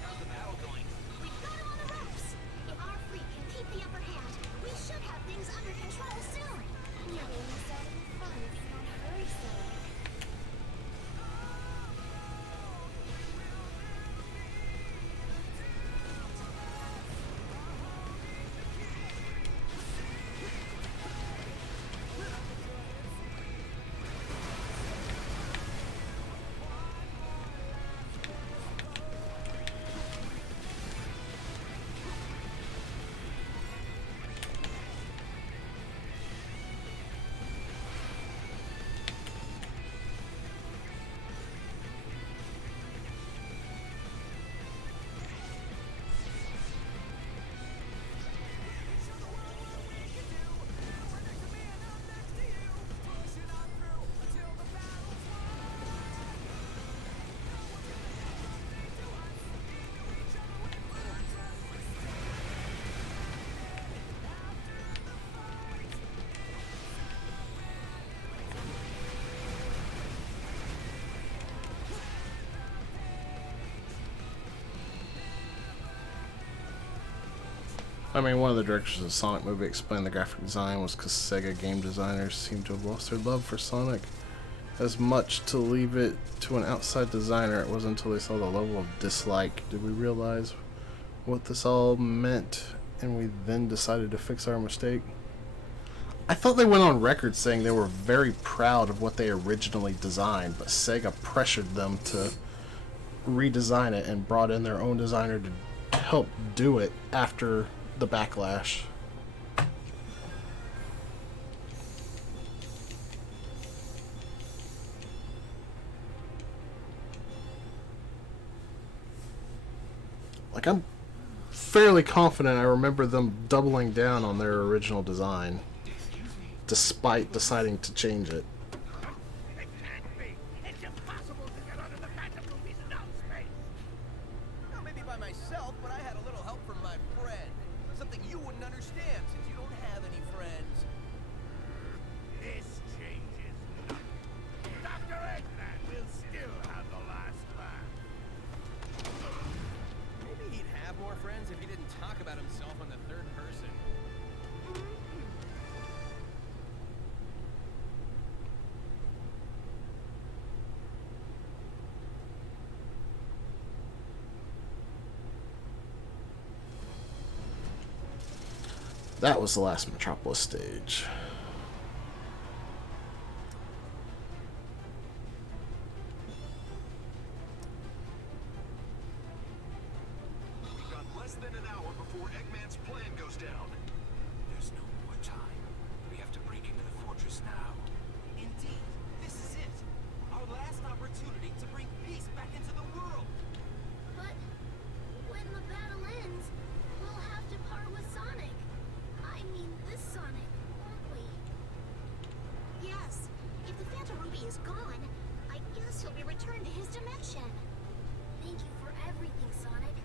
How's the battle going? We got him on the ropes. If our fleet can keep the upper hand, we should have things under control soon. You're really starting fun. Don't hurry, Sonic. I mean, one of the directors of the Sonic movie explained the graphic design was because Sega game designers seemed to have lost their love for Sonic as much to leave it to an outside designer. It wasn't until they saw the level of dislike did we realize what this all meant, and we then decided to fix our mistake. I thought they went on record saying they were very proud of what they originally designed, but Sega pressured them to redesign it and brought in their own designer to help do it after the backlash. Like, I'm fairly confident I remember them doubling down on their original design, despite deciding to change it. It can't be! It's impossible to get under the Phantom Movie's no space! Well, maybe by myself, but I had a little help from my friend. Something you wouldn't understand since you don't have any friends. This changes nothing. Dr. Eggman will still have the last laugh. Maybe he'd have more friends if he didn't talk about himself in the third person. That was the last Metropolis stage. We've got less than an hour before Eggman's plan goes down. There's no more time. We have to break into the fortress now. Indeed, this is it. Our last opportunity to bring peace back into the world. But when the battle ends, we'll have to part with Sonic. I mean, this Sonic, won't we? Yes. If the Phantom Ruby is gone, I guess he'll be returned to his dimension. Thank you for everything, Sonic.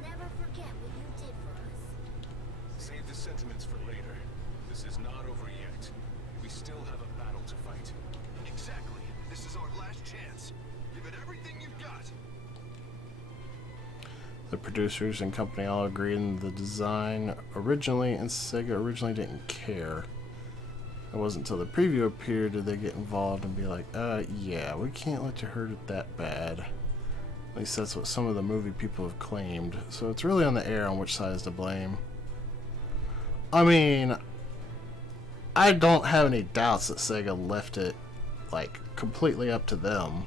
Never forget what you did for us. Save the sentiments for later. This is not over yet. We still have a battle to fight. Exactly. This is our last chance. Give it everything you've got. The producers and company all agreed in the design originally, and Sega originally didn't care. It wasn't until the preview appeared did they get involved and be like, yeah, we can't let you hurt it that bad. At least that's what some of the movie people have claimed. So it's really on the air on which side is to blame. I mean, I don't have any doubts that Sega left it like completely up to them.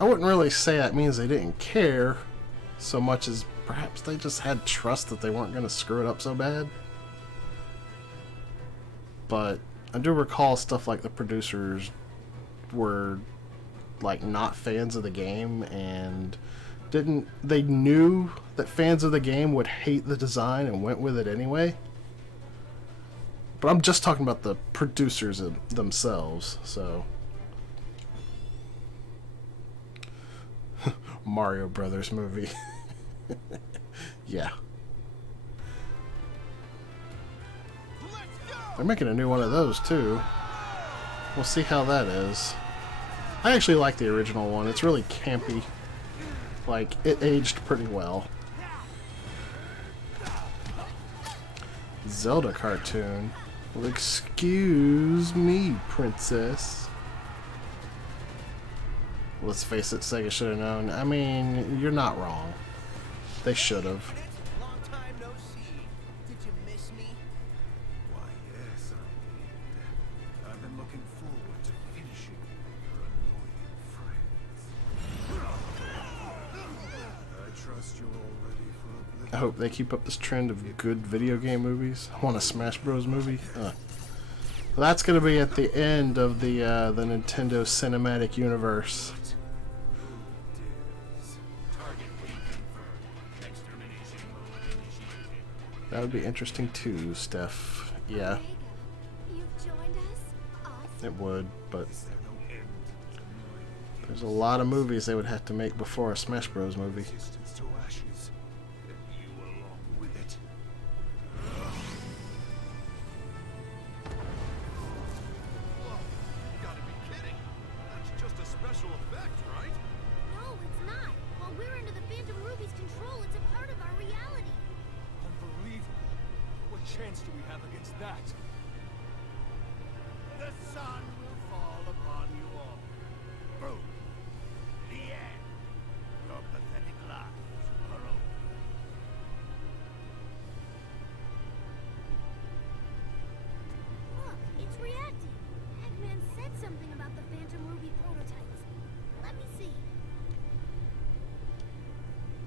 I wouldn't really say that means they didn't care so much as perhaps they just had trust that they weren't going to screw it up so bad. But I do recall stuff like the producers were like not fans of the game and they knew that fans of the game would hate the design and went with it anyway. But I'm just talking about the producers themselves, so Mario Brothers movie. Yeah. They're making a new one of those too. We'll see how that is. I actually like the original one. It's really campy. Like, it aged pretty well. Zelda cartoon. Well, excuse me, princess. Let's face it, Sega should have known. I mean, you're not wrong. They should have. Long time no see. Did you miss me? Why, yes, I did. I've been looking forward to finishing your annoying friends. I trust you're all ready for oblivion. I hope they keep up this trend of good video game movies. I want a Smash Bros. Movie. Well, that's going to be at the end of the Nintendo Cinematic Universe. That would be interesting too, Steph. Yeah, Omega, you've joined us? Us? it would, but there's a lot of movies they would have to make before a Smash Bros. Movie. Resistance to ashes, and you along with it. Whoa, you gotta be kidding. That's just a special effect, right? No, it's not. While we're under the Phantom Ruby's control, it's a part of our reality. Unbelievable. What chance do we have against that? The sun will fall upon you all. Boom. The end. Your pathetic lives are over. Look, it's reacting. Eggman said something about the Phantom Ruby prototypes. Let me see.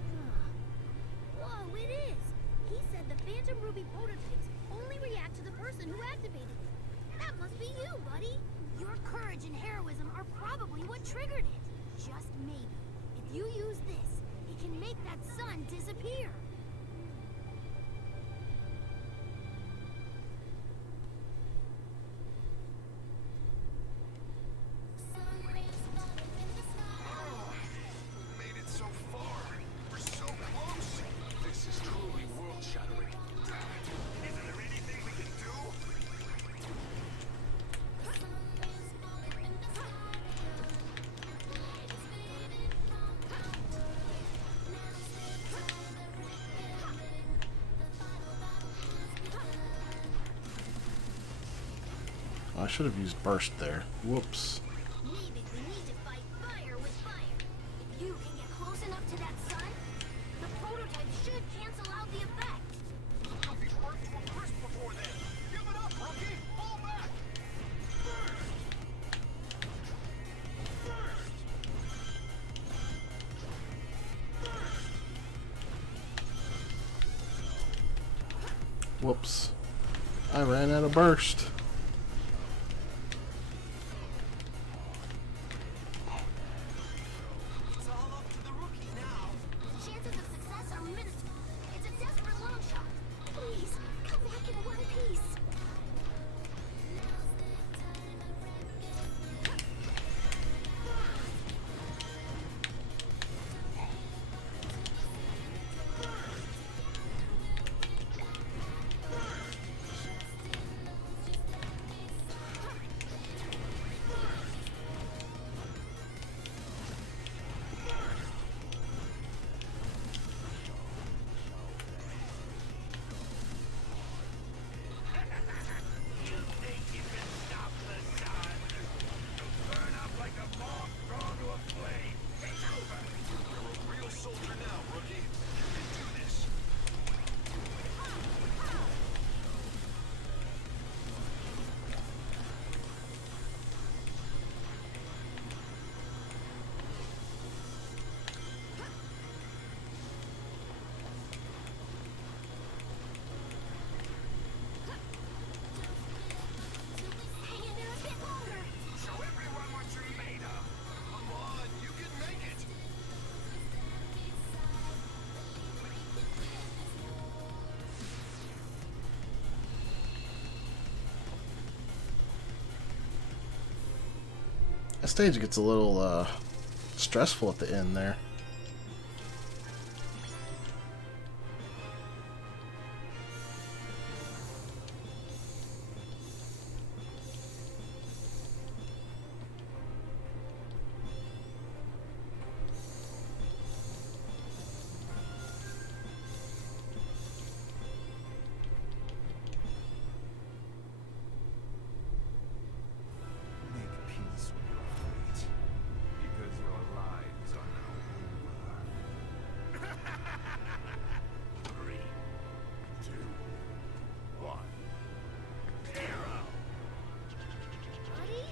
Huh. Whoa, it is! He said the Phantom Ruby prototypes only react to the person who activated it. That must be you, buddy! Your courage and heroism are probably what triggered it. Just maybe, if you use this, it can make that sun disappear. Made it so far. We're so close. This is truly world-shattering. Isn't there anything we can do? I should have used burst there. Whoops. Maybe we need to fight fire with fire. If you can get close enough to that sun, the prototype should cancel out the effect. You'll be burnt to a crisp before then. Give it up, rookie. Fall back. Whoops. I ran out of burst. It's all up to the rookie now. Chances of success are minuscule. It's a desperate long shot. Please, come back in one piece. That stage gets a little stressful at the end there. Make peace with your fate, because your lives are now over. 3, 2, 1. Zero. Buddy?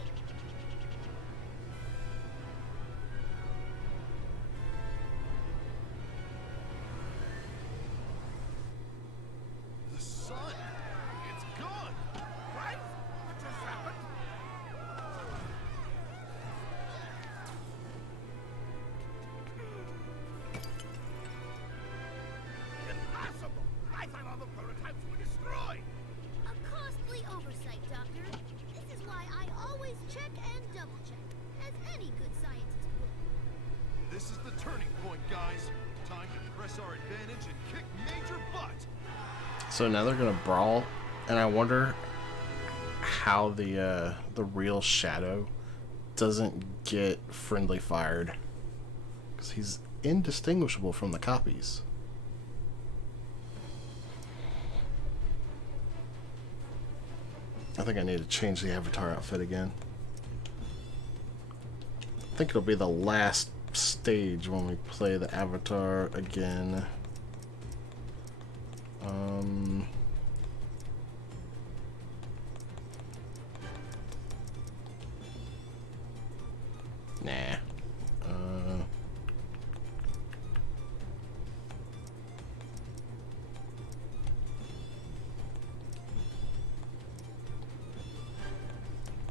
The sun! It's gone! What? What just happened? Impossible! I thought all the prototypes were destroyed! A costly oversight, Doctor. This is why I always check and double check, as any good scientist would. This is the turning point, guys. Time to press our advantage and kick major butt! So now they're gonna brawl, and I wonder how the real Shadow doesn't get friendly fired, because he's indistinguishable from the copies. I think I need to change the avatar outfit again. I think it'll be the last stage when we play the avatar again. Nah.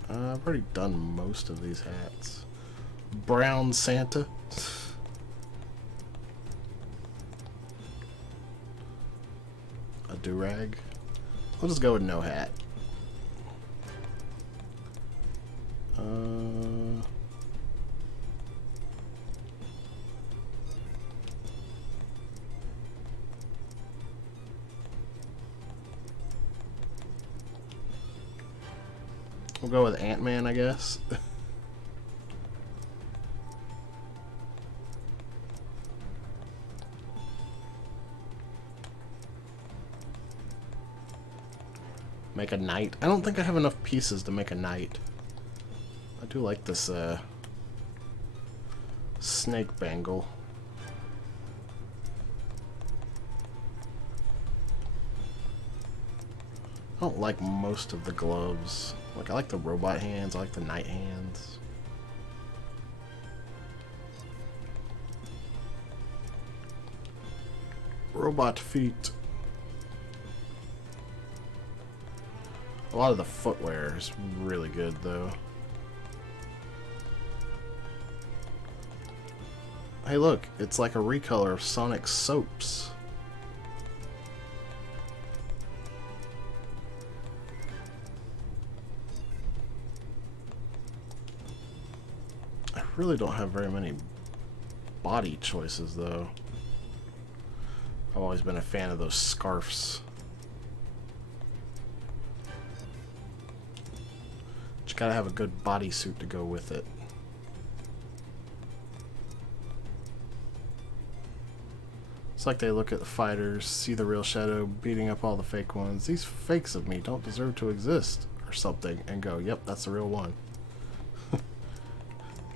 I've already done most of these hats. Brown Santa. A do-rag. We'll just go with no hat. We'll go with Ant-Man, I guess. Make a knight. I don't think I have enough pieces to make a knight. I do like this snake bangle. I don't like most of the gloves. Like, I like the robot hands, I like the knight hands. Robot feet. A lot of the footwear is really good, though. Hey, look, it's like a recolor of Sonic's soaps. I really don't have very many body choices, though. I've always been a fan of those scarves. Just gotta have a good bodysuit to go with it. It's like they look at the fighters, see the real Shadow beating up all the fake ones. These fakes of me don't deserve to exist, or something, and go, yep, that's the real one.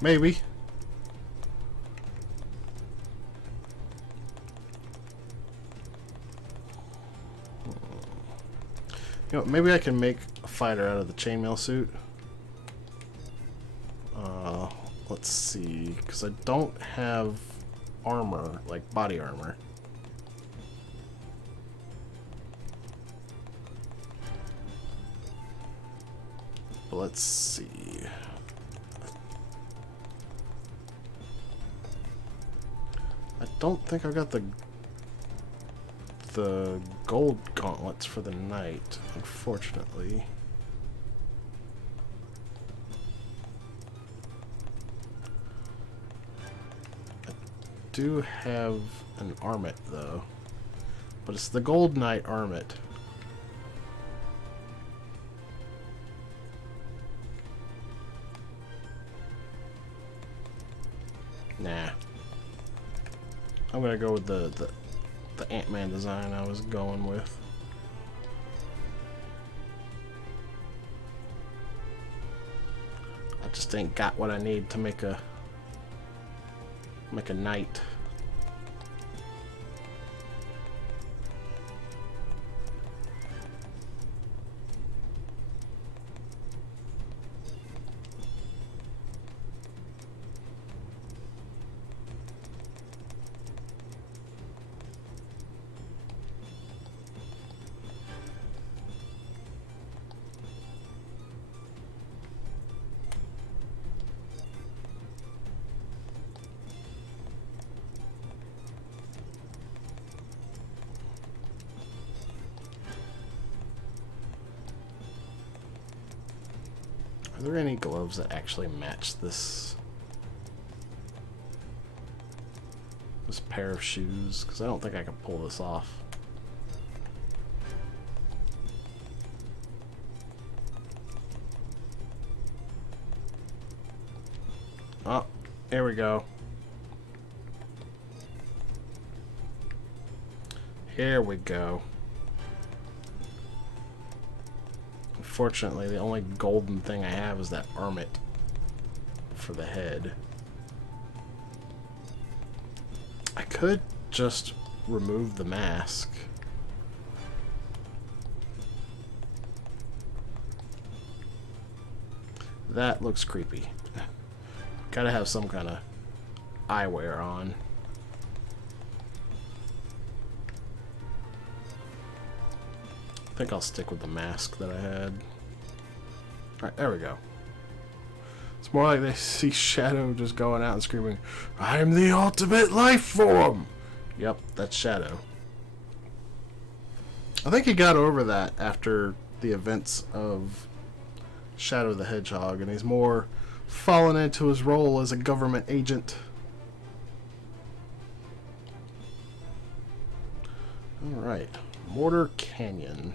Maybe. You know, maybe I can make a fighter out of the chainmail suit. Let's see, because I don't have armor, like body armor. But let's see. I don't think I got the gold gauntlets for the knight, unfortunately. do have an armlet though, but it's the Gold Knight armlet. Nah. I'm gonna go with the Ant-Man design I was going with. I just ain't got what I need to make a knight. Are there any gloves that actually match this pair of shoes? Because I don't think I can pull this off. Oh, here we go. Here we go. Unfortunately, the only golden thing I have is that armlet for the head. I could just remove the mask. That looks creepy. Gotta have some kind of eyewear on. I think I'll stick with the mask that I had. Alright, there we go. It's more like they see Shadow just going out and screaming, "I'm the ultimate life form!" Yep, that's Shadow. I think he got over that after the events of Shadow the Hedgehog, and he's more fallen into his role as a government agent. Alright, Mortar Canyon.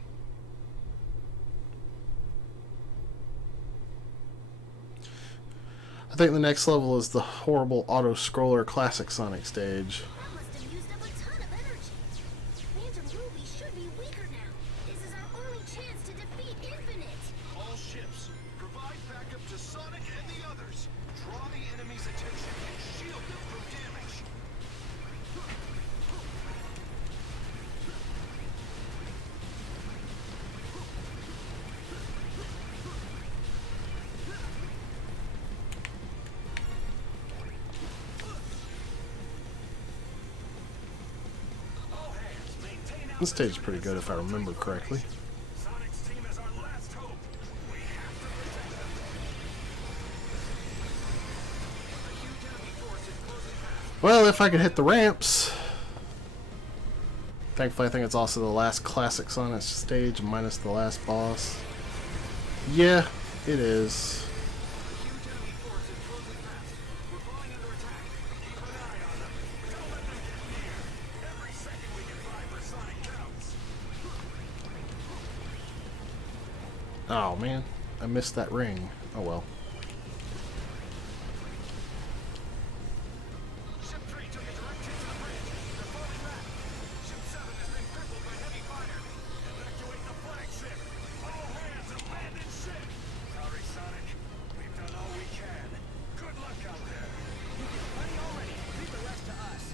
I think the next level is the horrible auto-scroller classic Sonic stage. That must have used up a ton of energy. Phantom Ruby should be weaker now. This is our only chance to defeat Infinite. All ships, provide backup to Sonic and the others. Draw the enemy's attention and shield them from damage. This stage is pretty good if I remember correctly. Sonic's team is our last hope. We have to protect them. A huge enemy force is closing fast. Well, if I could hit the ramps. Thankfully, I think it's also the last classic Sonic stage minus the last boss. Yeah, it is. A huge enemy force is closing fast. We're falling under attack. Keep an eye on them. Don't let them get near. Every second we get by for Sonic counts. Oh man, I missed that ring. Oh well. Ship 3 took a direct hit to the bridge. They're falling back. Ship 7 has been crippled by heavy fire. Evacuate the flagship. All hands abandon ship. Sorry, Sonic. We've done all we can. Good luck out there. Money already. Leave the rest to us.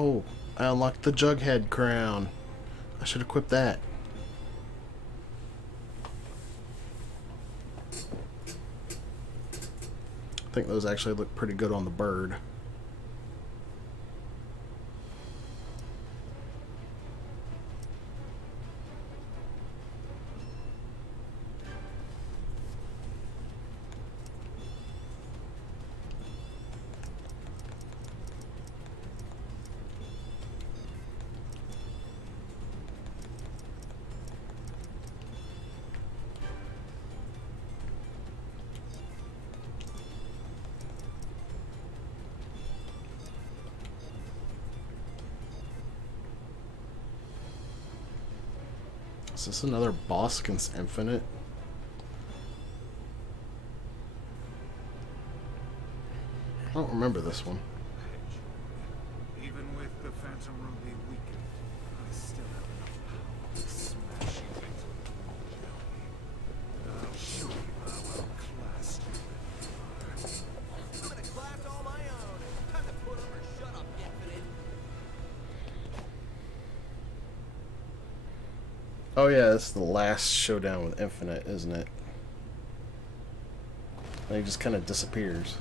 Oh, I unlocked the Jughead crown. I should equip that. I think those actually look pretty good on the bird. Is this another boss against Infinite? I don't remember this one. Even with the Phantom Ruby weakened, I still have enough power to smash you into it. I'll show you how outclassed you are. I'm in a class all my own. Time to put up or shut up, Infinite. Oh yeah, this is the last showdown with Infinite, isn't it? And he just kind of disappears.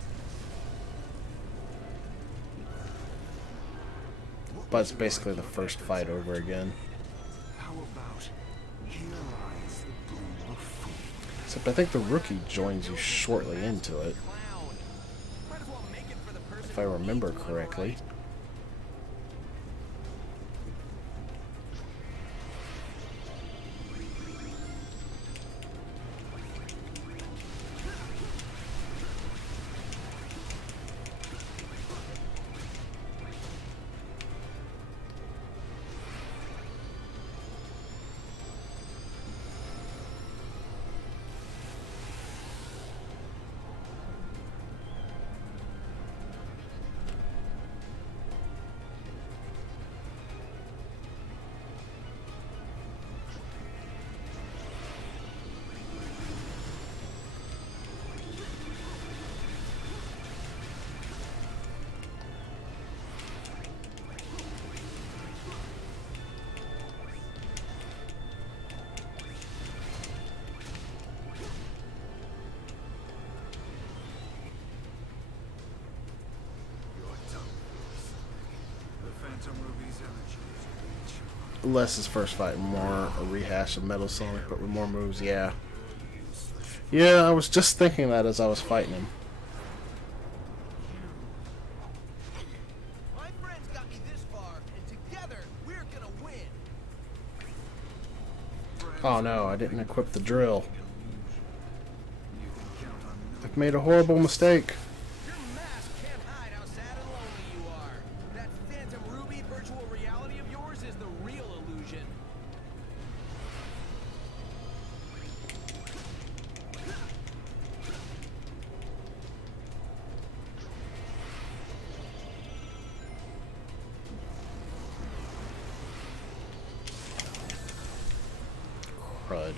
But it's basically the first fight over again. How about here lies the boom of food? Except I think the rookie joins you shortly into it, Clown. Might as well make it for the person if I remember correctly. The Phantom Ruby's energy is recharged. Less his first fight, more a rehash of Metal Sonic, but with more moves, yeah. Yeah, I was just thinking that as I was fighting him. My friends got me this far, and together we're gonna win. Oh no, I didn't equip the drill. I've made a horrible mistake. Your mask can't hide how sad and lonely you are. That Phantom Ruby virtual reality of yours is the real illusion. Crud.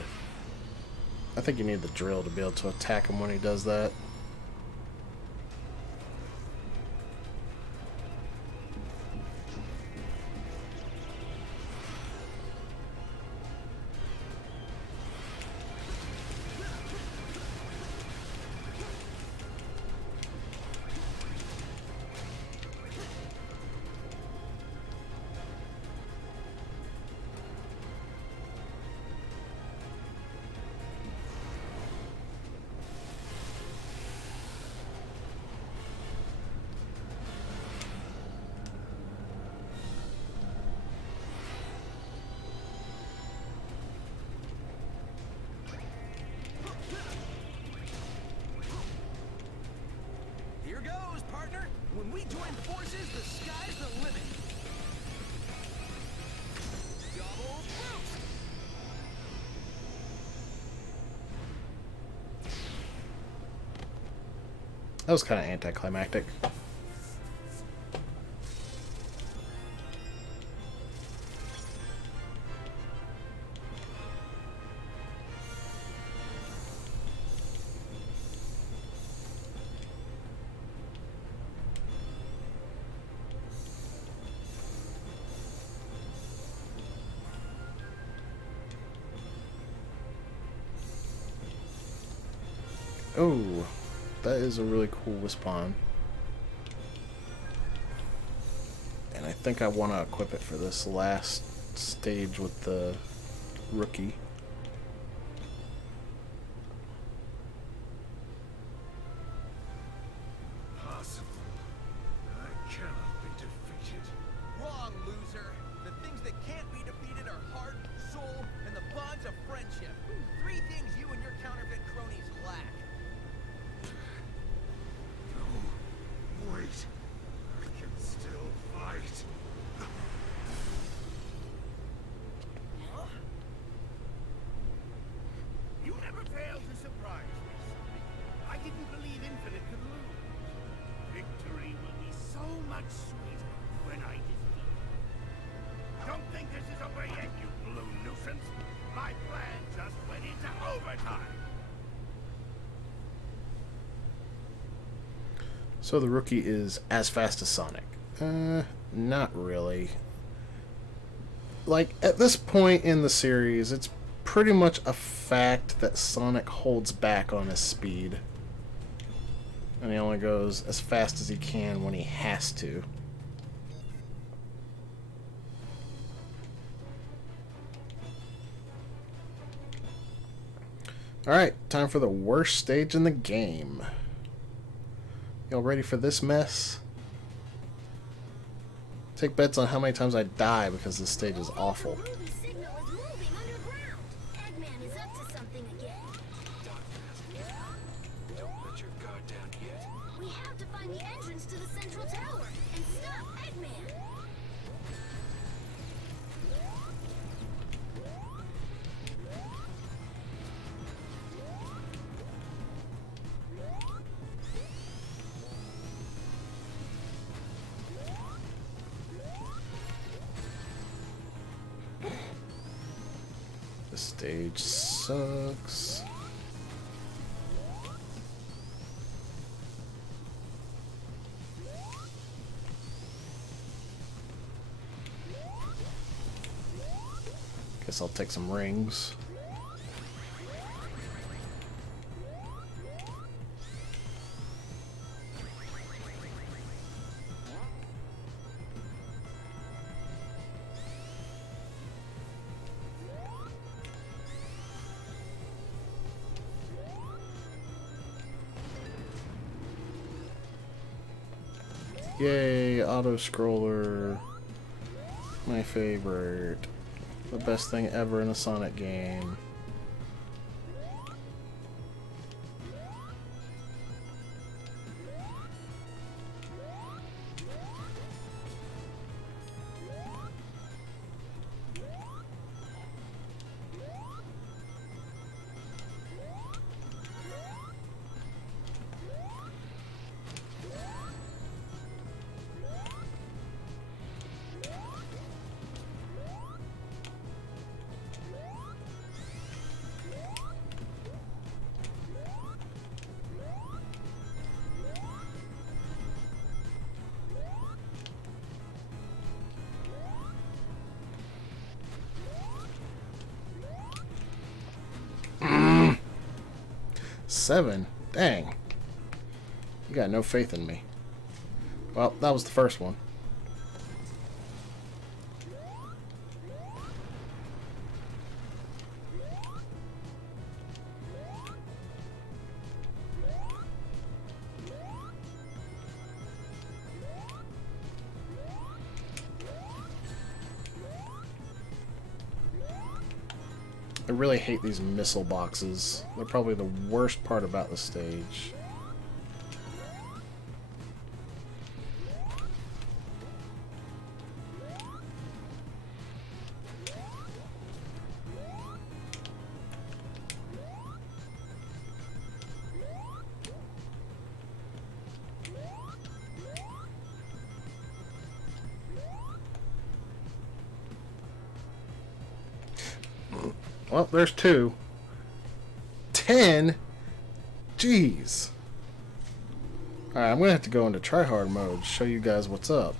I think you need the drill to be able to attack him when he does that. Here goes, partner. When we join forces, the sky's the limit. Double boost. That was kind of anticlimactic. Oh, that is a really cool respawn. And I think I want to equip it for this last stage with the rookie. Possible. I cannot be defeated. Wrong, loser. The things that can't be defeated are heart, soul, and the bonds of friendship. 3 things you and your counterfeit cronies lack. No. Wait. I can still fight. You never fail to surprise me, Sonic. I didn't believe Infinite could lose. Victory will be so much sweeter when I defeat you. Don't think this is over yet, you blue nuisance. My plan just went into overtime. So the rookie is as fast as Sonic. Not really. Like, at this point in the series, it's pretty much a fact that Sonic holds back on his speed. And he only goes as fast as he can when he has to. Alright, time for the worst stage in the game. Y'all ready for this mess? Take bets on how many times I die because this stage is awful. The Ruby signal is moving underground. Eggman is up to something again. Don't let your guard down yet. We have to find the entrance to the central tower and stop Eggman. This stage sucks. Guess I'll take some rings. Yay, auto scroller. My favorite. The best thing ever in a Sonic game. Seven? Dang. You got no faith in me. Well, that was the first one. I really hate these missile boxes. They're probably the worst part about the stage. Well, there's 2. 10? Jeez. Alright, I'm going to have to go into tryhard mode to show you guys what's up.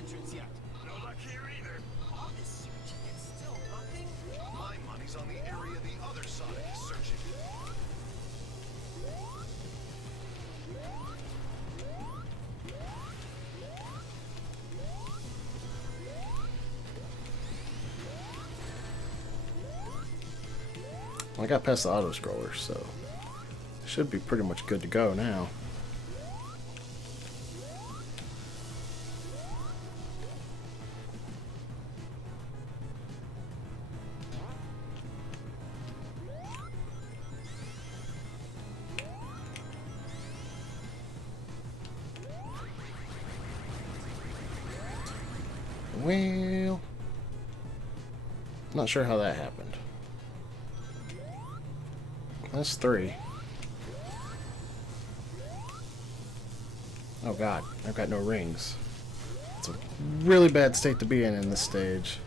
entrance yet. No luck here either. All this searching and still nothing? My money's on the area the other Sonic is searching. Well, I got past the auto scroller, so should be pretty much good to go now. Well, not sure how that happened. That's 3. Oh god, I've got no rings. It's a really bad state to be in this stage.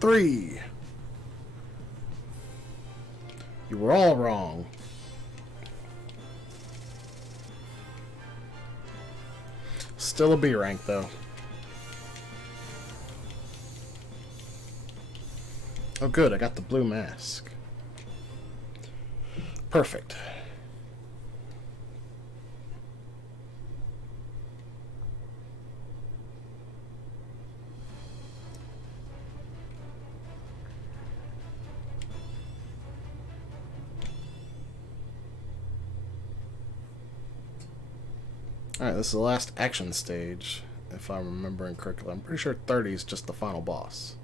Three. You were all wrong. Still a B rank though. Oh good, I got the blue mask. Perfect. Alright, this is the last action stage, if I'm remembering correctly. I'm pretty sure 30 is just the final boss.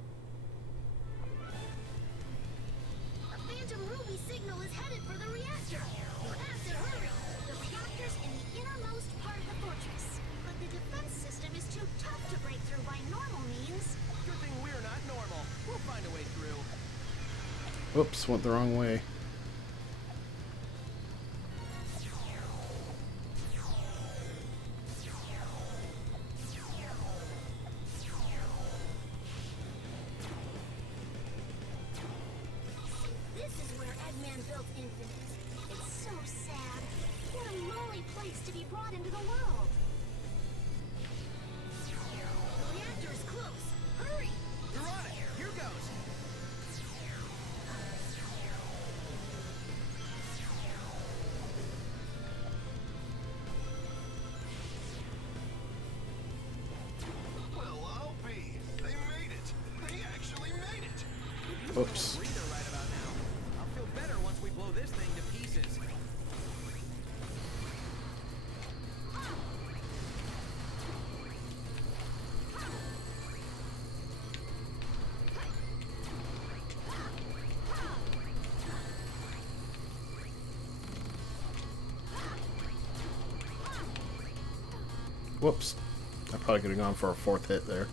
A phantom ruby signal is headed for the reactor. You have to hurry. The reactor's in the innermost part of the fortress. But the defense system is too tough to break through by normal means. Good thing we're not normal. We'll find a way through. Whoops, went the wrong way. This is where Eggman built Infinite. It's so sad. What a lonely place to be brought into the world. The reactor is close. Hurry! You're on it. Here goes. Well, I'll be. They made it. They actually made it. Oops. Breather right about now. I'll feel better once we blow this thing to pieces. Whoops. I probably could have gone for a 4th hit there.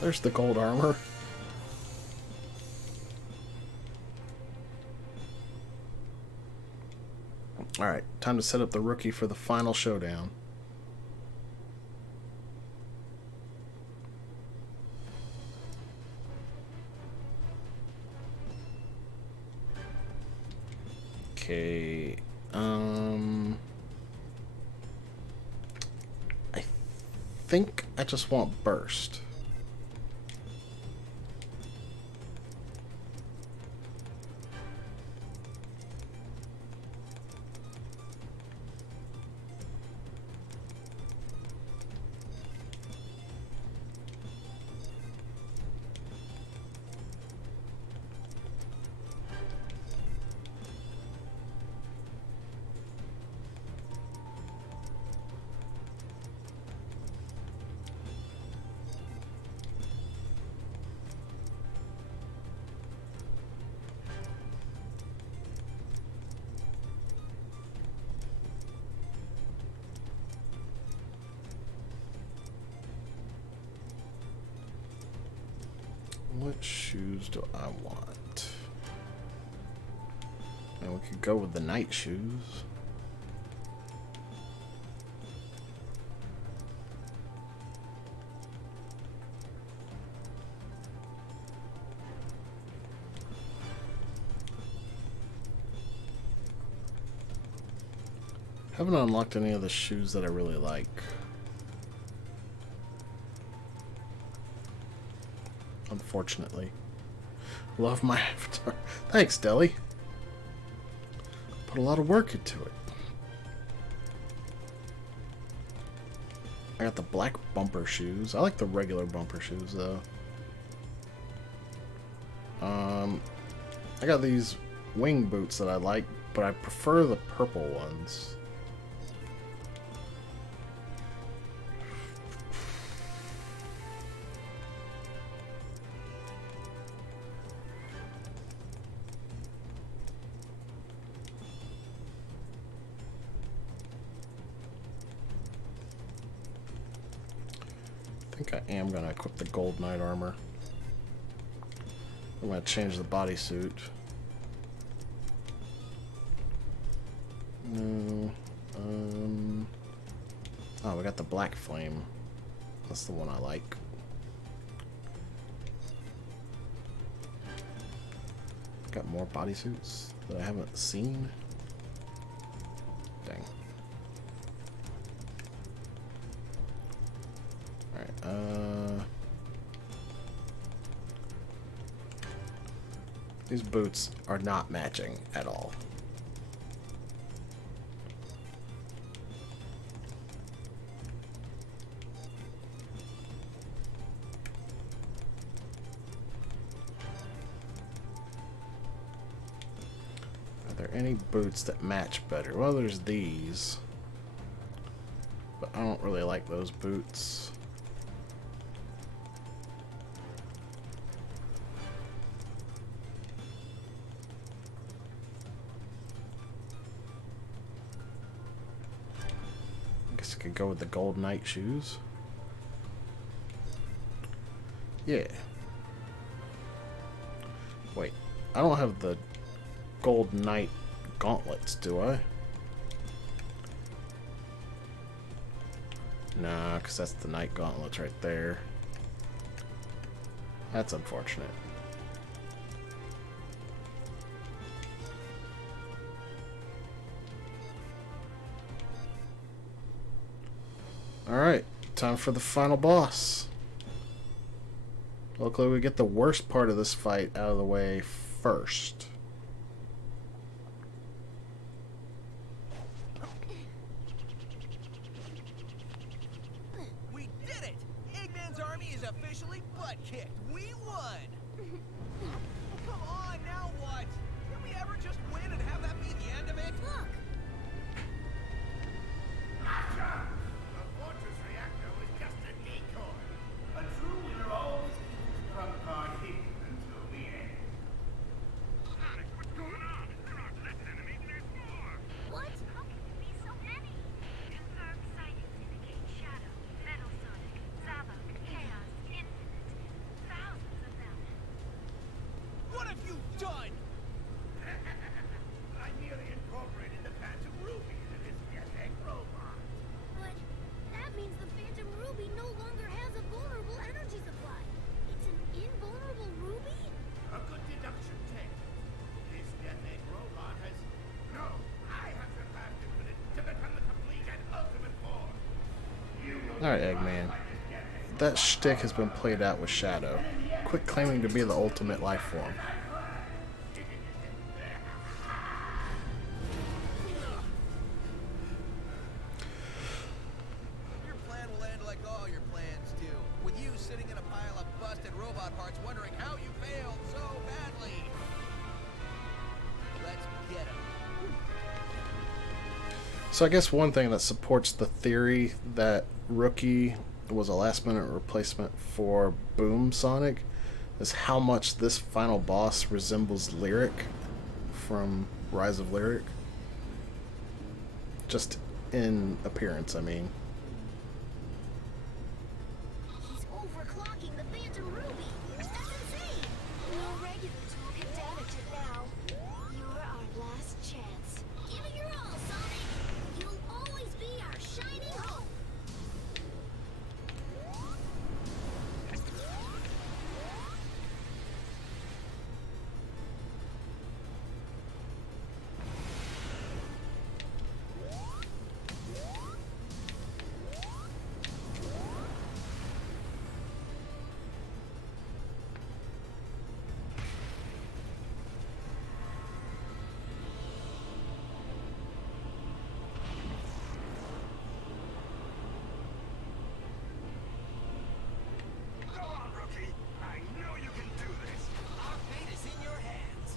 There's the gold armor. Alright, time to set up the rookie for the final showdown. Okay, I think I just want burst. What shoes do I want? And we could go with the night shoes. Haven't unlocked any of the shoes that I really like. Unfortunately. Love my avatar. Thanks, Deli. Put a lot of work into it. I got the black bumper shoes. I like the regular bumper shoes, though. I got these wing boots that I like, but I prefer the purple ones. I think I am going to equip the gold knight armor. I'm going to change the bodysuit. No. Oh, we got the black flame. That's the one I like. Got more bodysuits that I haven't seen. Dang. Alright, these boots are not matching at all. Are there any boots that match better? Well, there's these. But I don't really like those boots. Could go with the gold knight shoes. Yeah. Wait, I don't have the gold knight gauntlets, do I? Nah, because that's the knight gauntlets right there. That's unfortunate. Alright, time for the final boss. Luckily we get the worst part of this fight out of the way first. We did it! Eggman's army is officially butt-kicked. We won! Come on, now what? Can we ever just win and have that be the end of it? Look! Gotcha! The fortress reactor was just a decoy. A true winner always keeps his trump card hidden until the end. Sonic, what's going on? There aren't less enemies, there's more. What? How can there be so many? Confirmed sightings indicate Shadow, Metal Sonic, Zavok, Chaos, Infinite, Alright, Eggman. That shtick has been played out with Shadow. Quit claiming to be the ultimate life form. Your plan will end like all your plans do, with you sitting in a pile of busted robot parts wondering how you failed so badly. Let's get him. So I guess one thing that supports the theory that Rookie was a last-minute replacement for Boom Sonic is how much this final boss resembles Lyric from Rise of Lyric. Just in appearance, I mean. He's overclocking the Phantom Ruby. That's insane. No regular tool can damage it now. You're our last chance. Give it your all, Sonic. You'll always be our shining hope. Go on, Rookie. I know you can do this. Our fate is in your hands.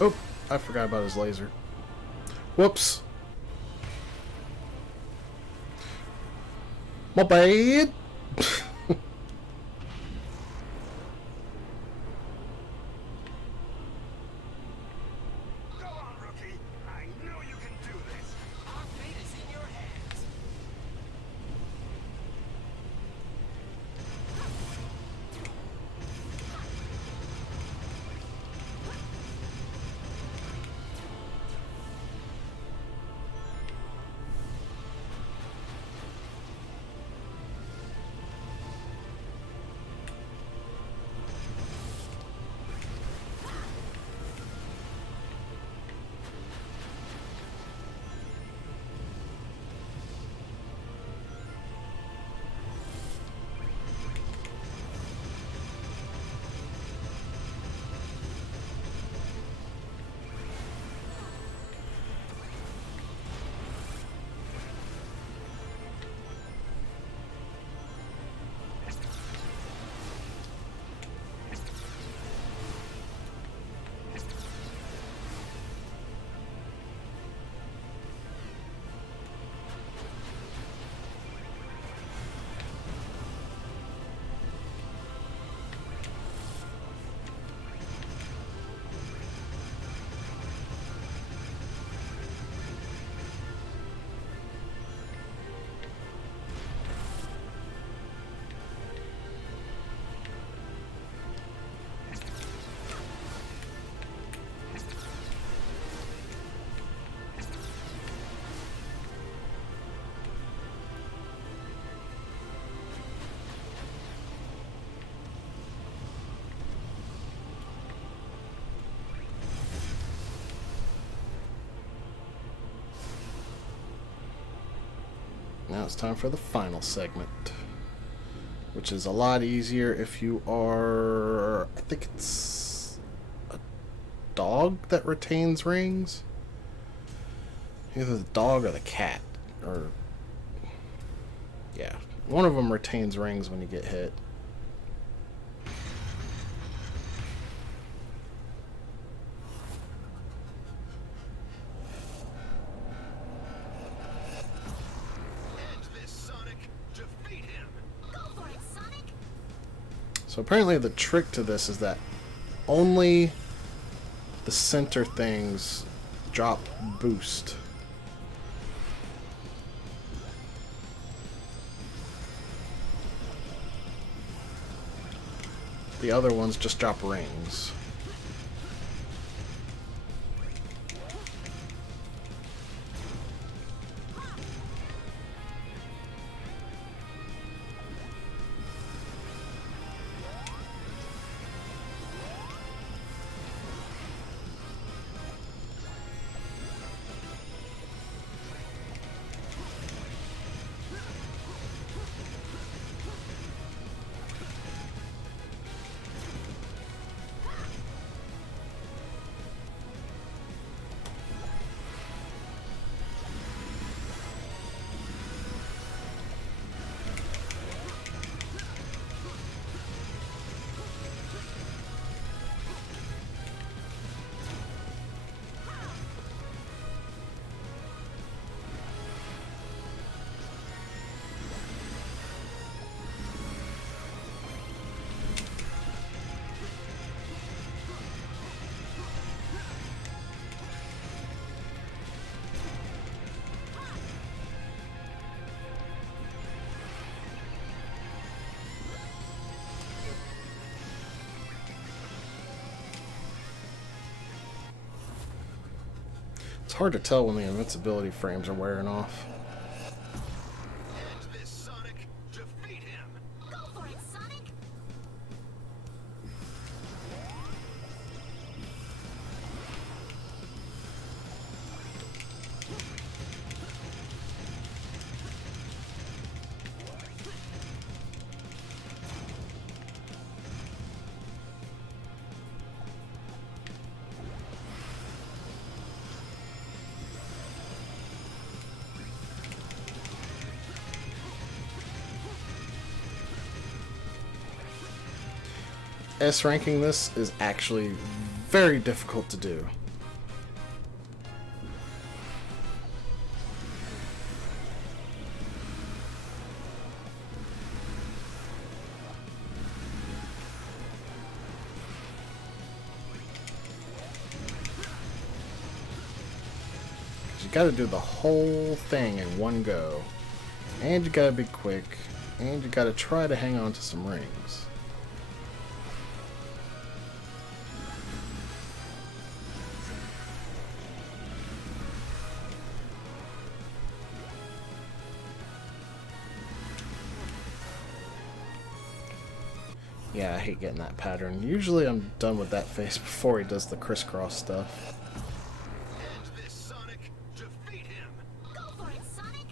Oh, I forgot about his laser. Whoops. My bad. Go on, Rookie. I know you can do this. Our fate is in your hands. Now it's time for the final segment, which is a lot easier if you are, I think it's a dog that retains rings. Either the dog or the cat, or yeah, one of them retains rings when you get hit. So apparently the trick to this is that only the center things drop boost. The other ones just drop rings. It's hard to tell when the invincibility frames are wearing off. Edge this, Sonic. Defeat him. Go for it, Sonic! S ranking this is actually very difficult to do. You gotta do the whole thing in one go. And you gotta be quick. And you gotta try to hang on to some rings. Yeah, I hate getting that pattern. Usually I'm done with that face before he does the crisscross stuff. Edge this, Sonic. Defeat him. Go for it, Sonic!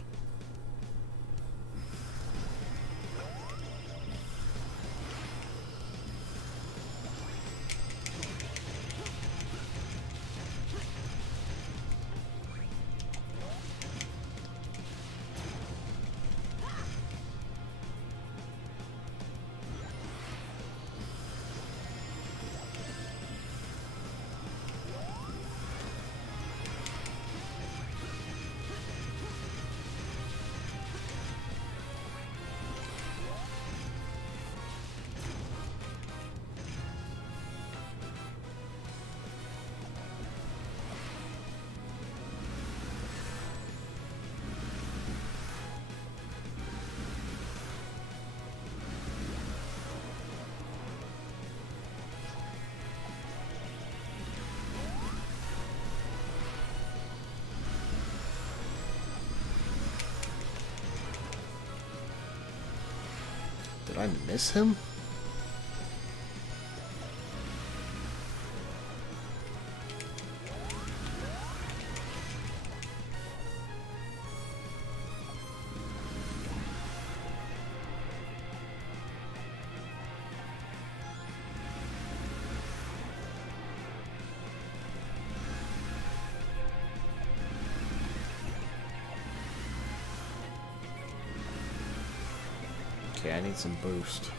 Did I miss him? Okay, I need some boost.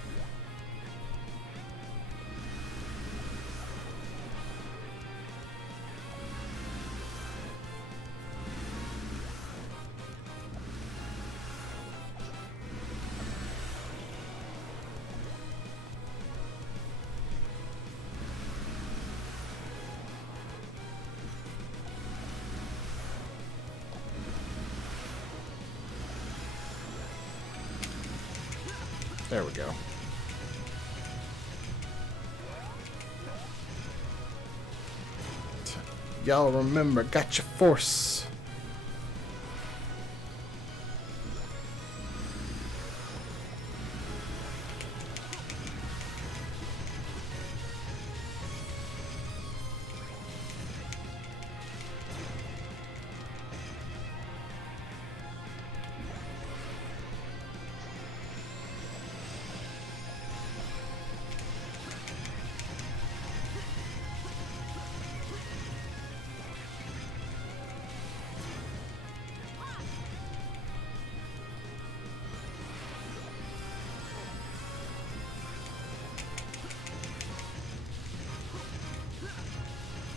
There we go. Y'all remember, got your force.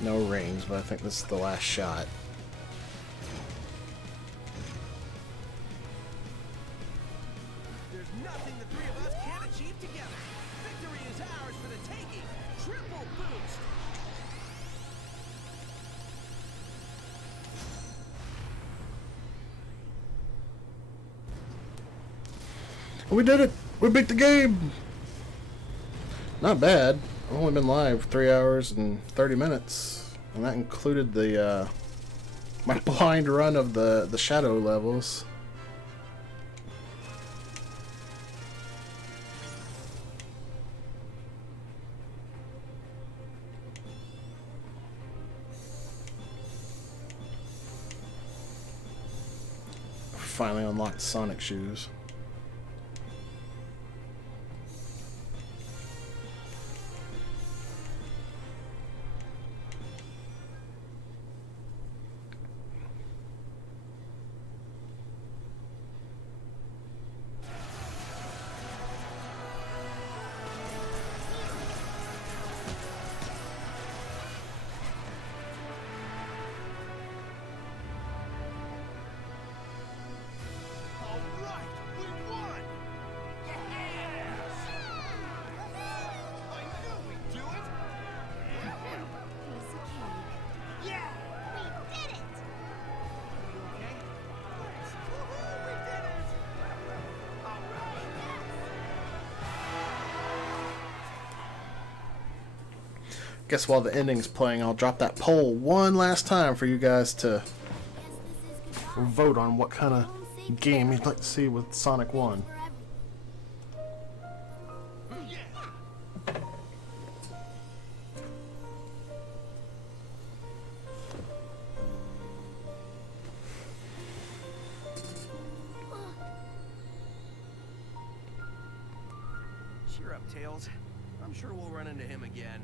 No rings, but I think this is the last shot. There's nothing the three of us can't achieve together. Victory is ours for the taking. Triple boost. We did it! We beat the game! Not bad. I've only been live 3 hours and 30 minutes. And that included the, my blind run of the shadow levels. Finally unlocked Sonic shoes. All right, we won. I knew we'd do it. Piece of cake. Yeah. We did it! You okay? Woohoo, we did it. All right. Guess while the ending's playing, I'll drop that poll one last time for you guys to Guess this is goodbye. vote on what kind of game you'd like to see with Sonic 1. For everything. Cheer up, Tails. I'm sure we'll run into him again.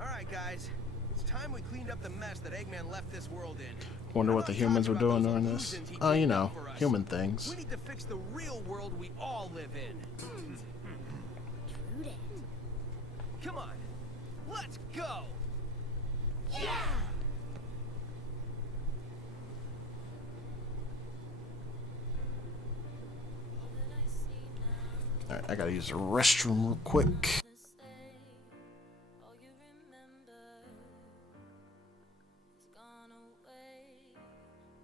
All right, guys. It's time we cleaned up the mess that Eggman left this world in. Wonder I'm what the not humans were talking about doing those during this. illusions he Oh, you cleaned know, up for us. human things. We need to fix the real world we all live in. True that. Come on. Let's go. Alright, I gotta use the restroom real quick. All you remember is gone away,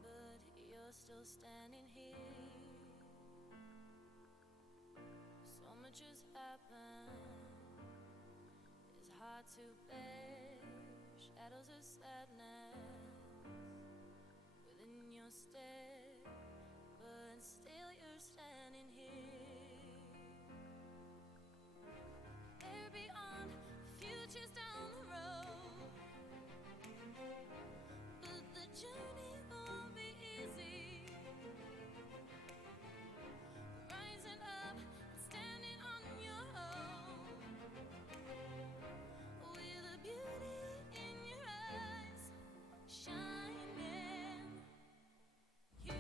but you're still standing here. So much has happened, it's hard to bear. Shadows of sadness within your stare, but still you're standing here. They're beyond, futures down the road, but the journey won't be easy. Rising up and standing on your own, with a beauty in your eyes shining. You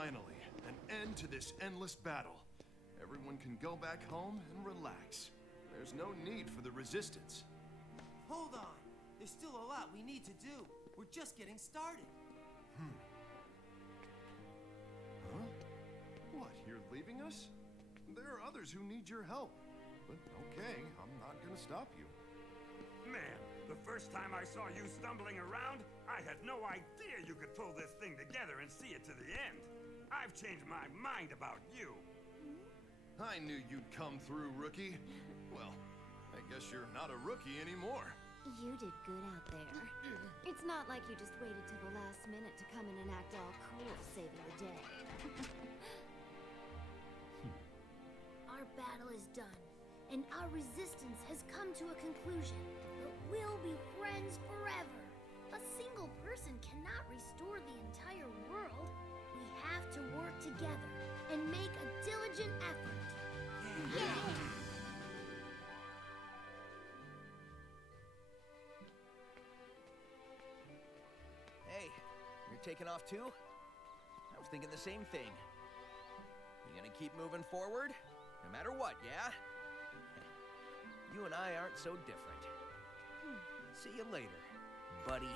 Finally, an end to this endless battle. Everyone can go back home and relax. There's no need for the resistance. Hold on. There's still a lot we need to do. We're just getting started. Huh? What, you're leaving us? There are others who need your help. But okay, I'm not gonna stop you. Man, the first time I saw you stumbling around, I had no idea you could pull this thing together and see it to the end. I've changed my mind about you. I knew you'd come through, rookie. Well, I guess you're not a rookie anymore. You did good out there. It's not like you just waited till the last minute to come in and act all cool, saving the day. Our battle is done, and our resistance has come to a conclusion. But we'll be friends forever. A single person cannot restore the entire world. We have to work together and make a diligent effort. Yeah! Hey, you're taking off too? I was thinking the same thing. You gonna keep moving forward? No matter what, yeah? You and I aren't so different. See you later, buddy.